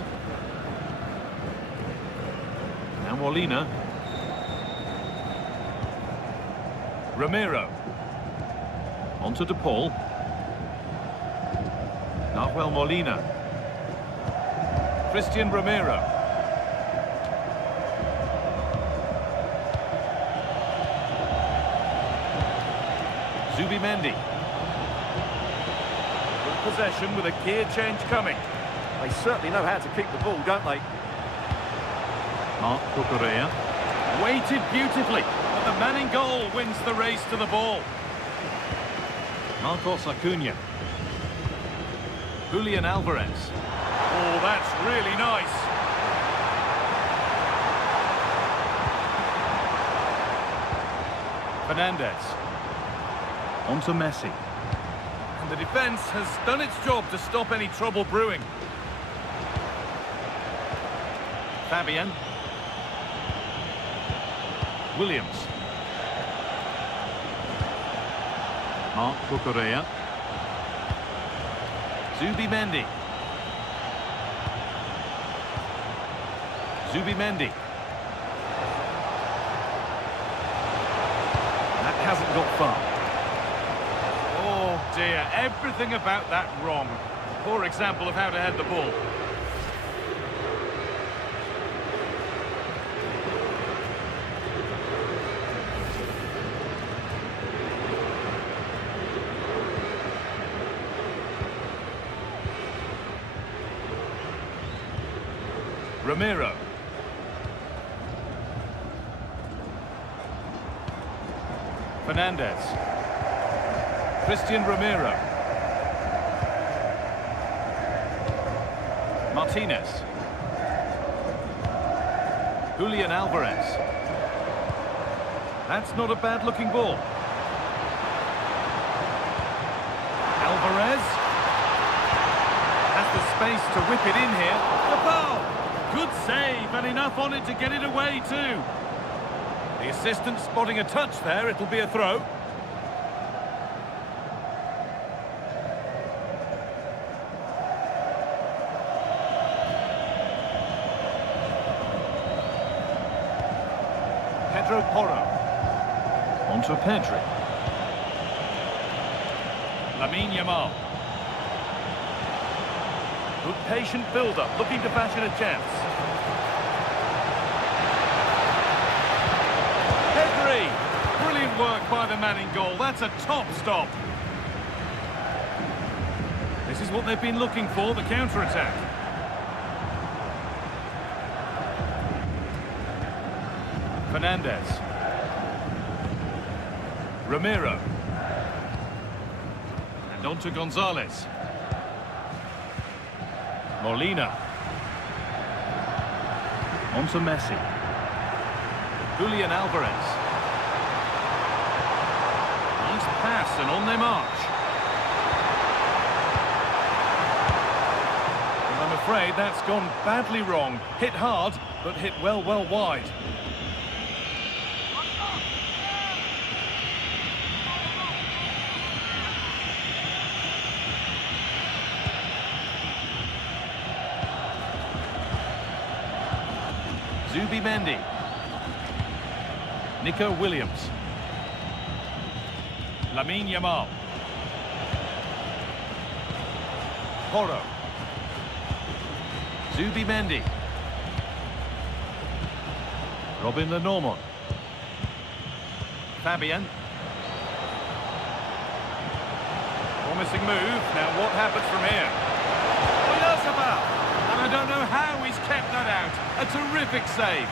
Now Molina. Romero. On to DePaul. Nahuel Molina. Christian Romero. Zubimendi. Good possession with a gear change coming. They certainly know how to kick the ball, don't they? Marc Cucurella. Weighted beautifully, but the man in goal wins the race to the ball. Marcos Acuna. Julian Alvarez. Oh, that's really nice. Fernandez. On to Messi. And the defence has done its job to stop any trouble brewing. Fabian. Williams. Mark Cucurella. Zubimendi. Zubimendi. That hasn't got far. Oh dear, everything about that wrong. Poor example of how to head the ball. Ramiro. Fernandez. Christian Ramiro. Martinez. Julian Alvarez. That's not a bad-looking ball. Alvarez. Has the space to whip it in here. The ball! Good save, and enough on it to get it away too. The assistant spotting a touch there, it'll be a throw. Pedro Porro. Onto Pedri. Lamine Yamal. Good patient build-up, looking to fashion a chance. Pedri! Brilliant work by the man in goal. That's a top stop. This is what they've been looking for, the counter-attack. Fernandez. Ramiro. And on to Gonzalez. Molina. On to Messi. Julian Alvarez. Nice pass and on they march. And I'm afraid that's gone badly wrong. Hit hard, but hit well wide. Zubimendi. Nico Williams. Lamine Yamal. Porro. Zubimendi. Robin Lenormand. Fabian. Promising move. Now what happens from here? Oyarzabal. And I don't know how he's kept that out. A terrific save.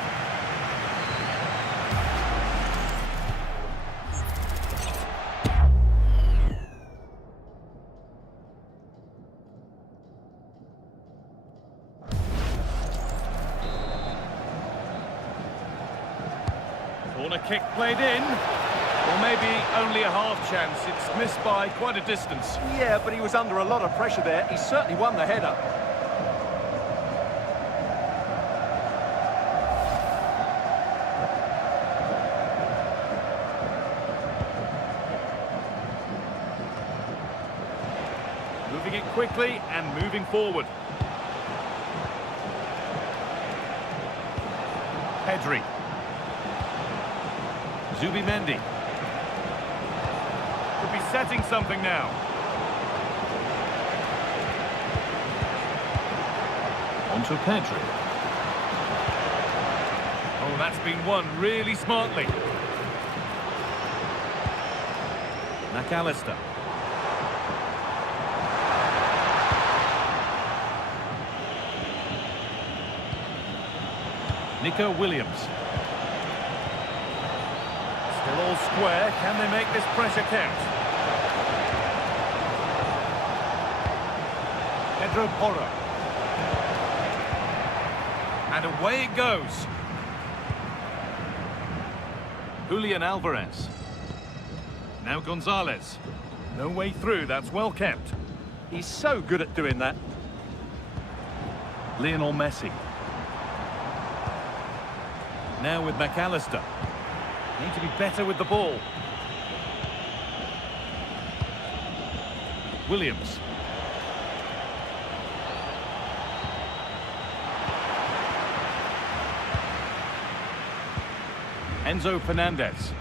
Corner kick played in. Or maybe only a half chance. It's missed by quite a distance. Yeah, but he was under a lot of pressure there. He certainly won the header. Moving it quickly and moving forward. Pedri. Zubimendi. Could be setting something now. Onto Pedri. Oh, that's been won really smartly. McAllister. Nico Williams. Still all square. Can they make this pressure count? Pedro Porro. And away it goes. Julian Alvarez. Now Gonzalez. No way through. That's well kept. He's so good at doing that. Lionel Messi. Now with McAllister. Need to be better with the ball. Williams. Enzo Fernandez.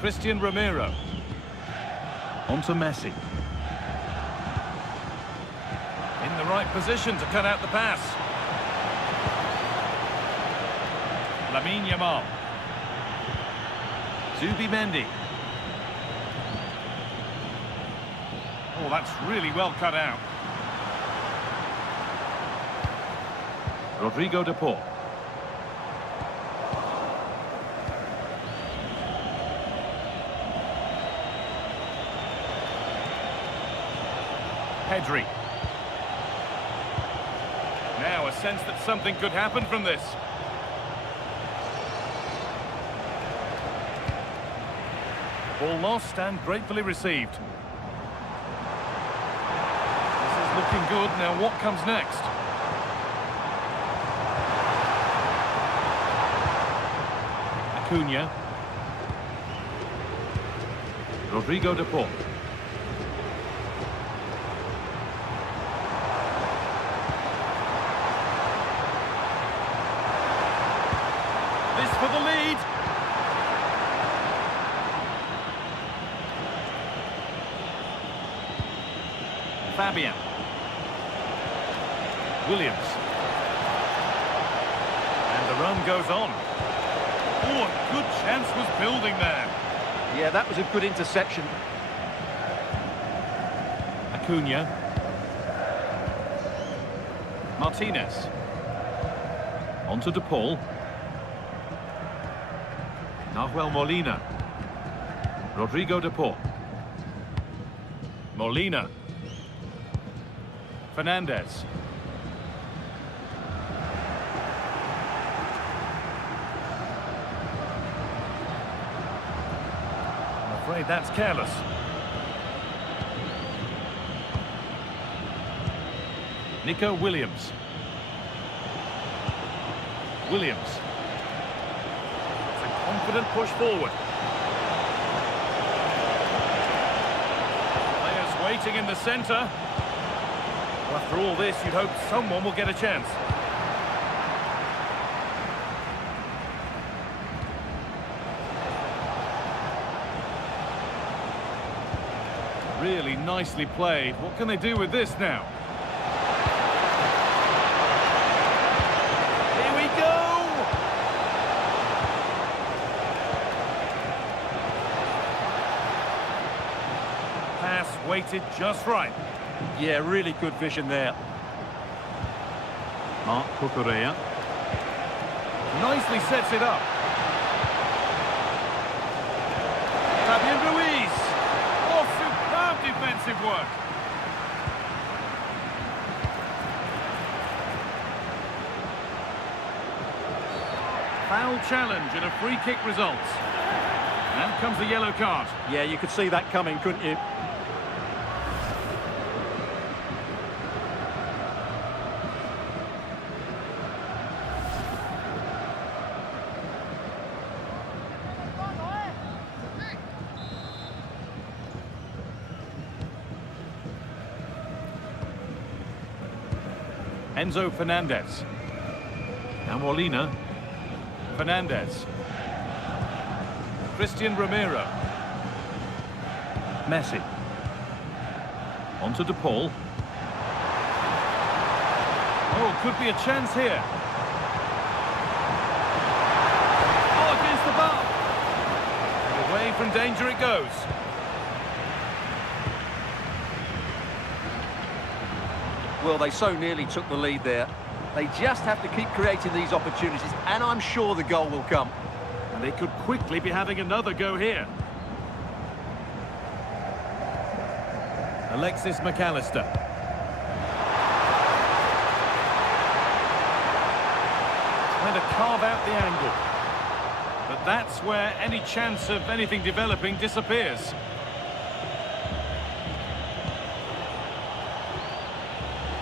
Christian Romero. On to Messi. In the right position to cut out the pass. Lamine Yamal. Zubimendi. Oh, that's really well cut out. Rodrigo de Paul. Pedri. Now a sense that something could happen from this. Ball lost and gratefully received. This is looking good. Now what comes next? Acuna. Rodrigo de Paul. This for the lead. Fabian. Williams. And the run goes on. Oh, a good chance was building there. Yeah, that was a good interception. Acuna. Martinez. On to De Paul. Nahuel Molina. Rodrigo de Paul. Molina. Fernandez. I'm afraid that's careless. Nico Williams. Williams. It's a confident push forward. Players waiting in the centre. Well, after all this, you'd hope someone will get a chance. Really nicely played. What can they do with this now? Here we go! Pass weighted just right. Yeah, really good vision there. Marc Cucurella. Nicely sets it up. Fabian Ruiz. Oh, superb defensive work. Foul challenge and a free kick results. And comes the yellow card. Yeah, you could see that coming, couldn't you? Enzo Fernandez. Now Molina. Fernandez. Christian Romero. Messi. On to De Paul. Oh, could be a chance here. Oh, against the bar. And away from danger it goes. Well, they so nearly took the lead there. They just have to keep creating these opportunities, and I'm sure the goal will come. And they could quickly be having another go here. Alexis McAllister. Trying to carve out the angle. But that's where any chance of anything developing disappears.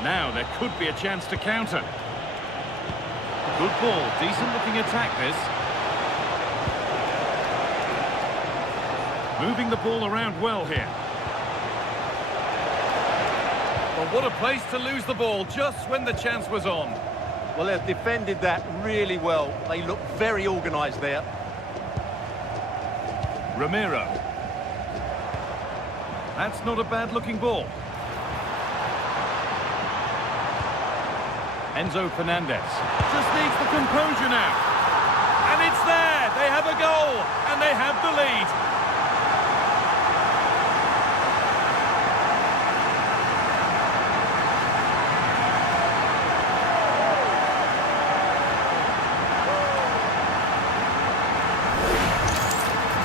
Now there could be a chance to counter. Good ball, decent looking attack this. Moving the ball around well here. Well, what a place to lose the ball just when the chance was on. Well, they've defended that really well. They look very organised there. Ramiro. That's not a bad-looking ball. Enzo Fernandez. Just needs the composure now. And it's there! They have a goal! And they have the lead!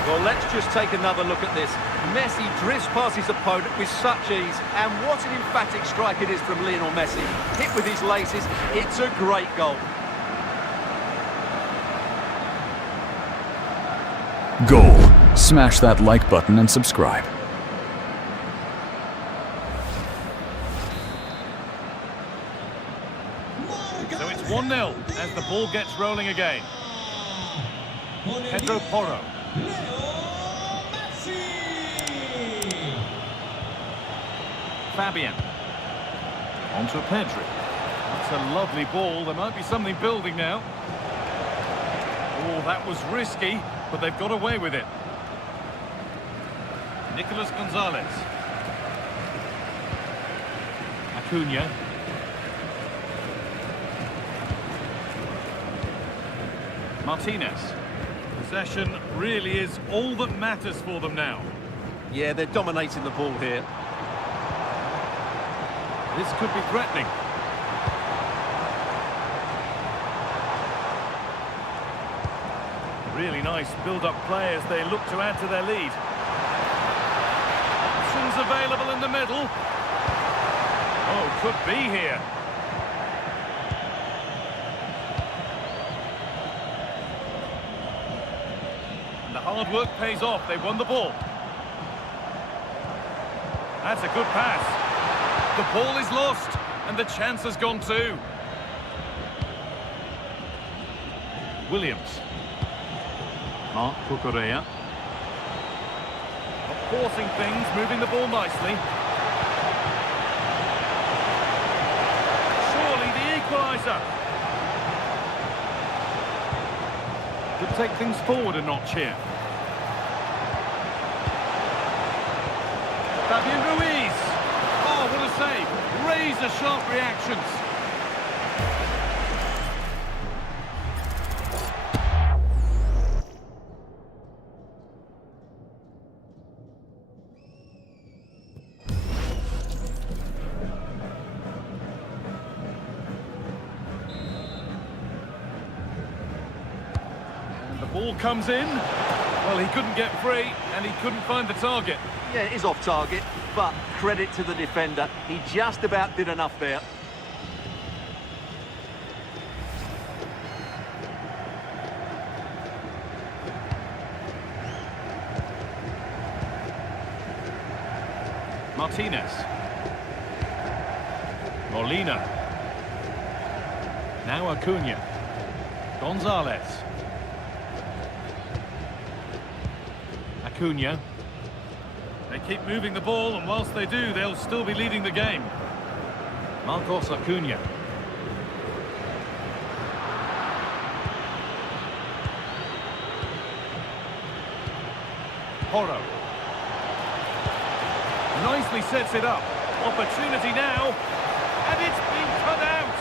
Well, let's just take another look at this. Messi drifts past his opponent with such ease. And what an emphatic strike it is from Lionel Messi. Hit with his laces, it's a great goal. Goal. Smash that like button and subscribe. So it's 1-0 as the ball gets rolling again. Pedro Porro. Fabian. On to Pedri. That's a lovely ball. There might be something building now. Oh, that was risky, but they've got away with it. Nicolas Gonzalez. Acuna. Martinez. Possession really is all that matters for them now. Yeah, they're dominating the ball here. This could be threatening. Really nice build-up play as they look to add to their lead. Options available in the middle. Oh, could be here. And the hard work pays off. They've won the ball. That's a good pass. The ball is lost, and the chance has gone too. Williams. Marc Cucurella. Forcing things, moving the ball nicely. Surely the equaliser. Could take things forward a notch here. Fabian Ruiz. Oh, what a save. Razor-sharp reactions. And the ball comes in. Well, he couldn't get free, and he couldn't find the target. Yeah, it is off target, but credit to the defender. He just about did enough there. Martinez. Molina. Now Acuna. Gonzalez. Acuna. They keep moving the ball, and whilst they do, they'll still be leading the game. Marcos Acuna. Porro. Nicely sets it up. Opportunity now, and it's been cut out.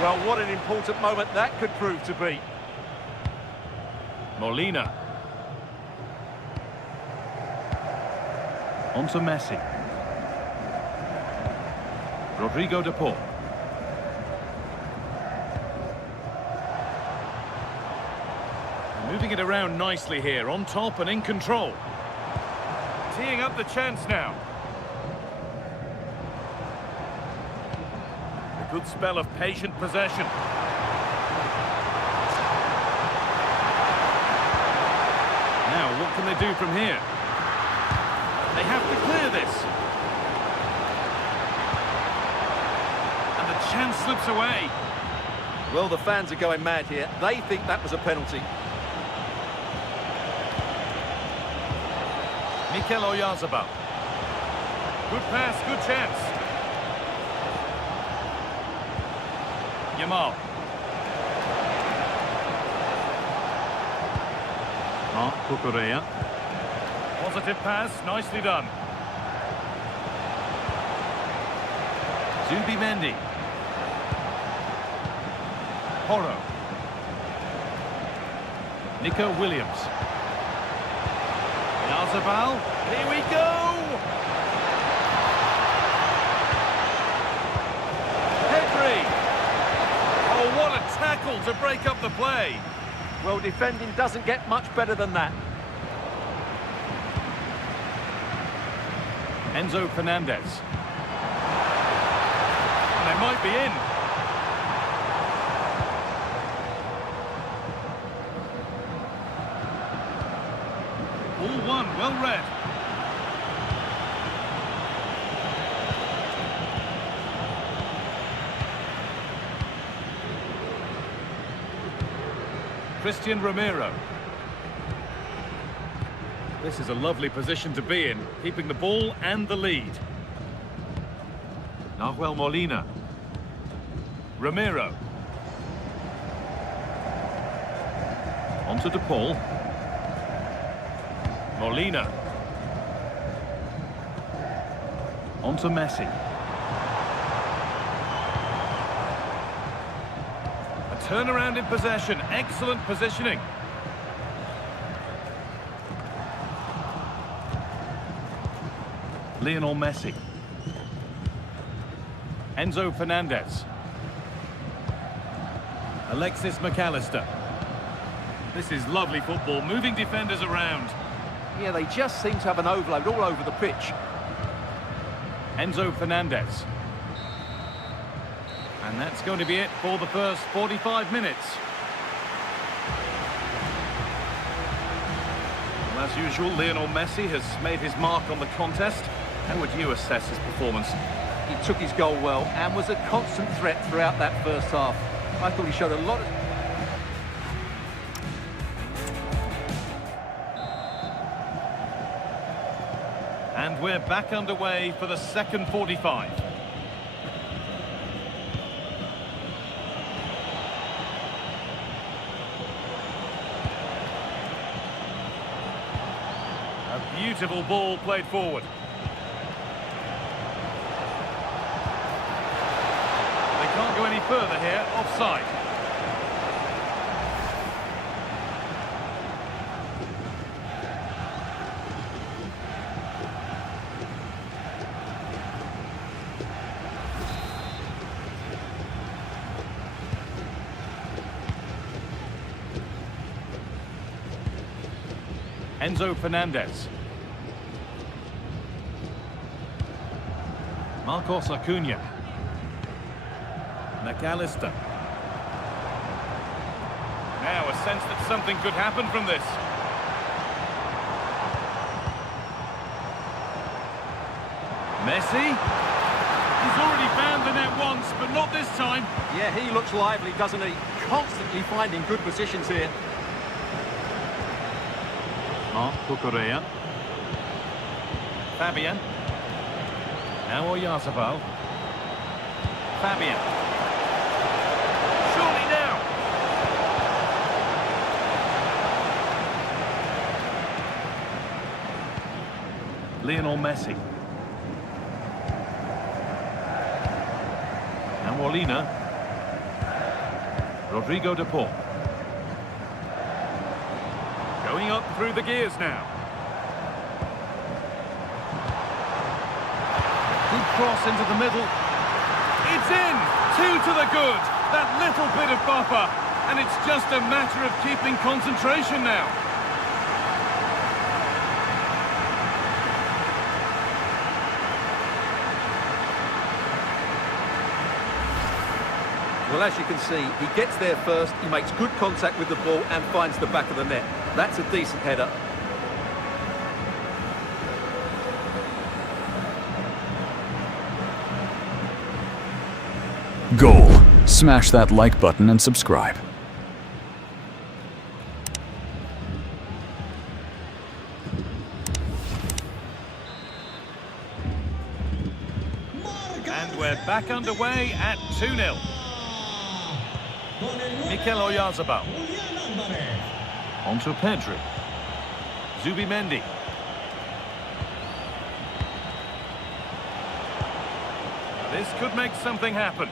Well, what an important moment that could prove to be. Molina. On to Messi. Rodrigo de Paul. Moving it around nicely here, on top and in control. Teeing up the chance now. A good spell of patient possession. Now, what can they do from here? They have to clear this. And the chance slips away. Well, the fans are going mad here. They think that was a penalty. Mikel Oyarzabal. Good pass, good chance. Yamal. Kukurea. Positive pass, nicely done. Zubimendi. Porro. Nico Williams. Oyarzabal. Here we go! Pedri. Oh, what a tackle to break up the play. Well, defending doesn't get much better than that. Enzo Fernandez. They might be in. All one, well read. Christian Romero. This is a lovely position to be in, keeping the ball and the lead. Nahuel Molina. Romero. On to De Paul. Molina. On to Messi. A turnaround in possession, excellent positioning. Lionel Messi. Enzo Fernandez. Alexis McAllister. This is lovely football, moving defenders around. Yeah, they just seem to have an overload all over the pitch. Enzo Fernandez. And that's going to be it for the first 45 minutes. Well, as usual, Lionel Messi has made his mark on the contest. How would you assess his performance? He took his goal well and was a constant threat throughout that first half. I thought he showed a lot of... And we're back underway for the second 45. A beautiful ball played forward. They can't go any further here, offside. Enzo Fernandez. Marcos Acuna. McAllister. Now a sense that something could happen from this. Messi. He's already found the net once, but not this time. Yeah, he looks lively, doesn't he? Constantly finding good positions here. Kukurea. Fabian. Now Oyarzabal. Fabian. Surely now. Lionel Messi. Now Molina. Rodrigo De Paul. Going up through the gears now. Good cross into the middle. It's in! 2 to the good. That little bit of buffer. And it's just a matter of keeping concentration now. Well, as you can see, he gets there first, he makes good contact with the ball and finds the back of the net. That's a decent header. Goal. Smash that like button and subscribe. Back underway at 2-0. Con el Mikel Oyarzabal. Julián Álvarez. On to Pedri. Zubimendi. This could make something happen.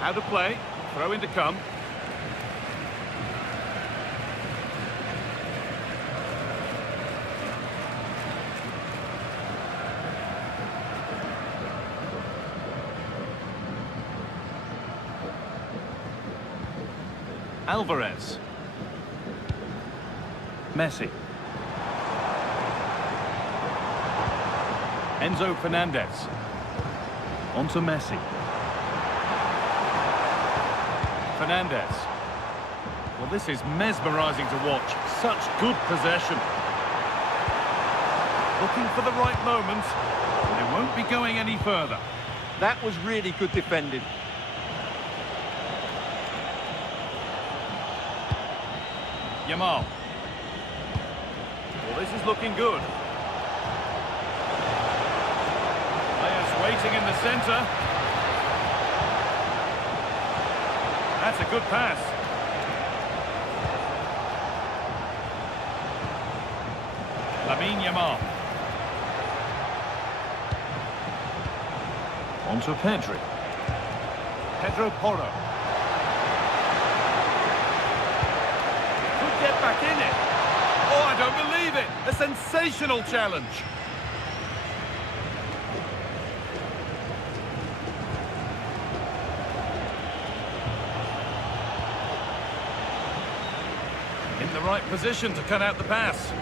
How to play. Throw in to come. Alvarez. Messi. Enzo Fernandez. On to Messi. Fernandez. Well, this is mesmerising to watch. Such good possession. Looking for the right moment. They won't be going any further. That was really good defending. Yamal. Well, this is looking good. Players waiting in the centre. That's a good pass. Lamine Yamal. On to Pedri. Pedro Porro. Could get back in it. Oh, I don't believe it. A sensational challenge. In the right position to cut out the pass.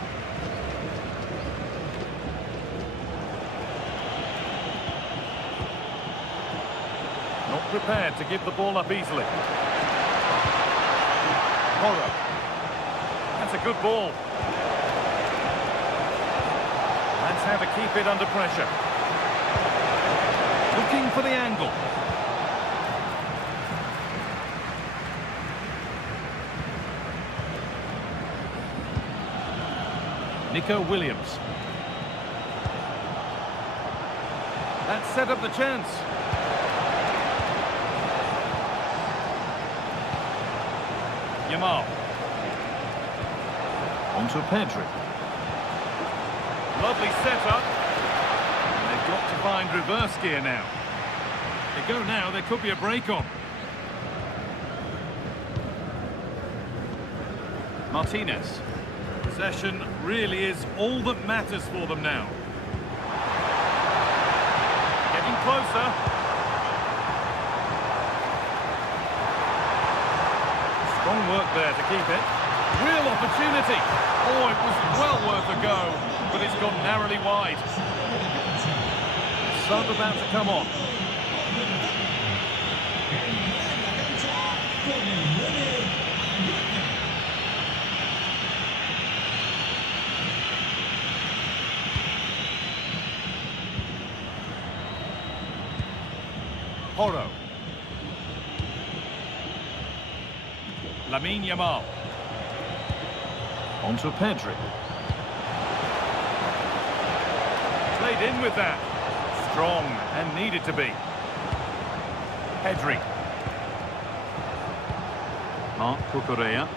Not prepared to give the ball up easily. Porro. That's a good ball. That's how to keep it under pressure. Looking for the angle. Nico Williams. That set up the chance. Yamal. On to Pedri. Lovely setup. They've got to find reverse gear now. They go now, there could be a break on. Martinez. Possession really is all that matters for them now. Getting closer. Strong work there to keep it. Real opportunity. Oh, it was well worth a go, but it's gone narrowly wide. Sub about to come on. Porro. Lamine Yamal. On to Pedri. Played in with that. Strong and needed to be. Pedri. Marc Cucurella.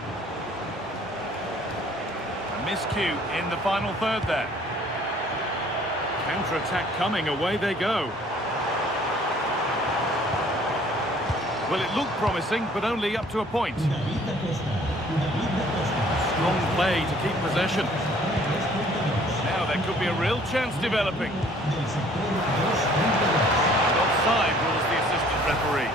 A miscue in the final third there. Counter-attack coming, away they go. Well, it looked promising, but only up to a point. Strong play to keep possession. Now there could be a real chance developing. Offside rules the assistant referee.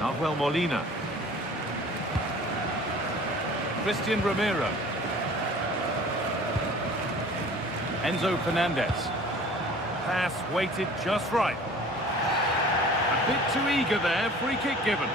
Nahuel Molina. Christian Romero. Enzo Fernandez. Pass weighted just right. A bit too eager there, free kick given.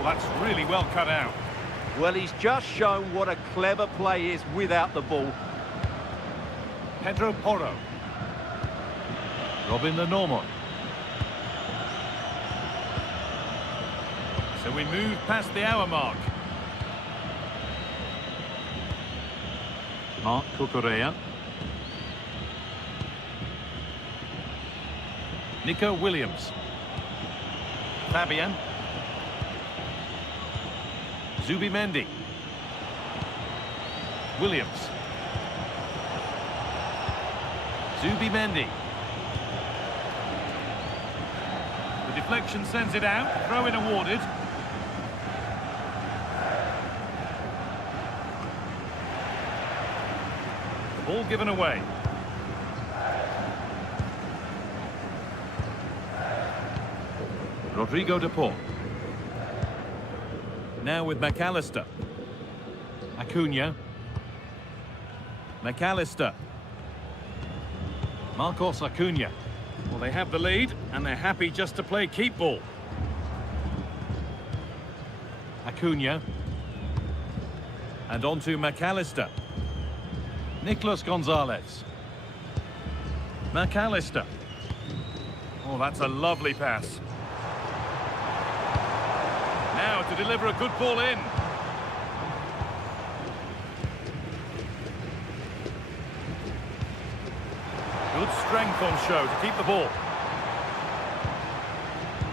Oh, that's really well cut out. Well, he's just shown what a clever play is without the ball. Pedro Porro. Robin Lenormand. So we move past the hour mark. Marc Cucurella. Nico Williams. Fabian. Zubimendi. Williams. Zubimendi. The deflection sends it out. Throw-in awarded. The ball given away. Rodrigo de Paul. Now with McAllister. Acuna. McAllister. Marcos Acuna. Well, they have the lead, and they're happy just to play keep ball. Acuna. And on to McAllister. Nicolas Gonzalez. McAllister. Oh, that's a lovely pass. Now to deliver a good ball in. Good strength on show to keep the ball.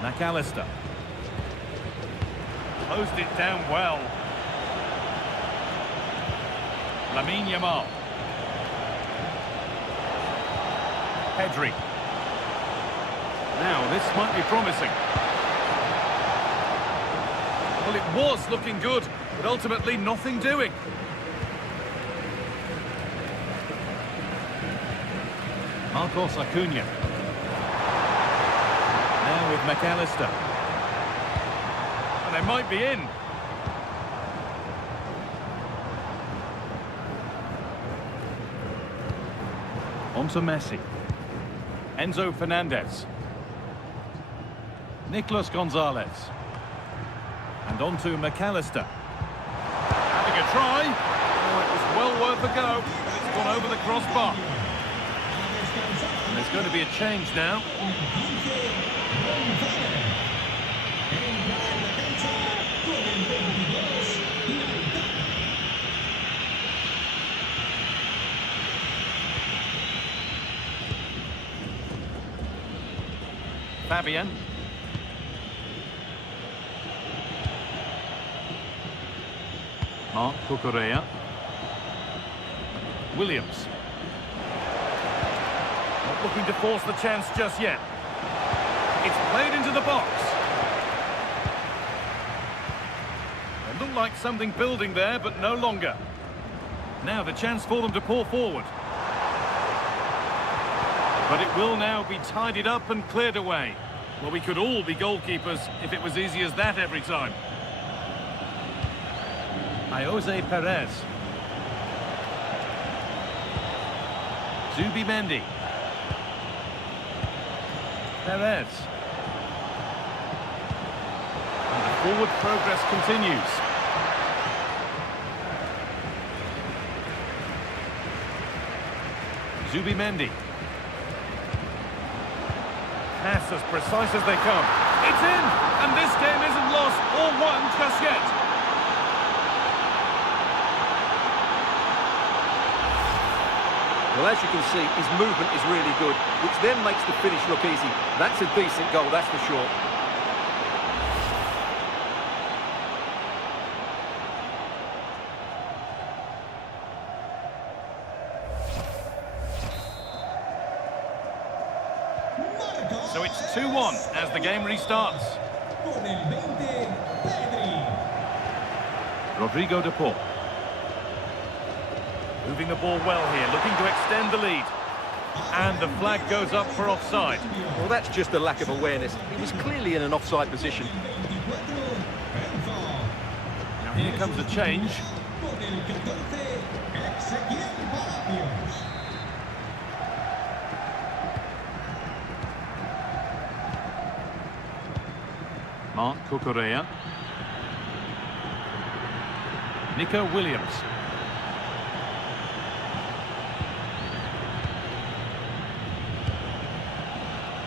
McAllister. Closed it down well. Lamine Yamal. Pedri. Now this might be promising. Well, it was looking good, but ultimately nothing doing. Marcos Acuna. Now with McAllister. And they might be in. On to Messi. Enzo Fernandez. Nicolas Gonzalez. And on to McAllister. Having a try. Oh, it was well worth a go. It's gone over the crossbar. And there's going to be a change now. Fabian. Marc Cucurella. Williams. Not looking to force the chance just yet. It's played into the box. It looked like something building there, but no longer. Now the chance for them to pour forward. But it will now be tidied up and cleared away. Well, we could all be goalkeepers if it was easy as that every time. Jose Perez. Zubimendi. Perez. And the forward progress continues. Zubimendi. Pass as precise as they come. It's in! And this game isn't lost or won just yet. Well, as you can see, his movement is really good, which then makes the finish look easy. That's a decent goal, that's for sure. So it's 2-1 as the game restarts. Con el 20, Pedri. Rodrigo de Paul. Moving the ball well here, looking to extend the lead. And the flag goes up for offside. Well, that's just a lack of awareness. He was clearly in an offside position. Now here comes a change. Con el 14, Ezequiel Palacios. Marc Cucurella. Nico Williams.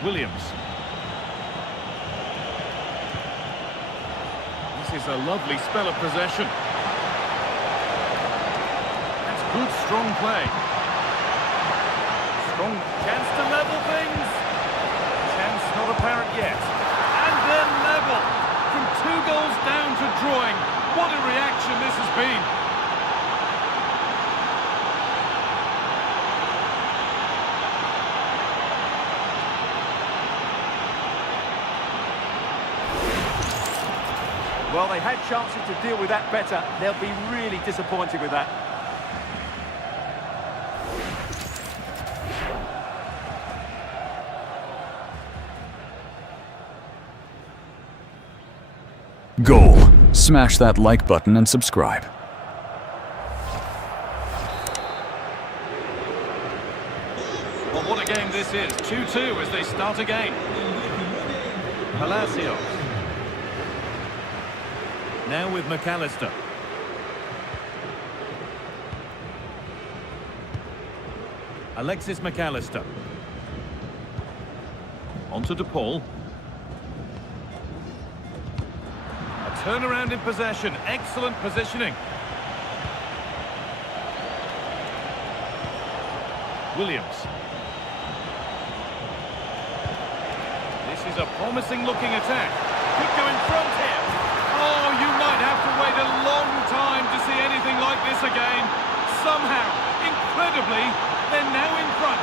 Williams. This is a lovely spell of possession. That's good, strong play. Strong chance to level things. Chance not apparent yet. And then level. From 2 goals down to drawing. What a reaction this has been. Well, they had chances to deal with that better. They'll be really disappointed with that. Goal. Smash that like button and subscribe. Well, what a game this is. 2-2 as they start again. Palacios. Now with McAllister. Alexis McAllister. On to DePaul. A turnaround in possession. Excellent positioning. Williams. This is a promising looking attack. Could go in front here. Oh, you might have to wait a long time to see anything like this again. Somehow, incredibly, they're now in front.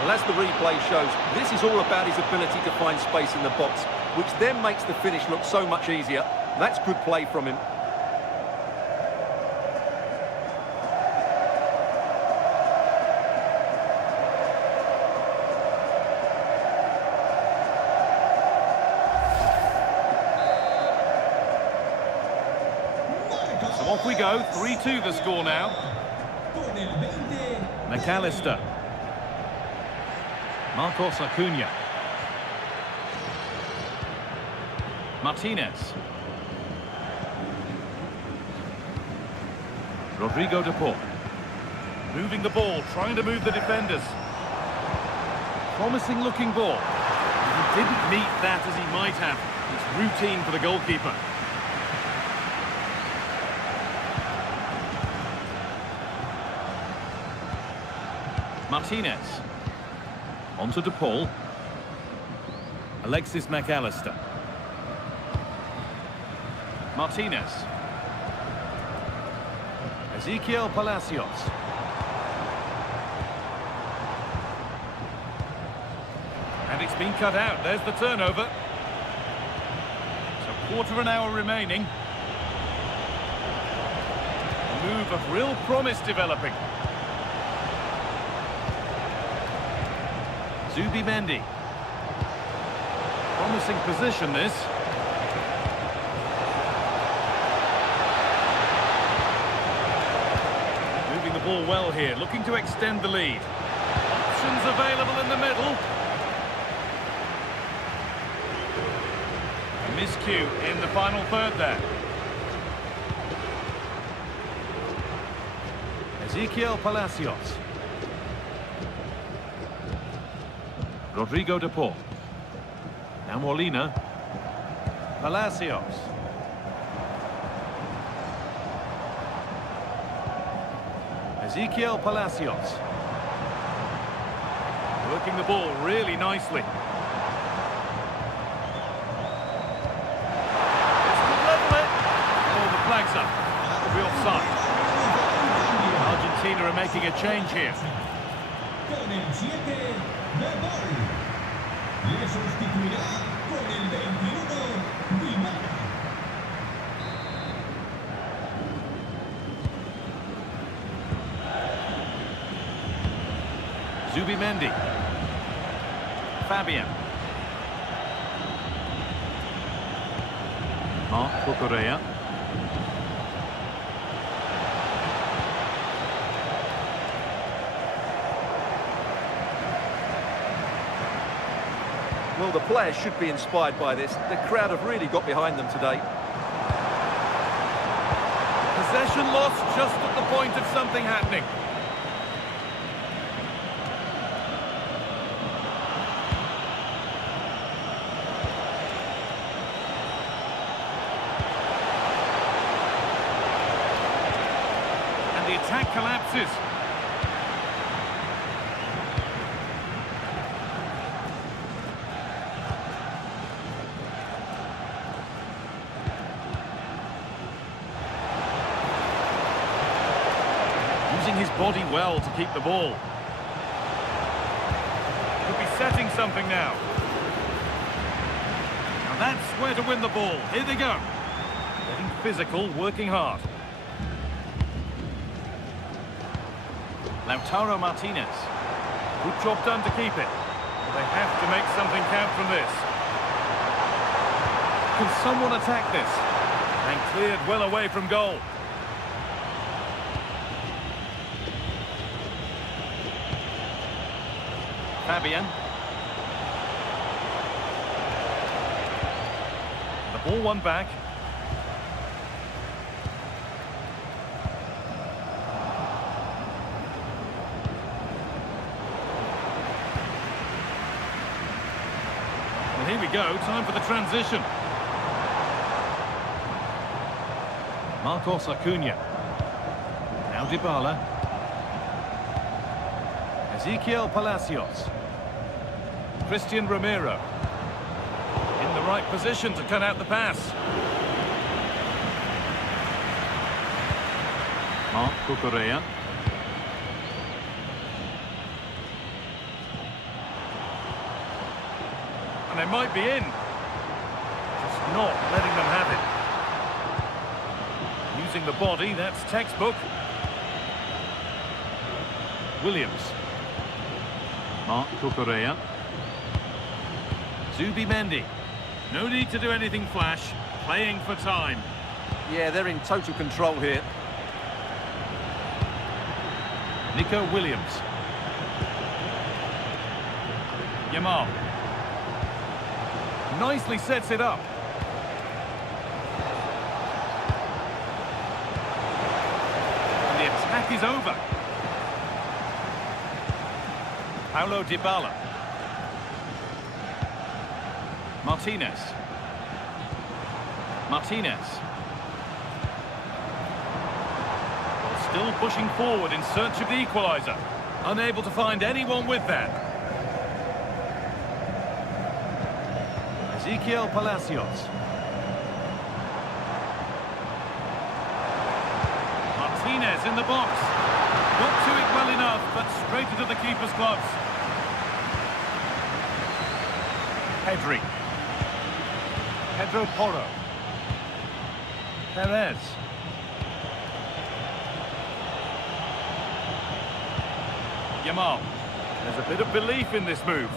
Well, as the replay shows, this is all about his ability to find space in the box, which then makes the finish look so much easier. That's good play from him. So off we go, 3-2 the score now. Con el 20, McAllister. Marcos Acuna. Martinez. Rodrigo de Paul. Moving the ball, trying to move the defenders. Promising looking ball. He didn't meet that as he might have. It's routine for the goalkeeper. Martinez. On to DePaul. Alexis McAllister. Martinez. Ezequiel Palacios. And it's been cut out. There's the turnover. So quarter of an hour remaining. A move of real promise developing. Zubimendi. Promising position this. Moving the ball well here, looking to extend the lead. Options available in the middle. A miscue in the final third there. Ezequiel Palacios. Rodrigo de Paul. Now Molina. Palacios. Ezequiel Palacios. Working the ball really nicely. This could level it. Oh, the flag's up. It'll be offside. Argentina are making a change here. con el 7, Yamal. Le sustituirá con el 21, Yamal. Zubimendi. Fabian. Marc Cucurella. Well, the players should be inspired by this. The crowd have really got behind them today. Possession lost just at the point of something happening. And the attack collapses. Using his body well to keep the ball. Could be setting something now. And that's where to win the ball. Here they go. Getting physical, working hard. Lautaro Martinez. Good job done to keep it. But they have to make something count from this. Can someone attack this? And cleared well away from goal. Fabian. The ball won back. Well, here we go. Time for the transition. Marcos Acuna. Now Dybala. Ezequiel Palacios. Christian Romero. In the right position to cut out the pass. Marc Cucurella. And they might be in. Just not letting them have it. Using the body, that's textbook. Williams. Marc Cucurella. Zubimendi. No need to do anything flash. Playing for time. Yeah, they're in total control here. Nico Williams. Yamal. Nicely sets it up. And the attack is over. Paulo Dybala. Martinez. Still pushing forward in search of the equaliser. Unable to find anyone with that. Ezequiel Palacios. Martinez in the box. Got to it well enough, but straight into the keeper's gloves. Pedri. Pedro Porro. Perez. Yamal. There's a bit of belief in this move.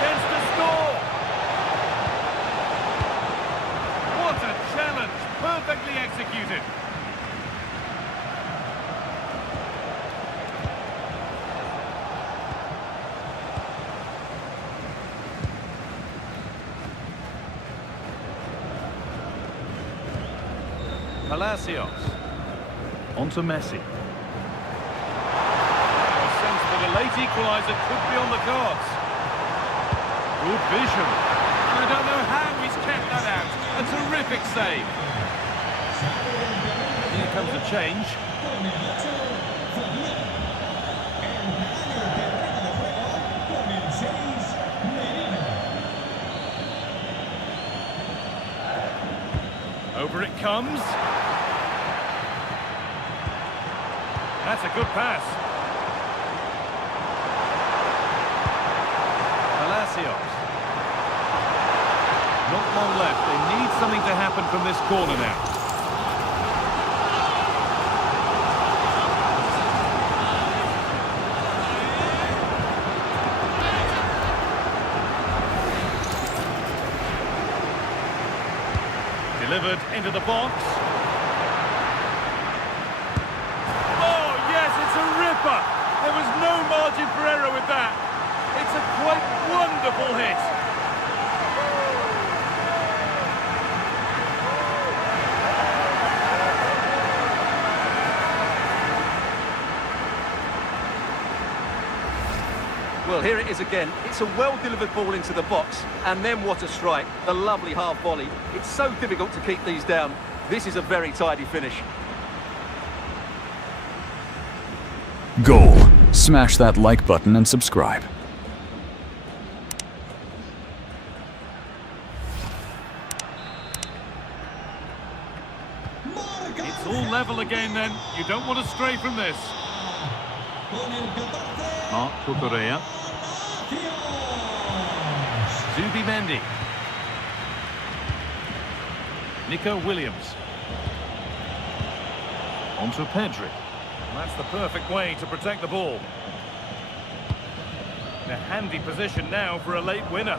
Chance to score! What a challenge! Perfectly executed. Palacios. On to Messi. A sense that a late equaliser could be on the cards. Good vision. I don't know how he's kept that out. A terrific save. Here comes a change. Over it comes. That's a good pass. Palacios. Not long left. They need something to happen from this corner now. Delivered into the box. Oh, yes, it's a ripper. There was no Well, here it is again. It's a well-delivered ball into the box. And then what a strike. The lovely half volley. It's so difficult to keep these down. This is a very tidy finish. Goal. Smash that like button and subscribe. It's all level again then. You don't want to stray from this. Mark Cucurella. Zubi Mendy. Nico Williams. Onto Pedri. That's the perfect way to protect the ball. In a handy position now for a late winner.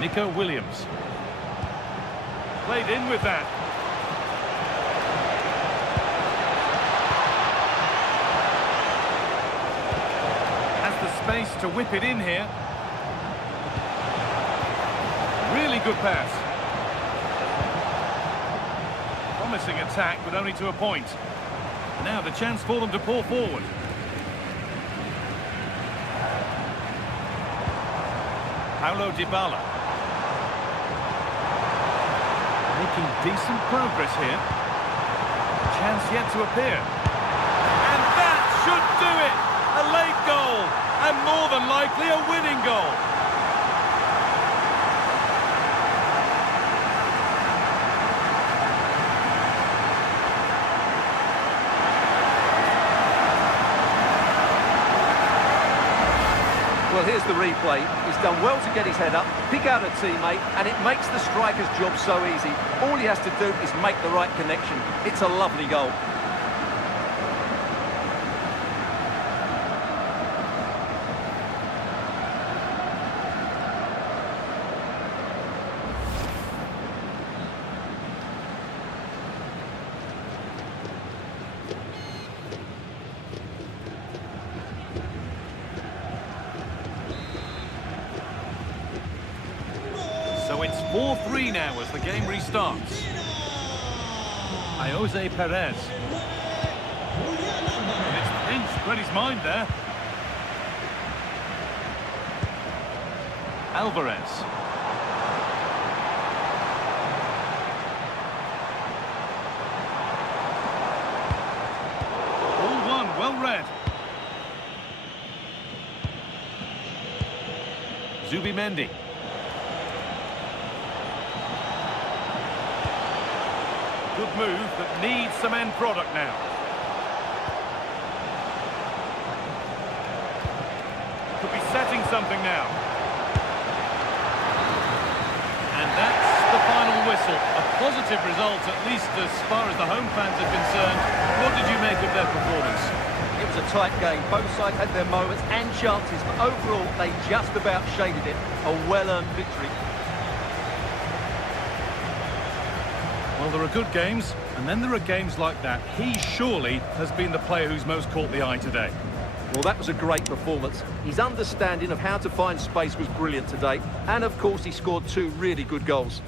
Nico Williams. Played in with that. Has the space to whip it in here. Really good pass. Promising attack, but only to a point. Now the chance for them to pour forward. Paulo Dybala. Making decent progress here. Chance yet to appear. And that should do it! A late goal, and more than likely a winning goal. Well, here's the replay. He's done well to get his head up, pick out a teammate, and it makes the striker's job so easy. All he has to do is make the right connection. It's a lovely goal. So it's 4-3 now as the game restarts. Jose Perez. And it's pinched, read his mind there. Alvarez. All one, well read. Zubi Mendy. Good move, but needs some end product now. Could be setting something now. And that's the final whistle. A positive result, at least as far as the home fans are concerned. What did you make of their performance? It was a tight game. Both sides had their moments and chances, but overall, they just about shaded it. A well-earned victory. Well, there are good games, and then there are games like that. He surely has been the player who's most caught the eye today. Well, that was a great performance. His understanding of how to find space was brilliant today. And, of course, he scored 2 really good goals.